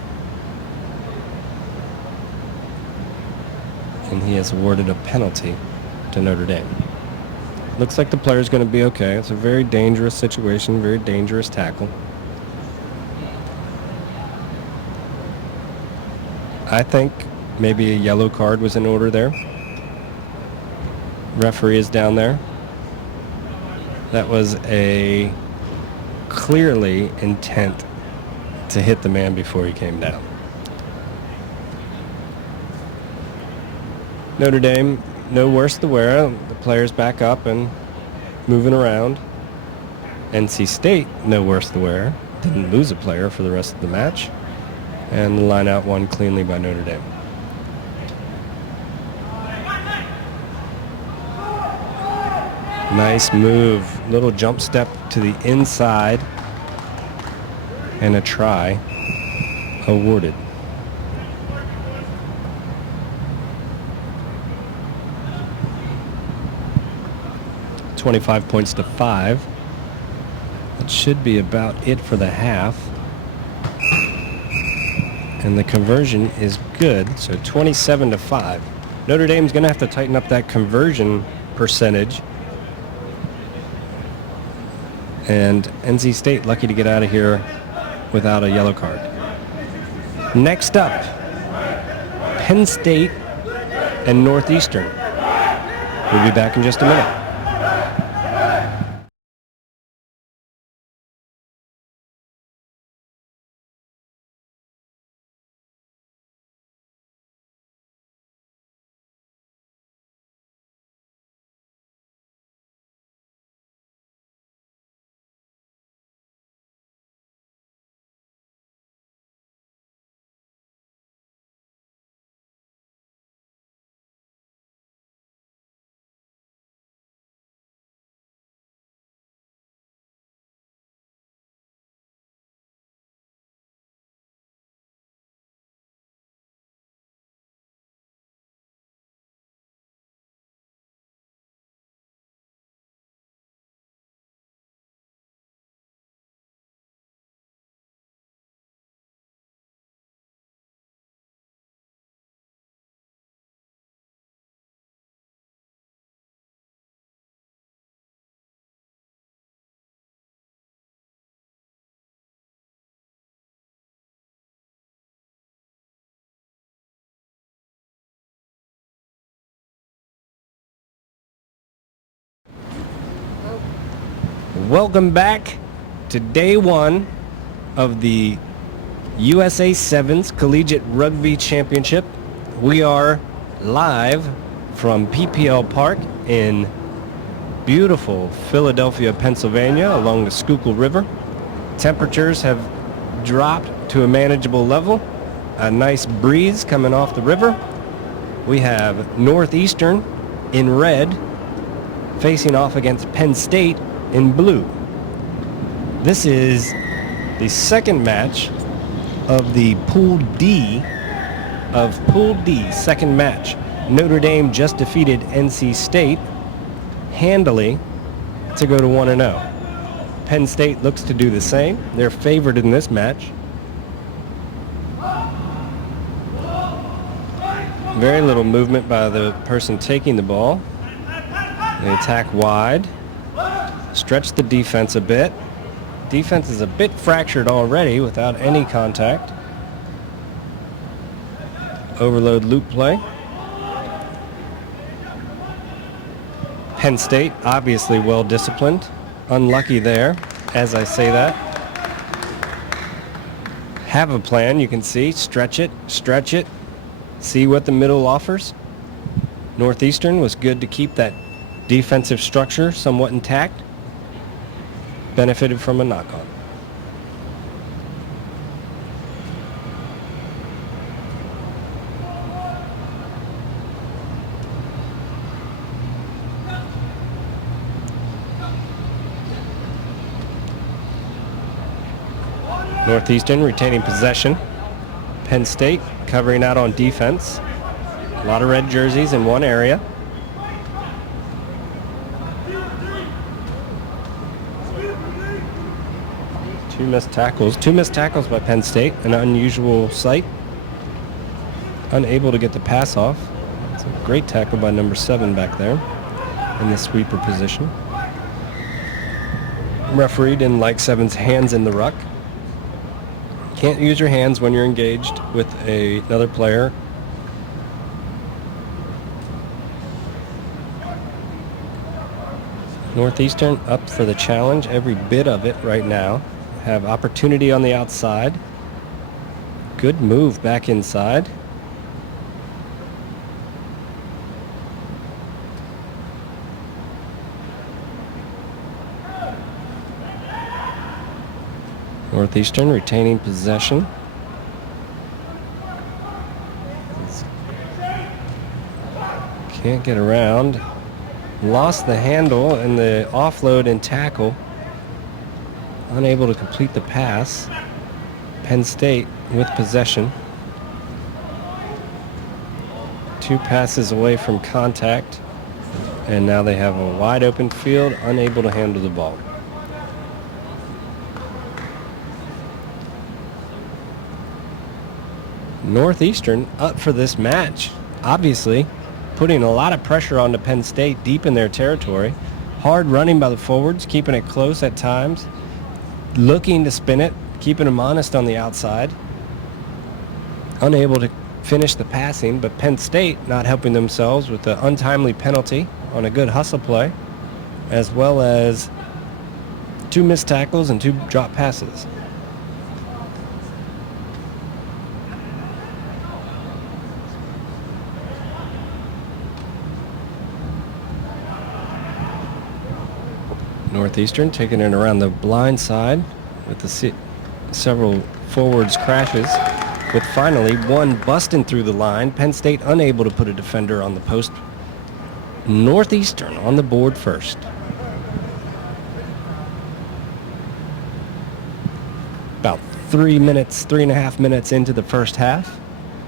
And he has awarded a penalty to Notre Dame. Looks like the player's going to be okay. It's a very dangerous situation, very dangerous tackle. I think maybe a yellow card was in order there. Referee is down there. That was a clearly intent to hit the man before he came down. Notre Dame, no worse the wear. The players back up and moving around. NC State, no worse the wear. Didn't lose a player for the rest of the match. And the line out won cleanly by Notre Dame. Nice move. Little jump step to the inside. And a try awarded. $25 points to 5. That should be about it for the half. And the conversion is good, so 27 to 5. Notre Dame's going to have to tighten up that conversion percentage. And NC State lucky to get out of here without a yellow card. Next up, Penn State and Northeastern. We'll be back in just a minute. Welcome back to day one of the USA Sevens Collegiate Rugby Championship. We are live from PPL Park in beautiful Philadelphia, Pennsylvania, along the Schuylkill River. Temperatures have dropped to a manageable level. A nice breeze coming off the river. We have Northeastern in red facing off against Penn State in blue. This is the second match of the Pool D second match. Notre Dame just defeated NC State handily to go to 1-0. Penn State looks to do the same. They're favored in this match. Very little movement by the person taking the ball. They attack wide. Stretch the defense a bit. Defense is a bit fractured already without any contact. Overload loop play. Penn State obviously well disciplined. Unlucky there, as I say that. Have a plan, you can see. Stretch it, see what the middle offers. Northeastern was good to keep that defensive structure somewhat intact. Benefited from a knock-on. Northeastern retaining possession. Penn State covering out on defense. A lot of red jerseys in one area. Two missed tackles by Penn State, an unusual sight. Unable to get the pass off. It's a great tackle by number 7 back there in the sweeper position. Referee didn't like 7's hands in the ruck. Can't use your hands when you're engaged with another player. Northeastern up for the challenge, every bit of it right now. Have opportunity on the outside. Good move back inside. Northeastern retaining possession. Can't get around. Lost the handle and the offload and tackle. Unable to complete the pass. Penn State with possession. 2 passes away from contact. And now they have a wide open field, unable to handle the ball. Northeastern up for this match, obviously putting a lot of pressure onto Penn State deep in their territory. Hard running by the forwards, keeping it close at times, looking to spin it, keeping them honest on the outside. Unable to finish the passing, but Penn State not helping themselves with the untimely penalty on a good hustle play, as well as 2 missed tackles and 2 drop passes. Northeastern taking it around the blind side with the several forwards crashes, with finally one busting through the line. Penn State unable to put a defender on the post. Northeastern on the board first. About 3.5 minutes into the first half.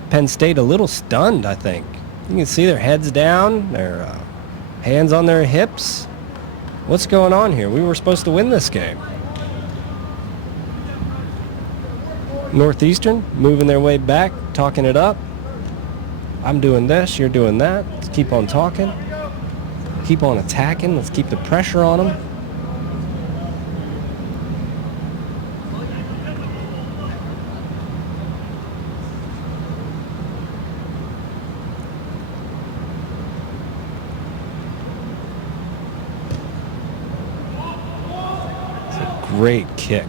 Penn State a little stunned, I think. You can see their heads down, their hands on their hips. What's going on here? We were supposed to win this game. Northeastern moving their way back, talking it up. I'm doing this, you're doing that. Let's keep on talking. Keep on attacking. Let's keep the pressure on them. Great kick.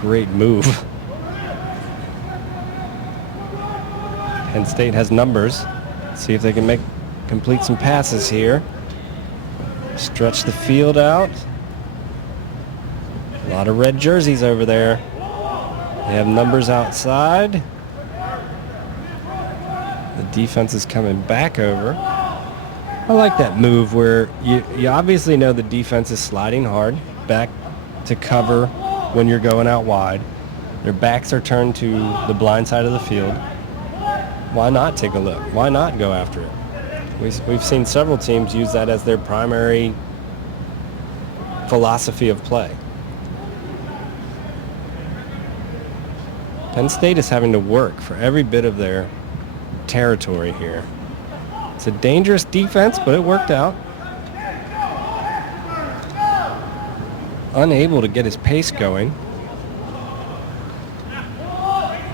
Great move. Penn State has numbers. See if they can complete some passes here. Stretch the field out. A lot of red jerseys over there. They have numbers outside. The defense is coming back over. I like that move where you obviously know the defense is sliding hard back to cover when you're going out wide. Their backs are turned to the blind side of the field. Why not take a look? Why not go after it? We've seen several teams use that as their primary philosophy of play. Penn State is having to work for every bit of their territory here. It's a dangerous defense, but it worked out. Unable to get his pace going.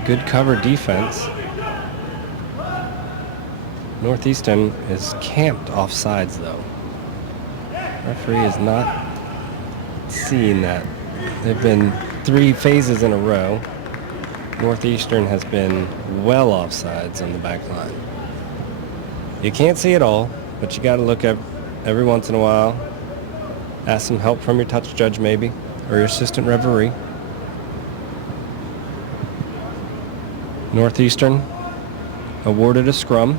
Good cover defense. Northeastern is camped off sides, though. Referee is not seeing that. There have been 3 phases in a row. Northeastern has been well offsides on the back line. You can't see it all, but you got to look at every once in a while. Ask some help from your touch judge maybe, or your assistant referee. Northeastern awarded a scrum.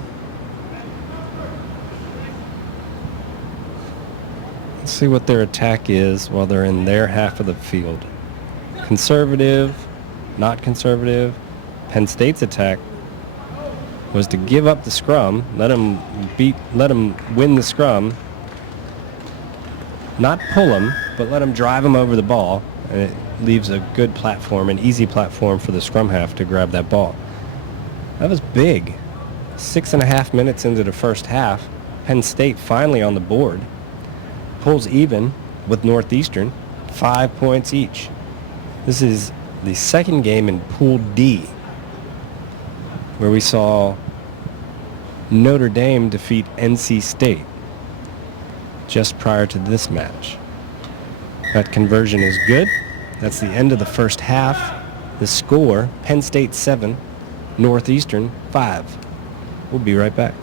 Let's see what their attack is while they're in their half of the field. Conservative, not conservative. Penn State's attack was to give up the scrum, let them win the scrum, not pull them, but let them drive them over the ball, and it leaves a good platform, an easy platform for the scrum half to grab that ball. That was big. 6.5 minutes into the first half, Penn State finally on the board, pulls even with Northeastern, 5 points each. This is the second game in Pool D, where we saw Notre Dame defeat NC State just prior to this match. That conversion is good. That's the end of the first half. The score, Penn State 7, Northeastern 5. We'll be right back.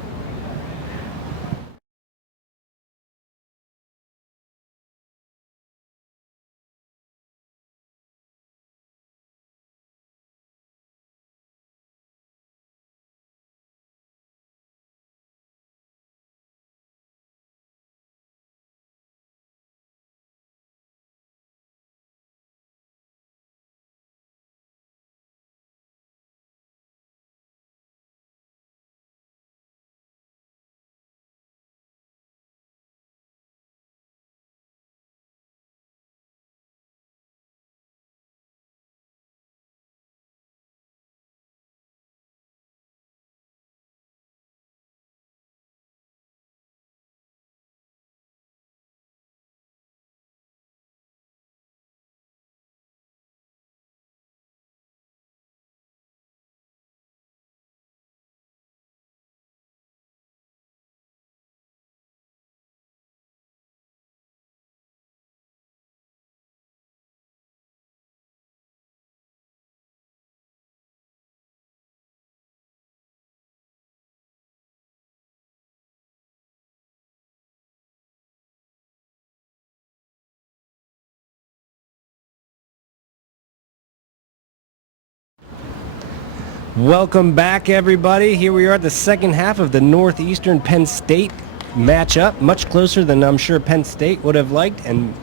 Welcome back, everybody. Here we are at the second half of the Northeastern Penn State matchup. Much closer than I'm sure Penn State would have liked, and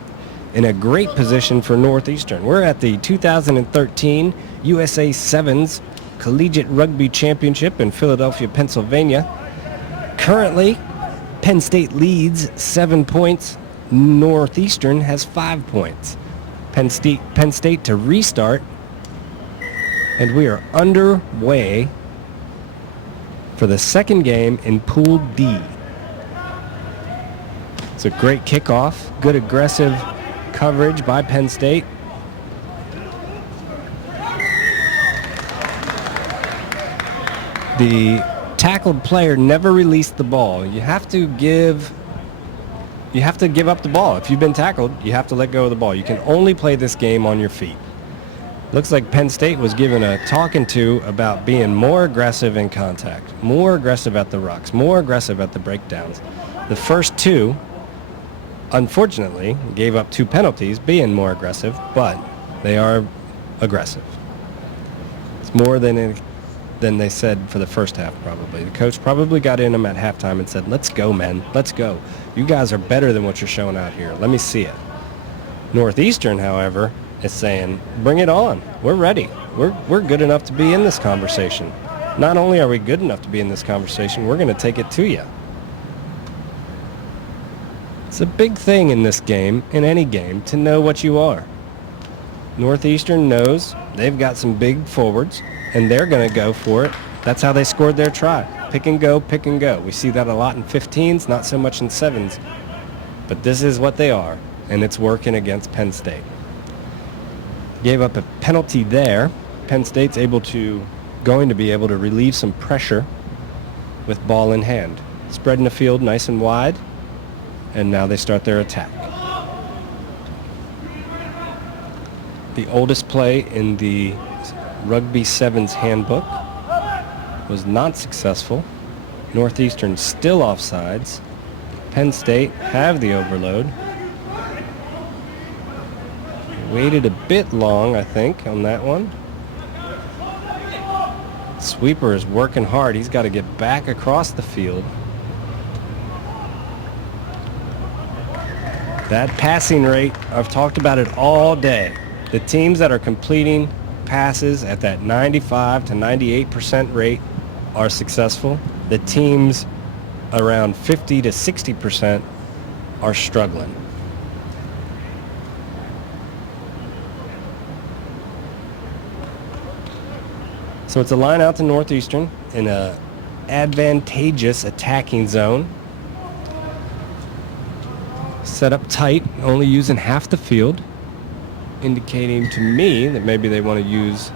in a great position for Northeastern. We're at the 2013 USA Sevens Collegiate Rugby Championship in Philadelphia, Pennsylvania. Currently, Penn State leads 7 points. Northeastern has 5 points. Penn State to restart. And we are underway for the second game in Pool D. It's a great kickoff, good aggressive coverage by Penn State. The tackled player never released the ball. You have to give up the ball. If you've been tackled, you have to let go of the ball. You can only play this game on your feet. Looks like Penn State was given a talking to about being more aggressive in contact, more aggressive at the rucks, more aggressive at the breakdowns. The first two, unfortunately, gave up 2 penalties being more aggressive, but they are aggressive. It's more than they said for the first half, probably. The coach probably got in them at halftime and said, "Let's go, men. Let's go. You guys are better than what you're showing out here. Let me see it." Northeastern, however, is saying, "Bring it on. We're ready. We're good enough to be in this conversation. Not only are we good enough to be in this conversation, we're going to take it to you." It's a big thing in this game, in any game, to know what you are. Northeastern knows they've got some big forwards, and they're going to go for it. That's how they scored their try. Pick and go, pick and go. We see that a lot in 15s, not so much in 7s. But this is what they are, and it's working against Penn State. Gave up a penalty there. Penn State's going to be able to relieve some pressure with ball in hand. Spreading the field nice and wide, and now they start their attack. The oldest play in the Rugby Sevens handbook was not successful. Northeastern still offsides. Penn State have the overload. Waited a bit long, I think, on that one. Sweeper is working hard. He's got to get back across the field. That passing rate, I've talked about it all day. The teams that are completing passes at that 95 to 98% rate are successful. The teams around 50 to 60% are struggling. So it's a line out to Northeastern in a advantageous attacking zone. Set up tight, only using half the field. indicating to me that maybe they want to use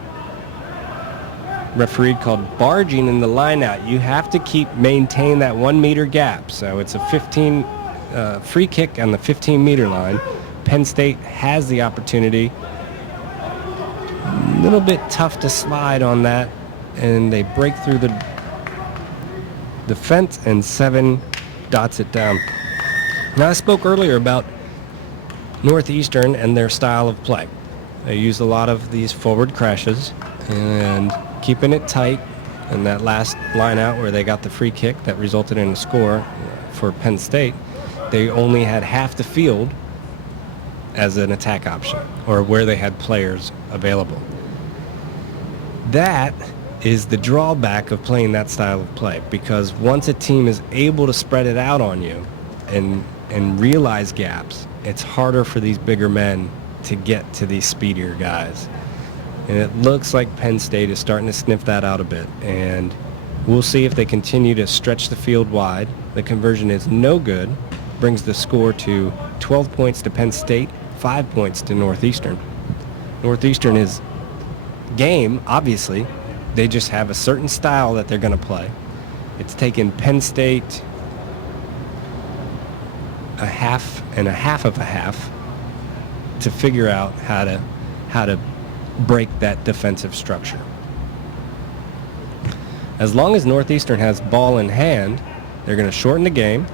referee called barging in the line out. You have to maintain that 1 meter gap. So it's a 15 free kick on the 15-meter line. Penn State has the opportunity. A little bit tough to slide on that, and they break through the defense, and 7 dots it down. Now, I spoke earlier about Northeastern and their style of play. They use a lot of these forward crashes and keeping it tight. And that last line out where they got the free kick that resulted in a score for Penn State, they only had half the field as an attack option, or where they had players available. That is the drawback of playing that style of play, because once a team is able to spread it out on you and realize gaps, it's harder for these bigger men to get to these speedier guys. And it looks like Penn State is starting to sniff that out a bit, and we'll see if they continue to stretch the field wide. The conversion is no good, brings the score to 12 points to Penn State, 5 points to Northeastern. Northeastern is game, obviously. They just have a certain style that they're going to play. It's taken Penn State a half and a half of a half to figure out how to break that defensive structure. As long as Northeastern has ball in hand, they're going to shorten the game.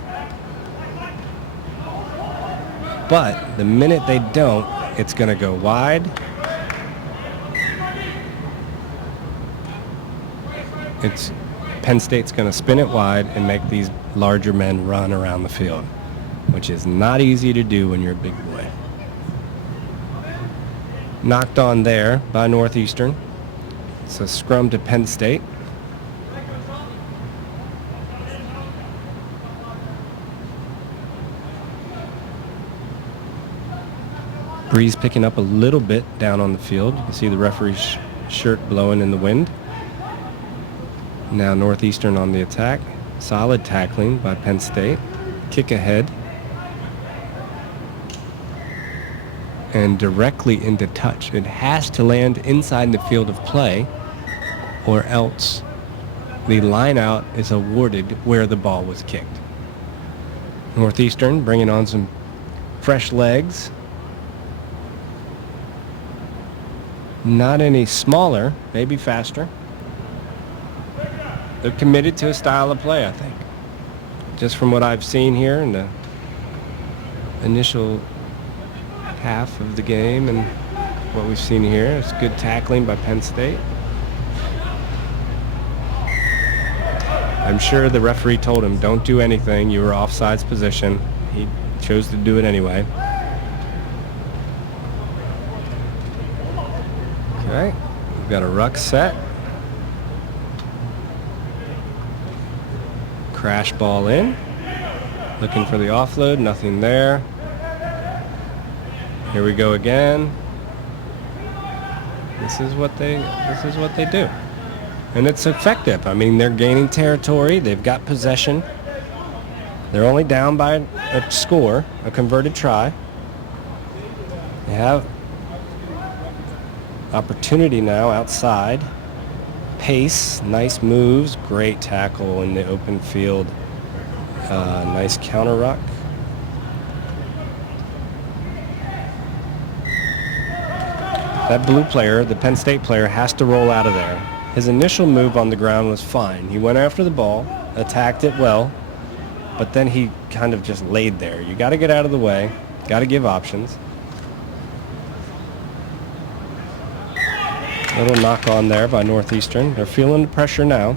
But the minute they don't, it's going to go wide. Penn State's going to spin it wide and make these larger men run around the field, which is not easy to do when you're a big boy. Knocked on there by Northeastern. It's a scrum to Penn State. Breeze picking up a little bit down on the field. You can see the referee's shirt blowing in the wind. Now Northeastern on the attack. Solid tackling by Penn State. Kick ahead. And directly into touch. It has to land inside the field of play, or else the line out is awarded where the ball was kicked. Northeastern bringing on some fresh legs. Not any smaller, maybe faster. They're committed to a style of play, I think. Just from what I've seen here in the initial half of the game and what we've seen here, it's good tackling by Penn State. I'm sure the referee told him, don't do anything. You were offsides position. He chose to do it anyway. Okay, we've got a ruck set. Crash ball in. Looking for the offload, nothing there. Here we go again. This is what they do. And it's effective. I mean, they're gaining territory. They've got possession. They're only down by a score, a converted try. They have opportunity now outside. Pace, nice moves, great tackle in the open field. Nice counter ruck. That blue player, the Penn State player, has to roll out of there. His initial move on the ground was fine. He went after the ball, attacked it well, but then he kind of just laid there. You got to get out of the way, got to give options. Little knock on there by Northeastern. They're feeling the pressure now.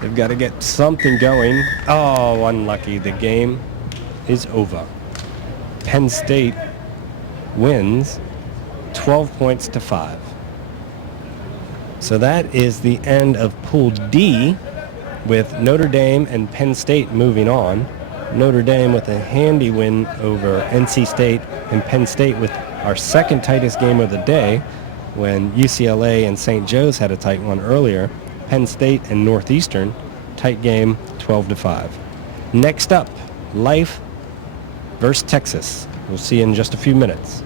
They've got to get something going. Oh, unlucky. The game is over. Penn State wins 12 points to 5. So that is the end of Pool D, with Notre Dame and Penn State moving on. Notre Dame with a handy win over NC State, and Penn State with our second tightest game of the day, when UCLA and St. Joe's had a tight one earlier. Penn State and Northeastern, tight game, 12-5. Next up, Life versus Texas. We'll see you in just a few minutes.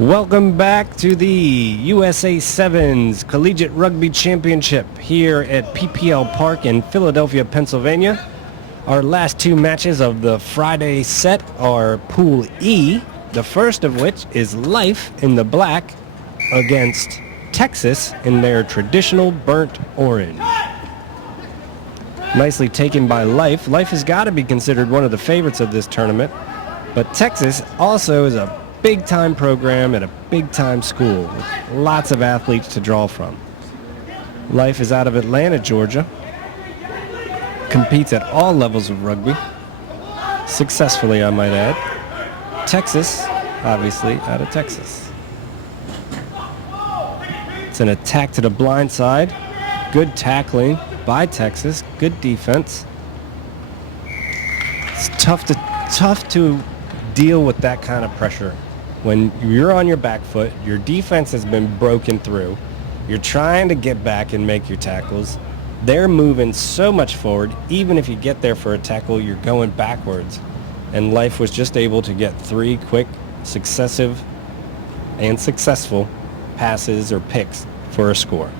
Welcome back to the USA Sevens Collegiate Rugby Championship here at PPL Park in Philadelphia, Pennsylvania. Our last two matches of the Friday set are Pool E, the first of which is Life in the black against Texas in their traditional burnt orange. Nicely taken by Life. Life has got to be considered one of the favorites of this tournament, but Texas also is a big-time program at a big-time school with lots of athletes to draw from. Life is out of Atlanta, Georgia. Competes at all levels of rugby. Successfully, I might add. Texas, obviously, out of Texas. It's an attack to the blind side. Good tackling by Texas. Good defense. It's tough to deal with that kind of pressure. When you're on your back foot, your defense has been broken through, you're trying to get back and make your tackles. They're moving so much forward. Even if you get there for a tackle, you're going backwards. And Life was just able to get 3 quick, successive, and successful passes or picks for a score.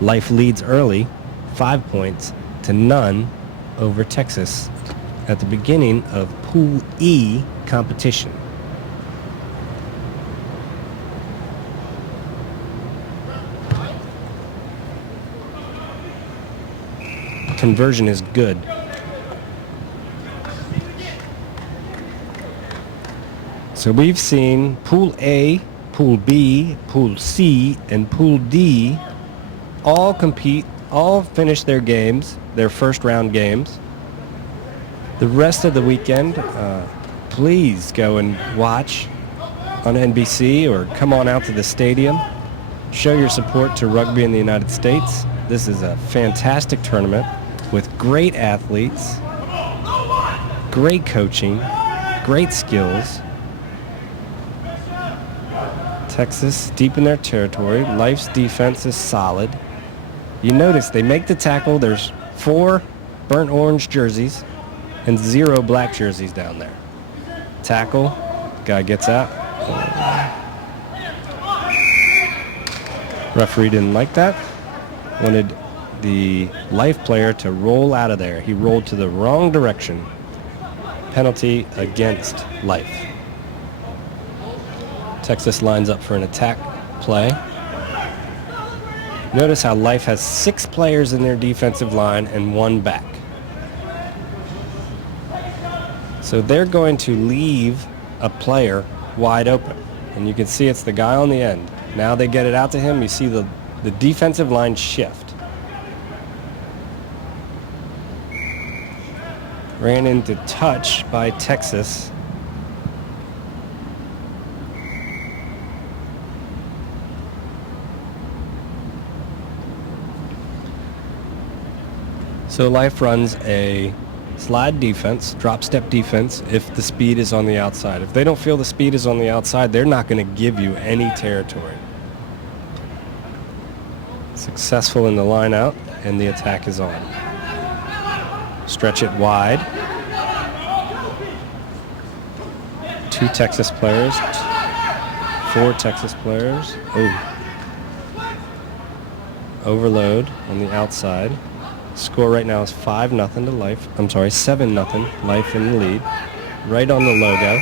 Life leads early, 5 points to none over Texas at the beginning of Pool E competition. Conversion is good. So we've seen Pool A, Pool B, Pool C, and Pool D all compete, all finish their games, their first round games. The rest of the weekend, please go and watch on NBC or come on out to the stadium. Show your support to rugby in the United States. This is a fantastic tournament with great athletes, great coaching, great skills. Texas deep in their territory. Life's defense is solid. You notice they make the tackle. There's 4 burnt orange jerseys and 0 black jerseys down there. Tackle, guy gets out. Referee didn't like that. Wanted the Life player to roll out of there. He rolled to the wrong direction. Penalty against Life. Texas lines up for an attack play. Notice how Life has 6 players in their defensive line and 1 back. So they're going to leave a player wide open. And you can see it's the guy on the end. Now they get it out to him. You see the defensive line shift. Ran into touch by Texas. So Life runs a slide defense, drop step defense if the speed is on the outside. If they don't feel the speed is on the outside, they're not going to give you any territory. Successful in the line out, and the attack is on. Stretch it wide. 2 Texas players, 4 Texas players. Oh. Overload on the outside. Score right now is 5-0 to Life. I'm sorry, 7-0. Life in the lead. Right on the logo.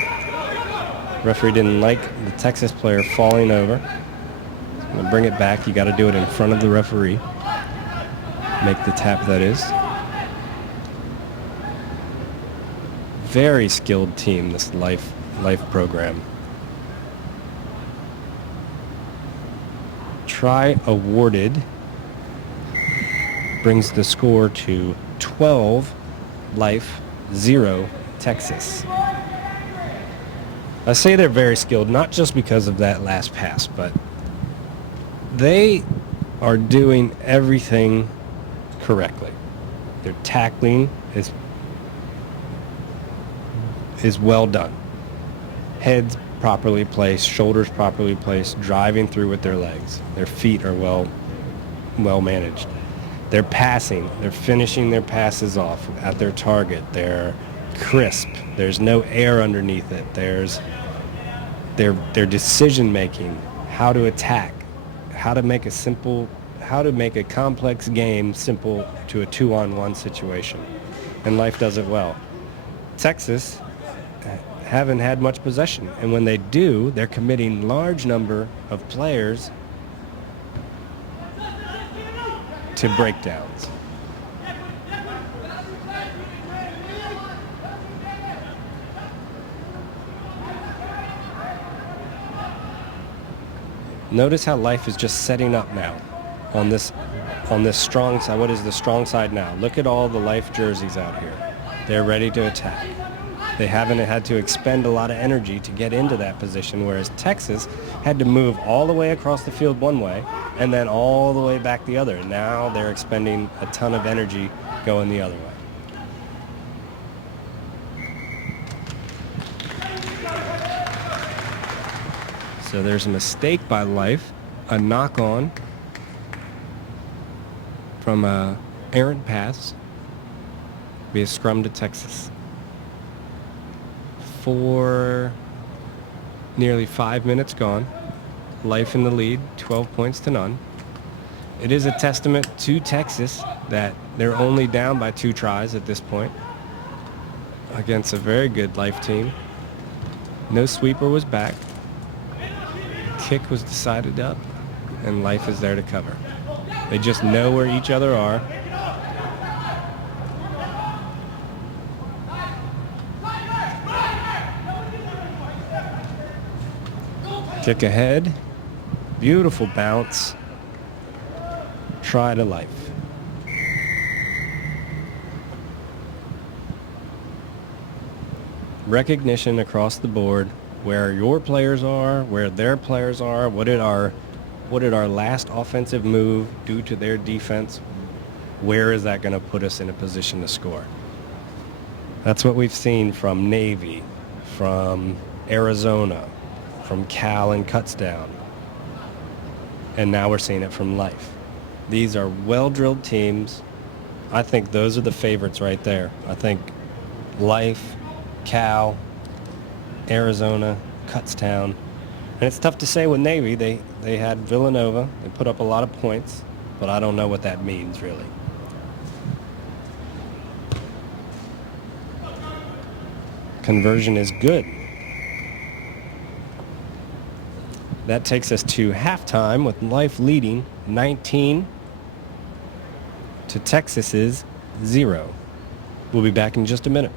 Referee didn't like the Texas player falling over. I'm going to bring it back. You got to do it in front of the referee. Make the tap, that is. Very skilled team, this Life program. Try awarded. Brings the score to 12 Life, 0 Texas. I say they're very skilled, not just because of that last pass, but they are doing everything correctly. Their tackling is well done. Heads properly placed, shoulders properly placed, driving through with their legs. Their feet are well managed. They're passing. They're finishing their passes off at their target. They're crisp. There's no air underneath it. their decision making, how to attack, how to make a complex game simple to a 2-on-1 situation. And Life does it well. Texas haven't had much possession, and when they do, they're committing large number of players to breakdowns. Notice how Life is just setting up now on this strong side. What is the strong side now? Look at all the Life jerseys out here. They're ready to attack. They haven't had to expend a lot of energy to get into that position, whereas Texas had to move all the way across the field one way and then all the way back the other. Now they're expending a ton of energy going the other way. So there's a mistake by Life, a knock-on from a errant pass, be a scrum to Texas. For nearly 5 minutes gone, Life in the lead, 12 points to none. It is a testament to Texas that they're only down by 2 tries at this point against a very good Life team. No sweeper was back. Kick was decided up, and Life is there to cover. They just know where each other are. Kick ahead. Beautiful bounce. Try to Life. Recognition across the board where your players are, where their players are, what did our last offensive move do to their defense? Where is that going to put us in a position to score? That's what we've seen from Navy, from Arizona, from Cal and Cutsdown. And now we're seeing it from Life. These are well-drilled teams. I think those are the favorites right there. I think Life, Cal, Arizona, Kutztown. And it's tough to say with Navy. They had Villanova. They put up a lot of points, but I don't know what that means really. Conversion is good. That takes us to halftime with Life leading 19 to Texas's 0. We'll be back in just a minute.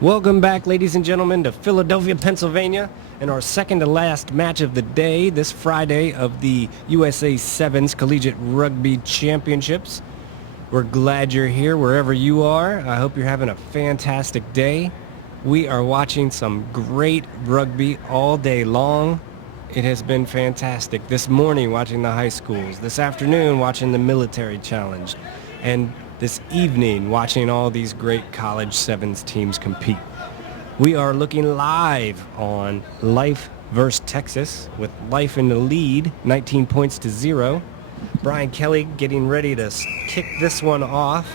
Welcome back, ladies and gentlemen, to Philadelphia, Pennsylvania, and our second to last match of the day this Friday of the USA Sevens Collegiate Rugby Championships. We're glad you're here wherever you are. I hope you're having a fantastic day. We are watching some great rugby all day long. It has been fantastic. This morning watching the high schools, this afternoon watching the military challenge, and this evening watching all these great college sevens teams compete. We are looking live on Life versus Texas with Life in the lead, 19 points to 0. Brian Kelly getting ready to kick this one off.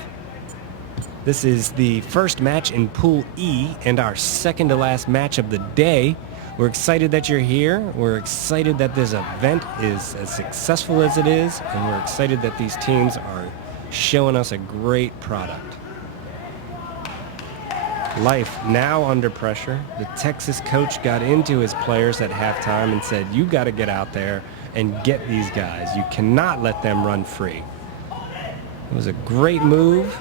This is the first match in Pool E and our second to last match of the day. We're excited that you're here. We're excited that this event is as successful as it is, and we're excited that these teams are showing us a great product. Life now under pressure. The Texas coach got into his players at halftime and said, you got to get out there and get these guys. You cannot let them run free. It was a great move.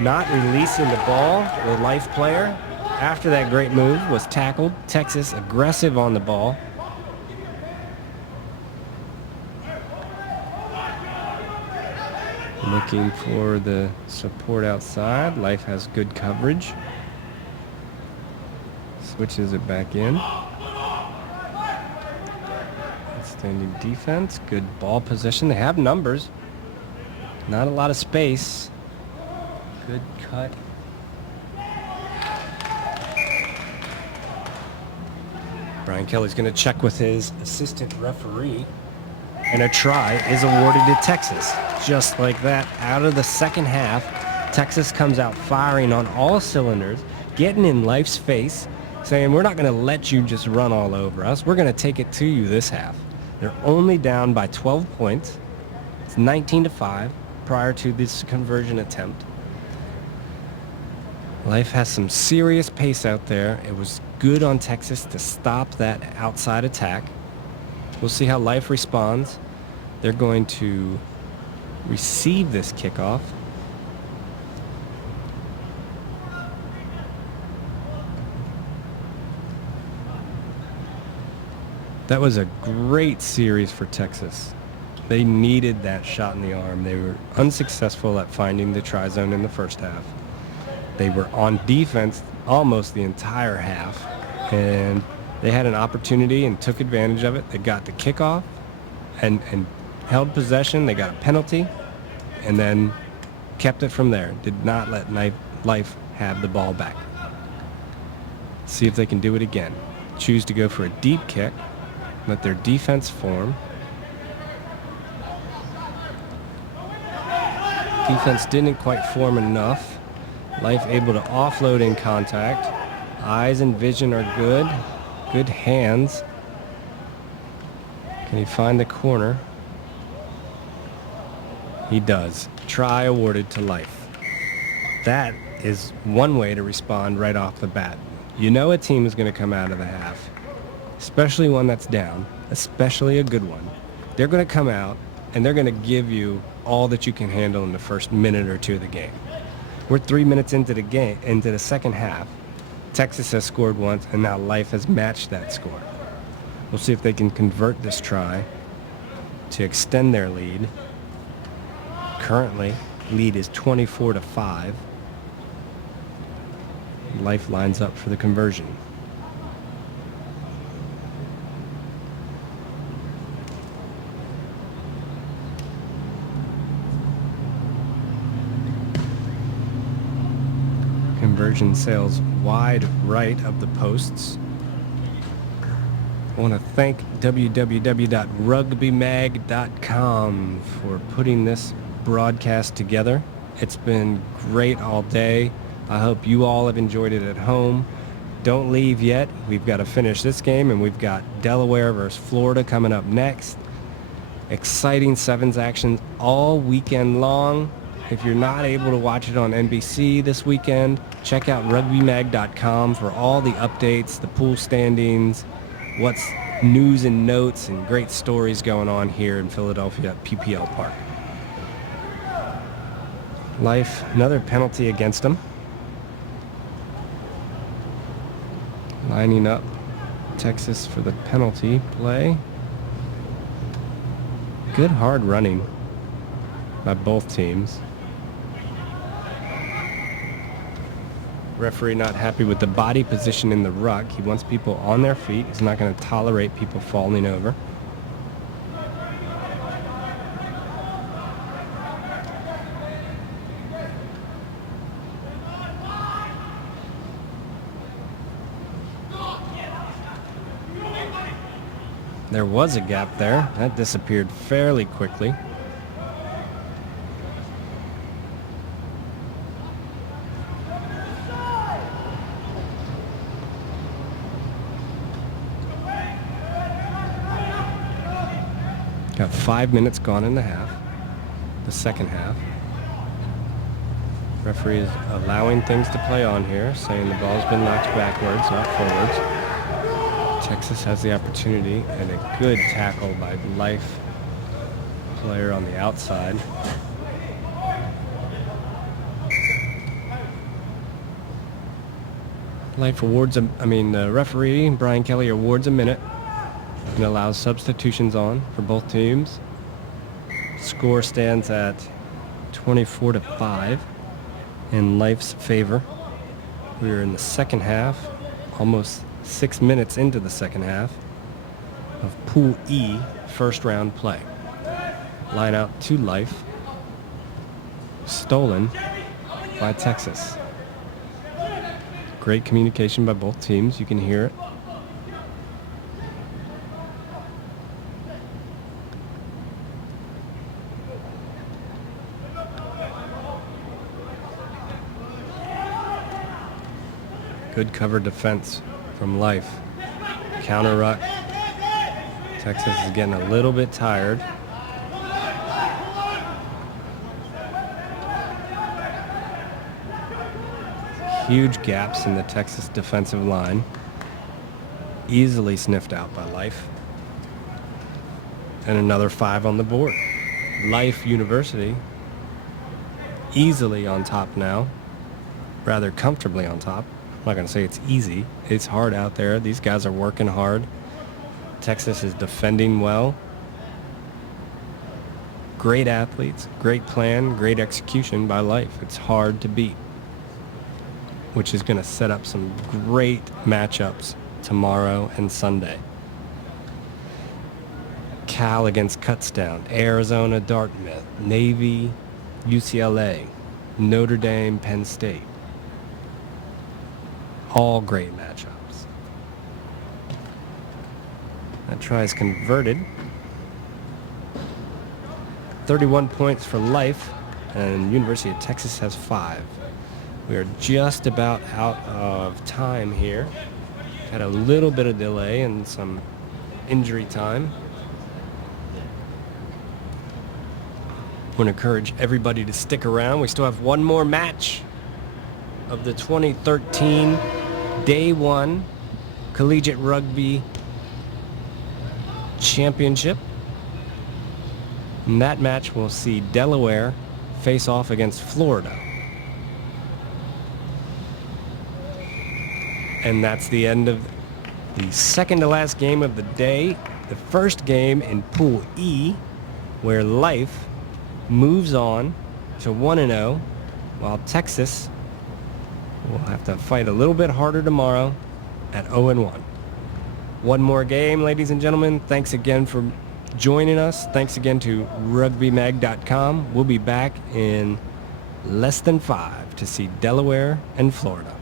Not releasing the ball, the Life player, after that great move, was tackled. Texas aggressive on the ball. Looking for the support outside. Life has good coverage. Switches it back in. Outstanding defense, good ball position. They have numbers. Not a lot of space. Good cut. Brian Kelly's going to check with his assistant referee, and a try is awarded to Texas. Just like that, out of the second half, Texas comes out firing on all cylinders, getting in Life's face, saying, we're not going to let you just run all over us. We're going to take it to you this half. They're only down by 12 points. It's 19-5 prior to this conversion attempt. Life has some serious pace out there. It was good on Texas to stop that outside attack. We'll see how Life responds. They're going to receive this kickoff. That was a great series for Texas. They needed that shot in the arm. They were unsuccessful at finding the try zone in the first half. They were on defense almost the entire half, and they had an opportunity and took advantage of it. They got the kickoff and held possession. They got a penalty and then kept it from there. Did not let Life have the ball back. See if they can do it again. Choose to go for a deep kick. Let their defense form. Defense didn't quite form enough. Life able to offload in contact. Eyes and vision are good. Good hands. Can he find the corner? He does. Try awarded to Life. That is one way to respond right off the bat. You know a team is going to come out of the half, especially one that's down, especially a good one. They're going to come out and they're going to give you all that you can handle in the first minute or two of the game. We're 3 minutes into the game, into the second half. Texas has scored once, and now Life has matched that score. We'll see if they can convert this try to extend their lead. Currently, lead is 24-5. Life lines up for the conversion. Conversion sails wide right of the posts. I want to thank www.rugbymag.com for putting this broadcast together. It's been great all day. I hope you all have enjoyed it at home. Don't leave yet. We've got to finish this game, and we've got Delaware versus Florida coming up next. Exciting sevens action all weekend long. If you're not able to watch it on NBC this weekend, check out rugbymag.com for all the updates, the pool standings, what's news and notes, and great stories going on here in Philadelphia at PPL Park. Life, another penalty against them. Lining up Texas for the penalty play. Good hard running by both teams. Referee not happy with the body position in the ruck. He wants people on their feet. He's not going to tolerate people falling over. There was a gap there. That disappeared fairly quickly. Got 5 minutes gone in the half, the second half. Referee is allowing things to play on here, saying the ball's been knocked backwards, not forwards. Texas has the opportunity, and a good tackle by Life player on the outside. Life awards the referee, Brian Kelly, awards a minute and allows substitutions on for both teams. Score stands at 24-5 in Life's favor. We are in the second half, almost 6 minutes into the second half of Pool E first round play. Line out to Life. Stolen by Texas. Great communication by both teams. You can hear it. Good cover defense from Life. Counter ruck. Texas is getting a little bit tired. Huge gaps in the Texas defensive line. Easily sniffed out by Life. And another 5 on the board. Life University easily on top now. Rather comfortably on top. I'm not going to say it's easy. It's hard out there. These guys are working hard. Texas is defending well. Great athletes, great plan, great execution by Life. It's hard to beat, which is going to set up some great matchups tomorrow and Sunday. Cal against Kutztown, Arizona, Dartmouth, Navy, UCLA, Notre Dame, Penn State. All great matchups. That try is converted. 31 points for Life, and University of Texas has 5. We are just about out of time here. Had a little bit of delay and some injury time. I want to encourage everybody to stick around. We still have one more match of the 2013 Day 1 Collegiate Rugby Championship. And that match will see Delaware face off against Florida. And that's the end of the second to last game of the day. The first game in Pool E, where Life moves on to 1-0, while Texas will have to fight a little bit harder tomorrow at 0-1. One more game, ladies and gentlemen. Thanks again for joining us. Thanks again to rugbymag.com. We'll be back in less than 5 to see Delaware and Florida.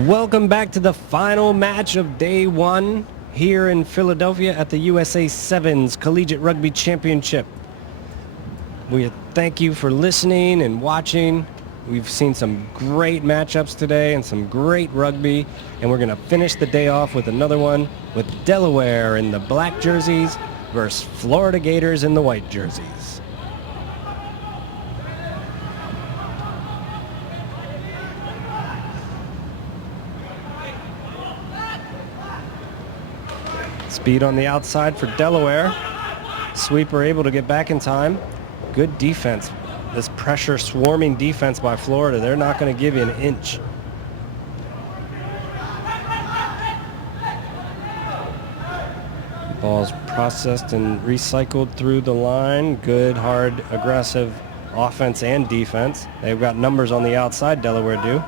Welcome back to the final match of day one here in Philadelphia at the USA Sevens Collegiate Rugby Championship. We thank you for listening and watching. We've seen some great matchups today and some great rugby, and we're going to finish the day off with another one with Delaware in the black jerseys versus Florida Gators in the white jerseys. Speed on the outside for Delaware. Sweeper able to get back in time. Good defense. This pressure swarming defense by Florida, they're not going to give you an inch. Ball's processed and recycled through the line. Good, hard, aggressive offense and defense. They've got numbers on the outside, Delaware do.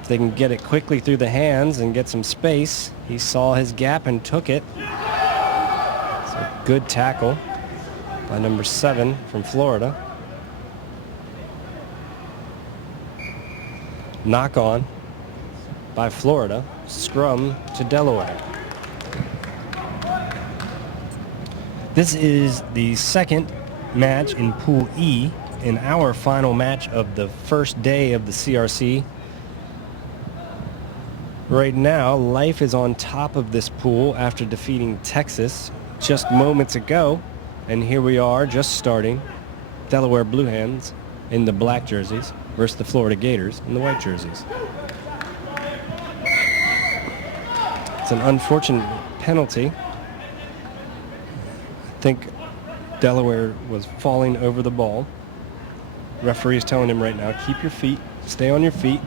If they can get it quickly through the hands and get some space. He saw his gap and took it. It's a good tackle by number 7 from Florida. Knock on by Florida. Scrum to Delaware. This is the second match in Pool E in our final match of the first day of the CRC. Right now, Life is on top of this pool after defeating Texas just moments ago. And here we are just starting. Delaware Blue Hens in the black jerseys versus the Florida Gators in the white jerseys. It's an unfortunate penalty. I think Delaware was falling over the ball. Referee is telling him right now, keep your feet, stay on your feet.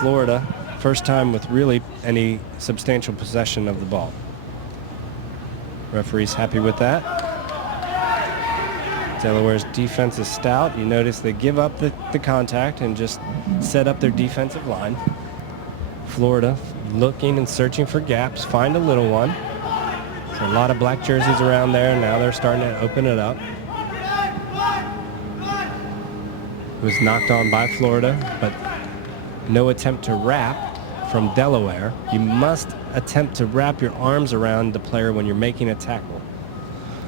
Florida, first time with really any substantial possession of the ball. Referee's happy with that. Delaware's defense is stout. You notice they give up the contact and just set up their defensive line. Florida looking and searching for gaps, find a little one. There's a lot of black jerseys around there. Now they're starting to open it up. It was knocked on by Florida, but no attempt to wrap from Delaware. You must attempt to wrap your arms around the player when you're making a tackle.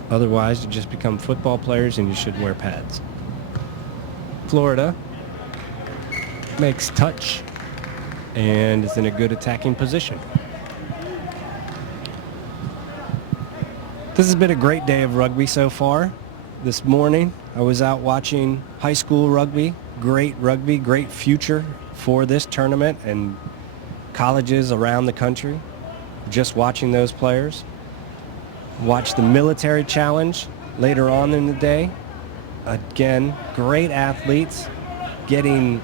Otherwise, you just become football players and you should wear pads. Florida makes touch and is in a good attacking position. This has been a great day of rugby so far. This morning, I was out watching high school rugby, great future for this tournament and colleges around the country. Just watching those players. Watch the military challenge later on in the day. Again, great athletes getting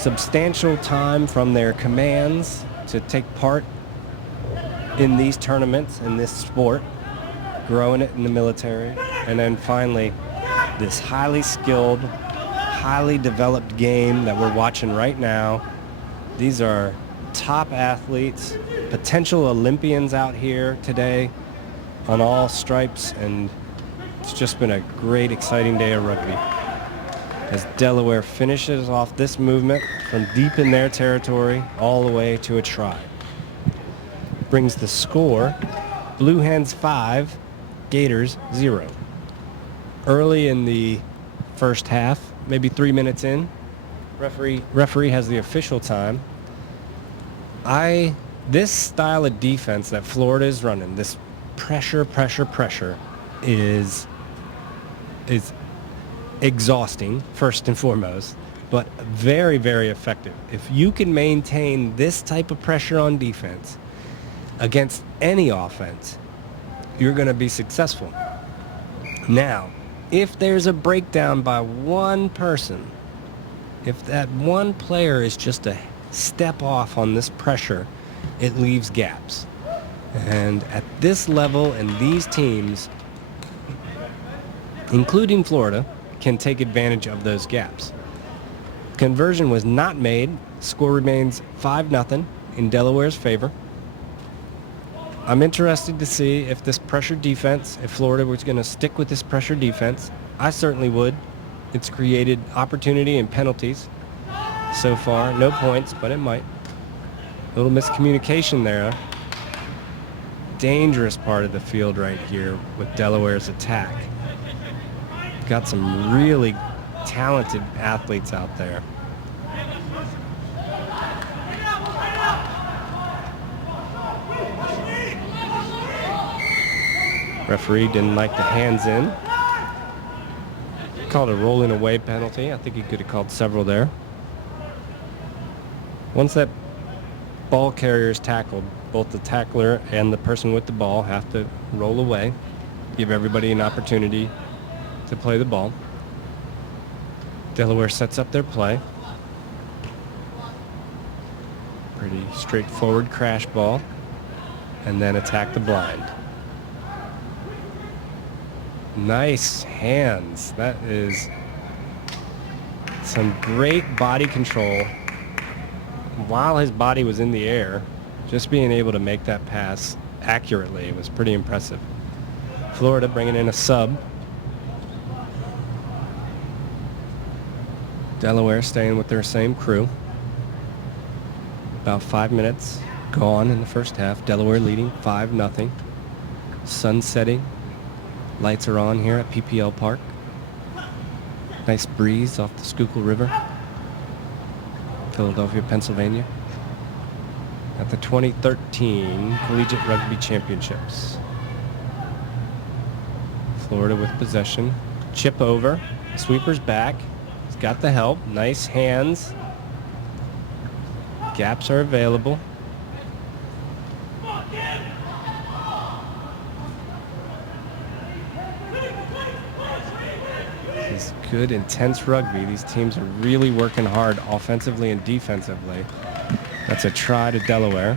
substantial time from their commands to take part in these tournaments, in this sport, growing it in the military. And then finally, this highly skilled, highly developed game that we're watching right now. These are top athletes, potential Olympians out here today on all stripes, and it's just been a great, exciting day of rugby. As Delaware finishes off this movement from deep in their territory all the way to a try. Brings the score, Blue Hens 5, Gators 0. Early in the first half, maybe 3 minutes in, referee has the official time. This style of defense that Florida is running, this pressure is exhausting, first and foremost, but very, very effective. If you can maintain this type of pressure on defense against any offense, you're going to be successful. Now, if there's a breakdown by one person, if that one player is just a step off on this pressure, it leaves gaps. And at this level, and these teams, including Florida, can take advantage of those gaps. Conversion was not made. Score remains 5-0 in Delaware's favor. I'm interested to see if this pressure defense, if Florida was going to stick with this pressure defense. I certainly would. It's created opportunity and penalties so far. No points, but it might. Little miscommunication there. Dangerous part of the field right here with Delaware's attack. Got some really talented athletes out there. Referee didn't like the hands in. Called a rolling away penalty. I think he could have called several there. Once that ball carrier is tackled, both the tackler and the person with the ball have to roll away. Give everybody an opportunity to play the ball. Delaware sets up their play. Pretty straightforward crash ball. And then attack the blind. Nice hands. That is some great body control. While his body was in the air, just being able to make that pass accurately was pretty impressive. Florida bringing in a sub. Delaware staying with their same crew. About 5 minutes gone in the first half. Delaware leading 5-0. Sun setting. Lights are on here at PPL Park. Nice breeze off the Schuylkill River. Philadelphia, Pennsylvania. At the 2013 Collegiate Rugby Championships. Florida with possession. Chip over. Sweeper's back. He's got the help. Nice hands. Gaps are available. This is good, intense rugby. These teams are really working hard offensively and defensively. That's a try to Delaware.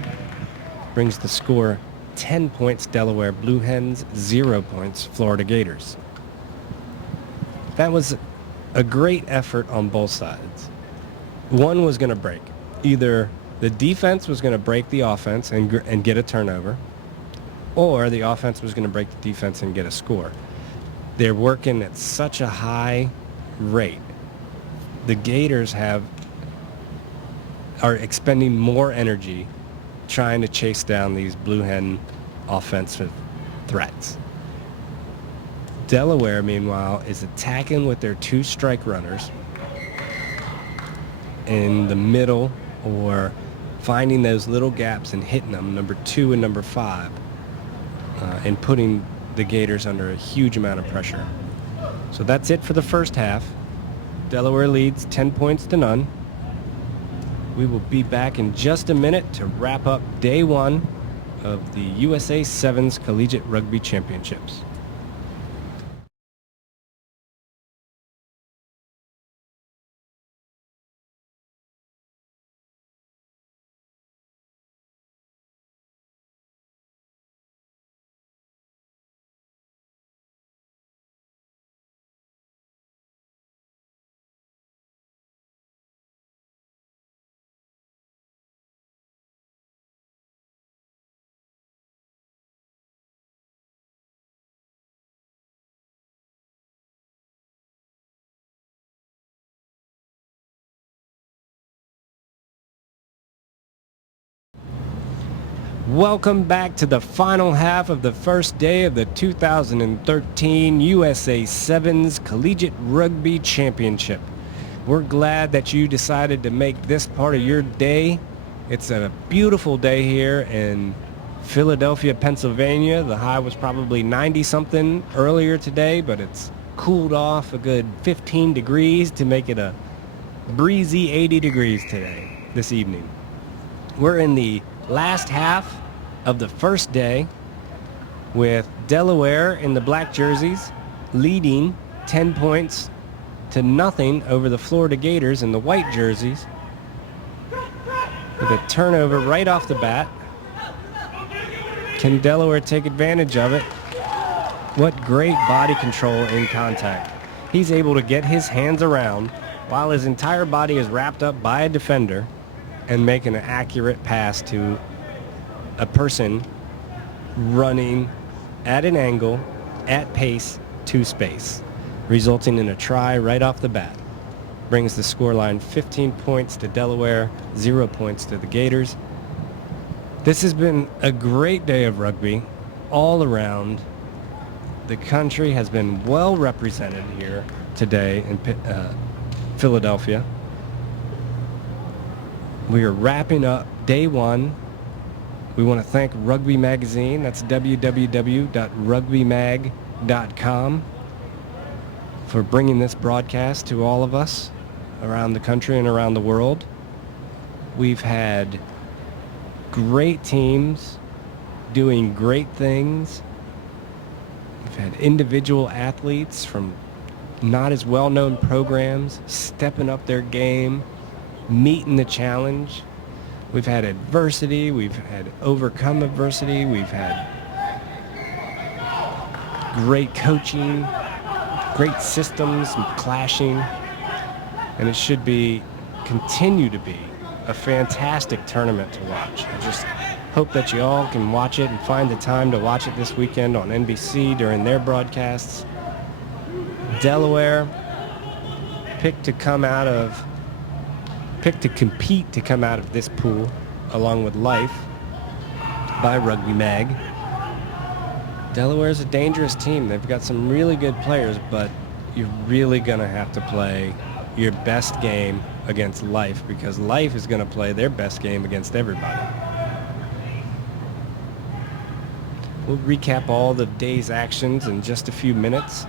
Brings the score 10 points Delaware Blue Hens, 0 points Florida Gators. That was a great effort on both sides. One was going to break. Either the defense was going to break the offense and get a turnover, or the offense was going to break the defense and get a score. They're working at such a high rate. The Gators are expending more energy trying to chase down these Blue Hen offensive threats. Delaware, meanwhile, is attacking with their 2 strike runners in the middle, or finding those little gaps and hitting them, number 2 and number 5, and putting the Gators under a huge amount of pressure. So that's it for the first half. Delaware leads 10 points to none. We will be back in just a minute to wrap up day 1 of the USA Sevens Collegiate Rugby Championships. Welcome back to the final half of the first day of the 2013 USA Sevens Collegiate Rugby Championship. We're glad that you decided to make this part of your day. It's a beautiful day here in Philadelphia, Pennsylvania. The high was probably 90-something earlier today, but it's cooled off a good 15 degrees to make it a breezy 80 degrees this evening. We're in the last half of the first day with Delaware in the black jerseys leading 10 points to nothing over the Florida Gators in the white jerseys, with a turnover right off the bat. Can Delaware take advantage of it? What great body control in contact. He's able to get his hands around while his entire body is wrapped up by a defender and make an accurate pass to a person running at an angle, at pace, to space, resulting in a try right off the bat. Brings the scoreline 15 points to Delaware, 0 points to the Gators. This has been a great day of rugby all around. The country has been well represented here today in Philadelphia. We are wrapping up day one. We want to thank Rugby Magazine. That's www.rugbymag.com for bringing this broadcast to all of us around the country and around the world. We've had great teams doing great things. We've had individual athletes from not as well-known programs stepping up their game, meeting the challenge. We've had adversity. We've had overcome adversity. We've had great coaching, great systems clashing, and it should continue to be a fantastic tournament to watch. I just hope that you all can watch it and find the time to watch it this weekend on NBC during their broadcasts. Delaware picked to compete to come out of this pool along with Life by Rugby Mag. Delaware's a dangerous team. They've got some really good players, but you're really going to have to play your best game against Life, because Life is going to play their best game against everybody. We'll recap all the day's actions in just a few minutes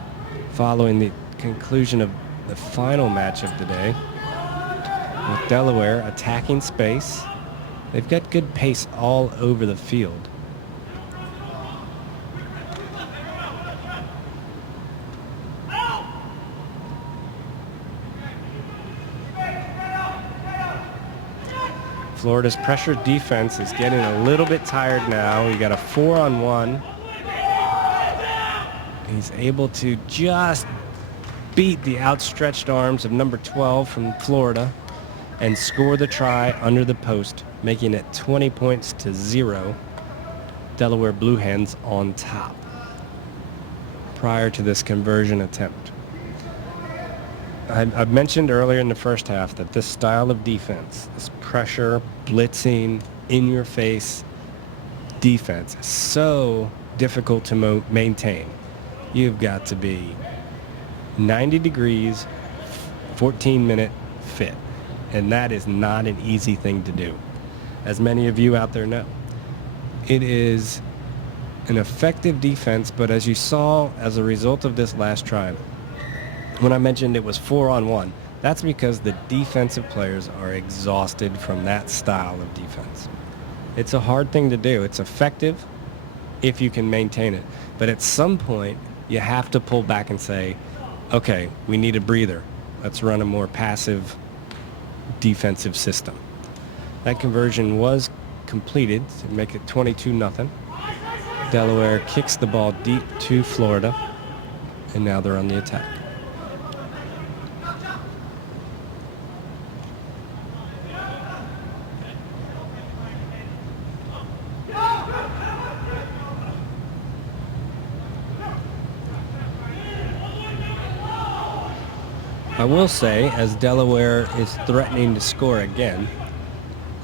following the conclusion of the final match of the day, with Delaware attacking space. They've got good pace all over the field. Florida's pressure defense is getting a little bit tired now. We got a 4-on-1. He's able to just beat the outstretched arms of number 12 from Florida and score the try under the post, making it 20 points to 0. Delaware Blue Hens on top prior to this conversion attempt. I mentioned earlier in the first half that this style of defense, this pressure, blitzing, in-your-face defense is so difficult to maintain. You've got to be 90 degrees, 14-minute fit. And that is not an easy thing to do, as many of you out there know. It is an effective defense, but as you saw as a result of this last try, when I mentioned it was 4-on-1, that's because the defensive players are exhausted from that style of defense. It's a hard thing to do. It's effective if you can maintain it. But at some point, you have to pull back and say, okay, we need a breather. Let's run a more passive defensive system. That conversion was completed to make it 22-0. Delaware kicks the ball deep to Florida, and now they're on the attack. I will say, as Delaware is threatening to score again,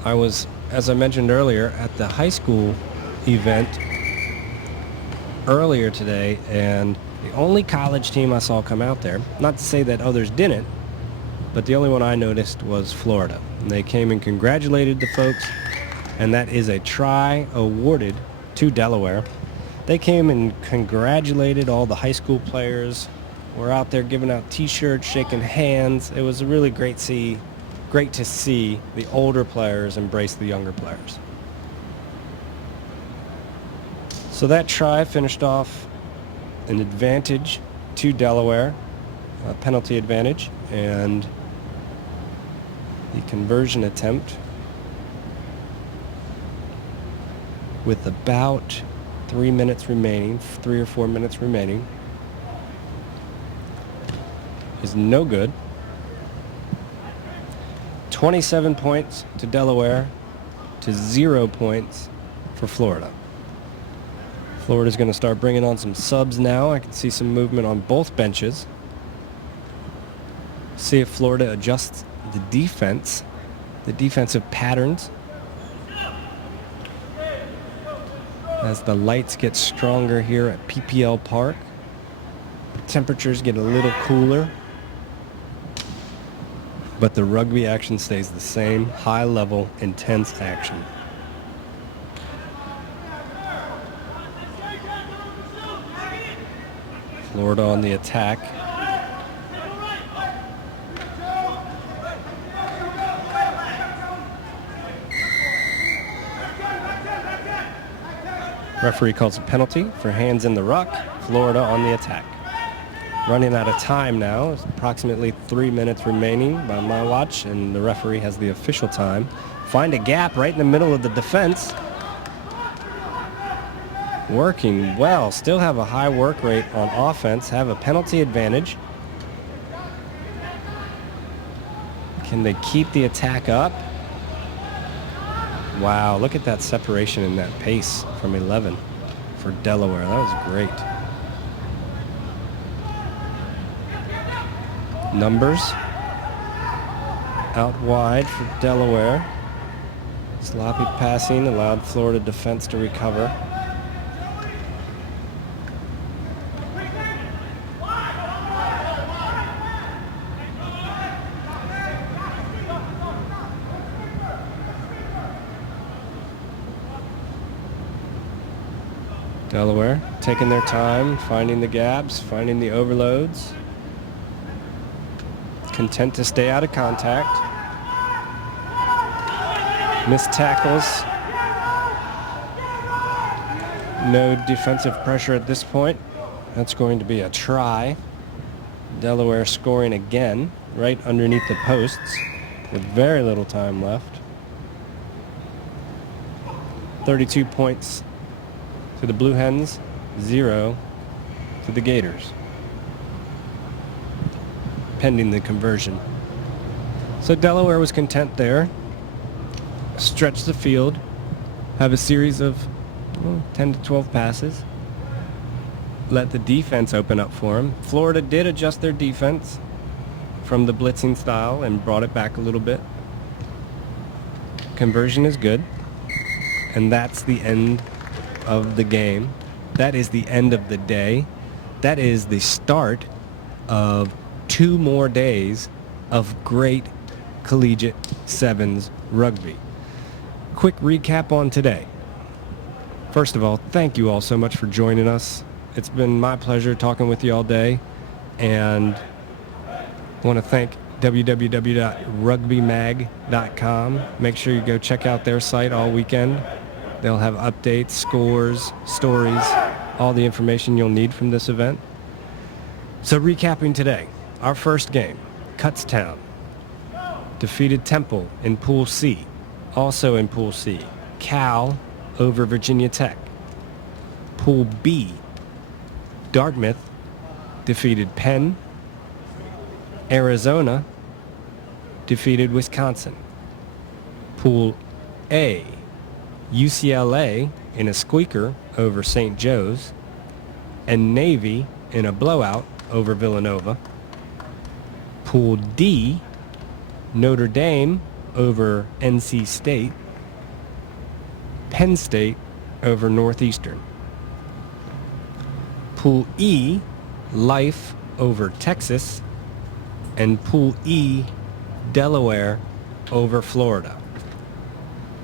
I was, as I mentioned earlier, at the high school event earlier today, and the only college team I saw come out there, not to say that others didn't, but the only one I noticed was Florida. And they came and congratulated the folks, and that is a try awarded to Delaware. They came and congratulated all the high school players. We're out there giving out T-shirts, shaking hands. It was really great to see the older players embrace the younger players. So that try finished off an advantage to Delaware, a penalty advantage, and the conversion attempt with about 3 or 4 minutes remaining, is no good. 27 points to Delaware to 0 points for Florida. Florida's going to start bringing on some subs now. I can see some movement on both benches. See if Florida adjusts the defense, the defensive patterns. As the lights get stronger here at PPL Park, temperatures get a little cooler, but the rugby action stays the same, high level, intense action. Florida on the attack. Referee calls a penalty for hands in the ruck. Florida on the attack. Running out of time now. It's approximately 3 minutes remaining by my watch, and the referee has the official time. Find a gap right in the middle of the defense. Working well. Still have a high work rate on offense. Have a penalty advantage. Can they keep the attack up? Wow, look at that separation and that pace from 11 for Delaware. That was great. Numbers out wide for Delaware. Sloppy passing allowed Florida defense to recover. Delaware taking their time, finding the gaps, finding the overloads. Content to stay out of contact. Missed tackles. No defensive pressure at this point. That's going to be a try. Delaware scoring again, right underneath the posts with very little time left. 32 points to the Blue Hens, 0 to the Gators, pending the conversion. So Delaware was content there. Stretch the field, have a series of 10 to 12 passes. Let the defense open up for them. Florida did adjust their defense from the blitzing style and brought it back a little bit. Conversion is good. And that's the end of the game. That is the end of the day. That is the start of 2 more days of great collegiate sevens rugby. Quick recap on today. First of all, thank you all so much for joining us. It's been my pleasure talking with you all day, and I want to thank www.rugbymag.com. Make sure you go check out their site all weekend. They'll have updates, scores, stories, all the information you'll need from this event. So recapping today, our first game, Kutztown defeated Temple in Pool C. Also in Pool C, Cal over Virginia Tech. Pool B, Dartmouth defeated Penn. Arizona defeated Wisconsin. Pool A, UCLA in a squeaker over St. Joe's, and Navy in a blowout over Villanova. Pool D, Notre Dame over NC State. Penn State over Northeastern. Pool E, Life over Texas. And Pool E, Delaware over Florida.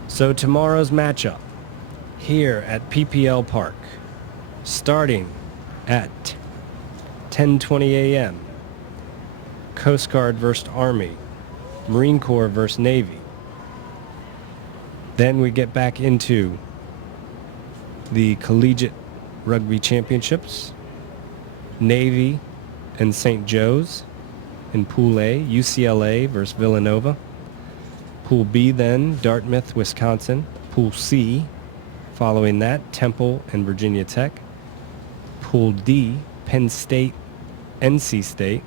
So tomorrow's matchup here at PPL Park, starting at 10:20 a.m. Coast Guard versus Army, Marine Corps versus Navy. Then we get back into the Collegiate Rugby Championships, Navy and St. Joe's. In Pool A, UCLA versus Villanova. Pool B then, Dartmouth, Wisconsin. Pool C, following that, Temple and Virginia Tech. Pool D, Penn State, NC State.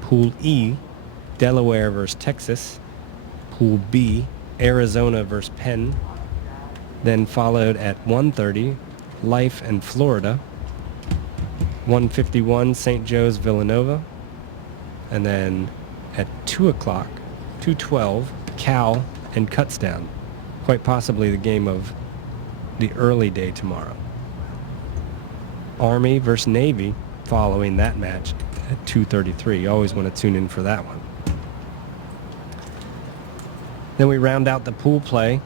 Pool E, Delaware versus Texas. Pool B, Arizona versus Penn. Then followed at 1:30, Life and Florida. 1:51, St. Joe's, Villanova. And then at 2 o'clock, 2:12, Cal and Kutztown. Quite possibly the game of the early day tomorrow. Army versus Navy following that match at 2:33. You always want to tune in for that one. Then we round out the pool play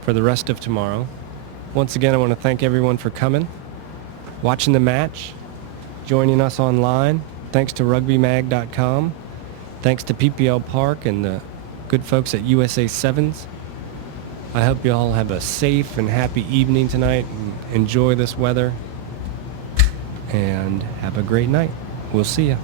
for the rest of tomorrow. Once again, I want to thank everyone for coming, watching the match, joining us online. Thanks to rugbymag.com. Thanks to PPL Park and the good folks at USA Sevens. I hope you all have a safe and happy evening tonight. And enjoy this weather. And have a great night. We'll see you.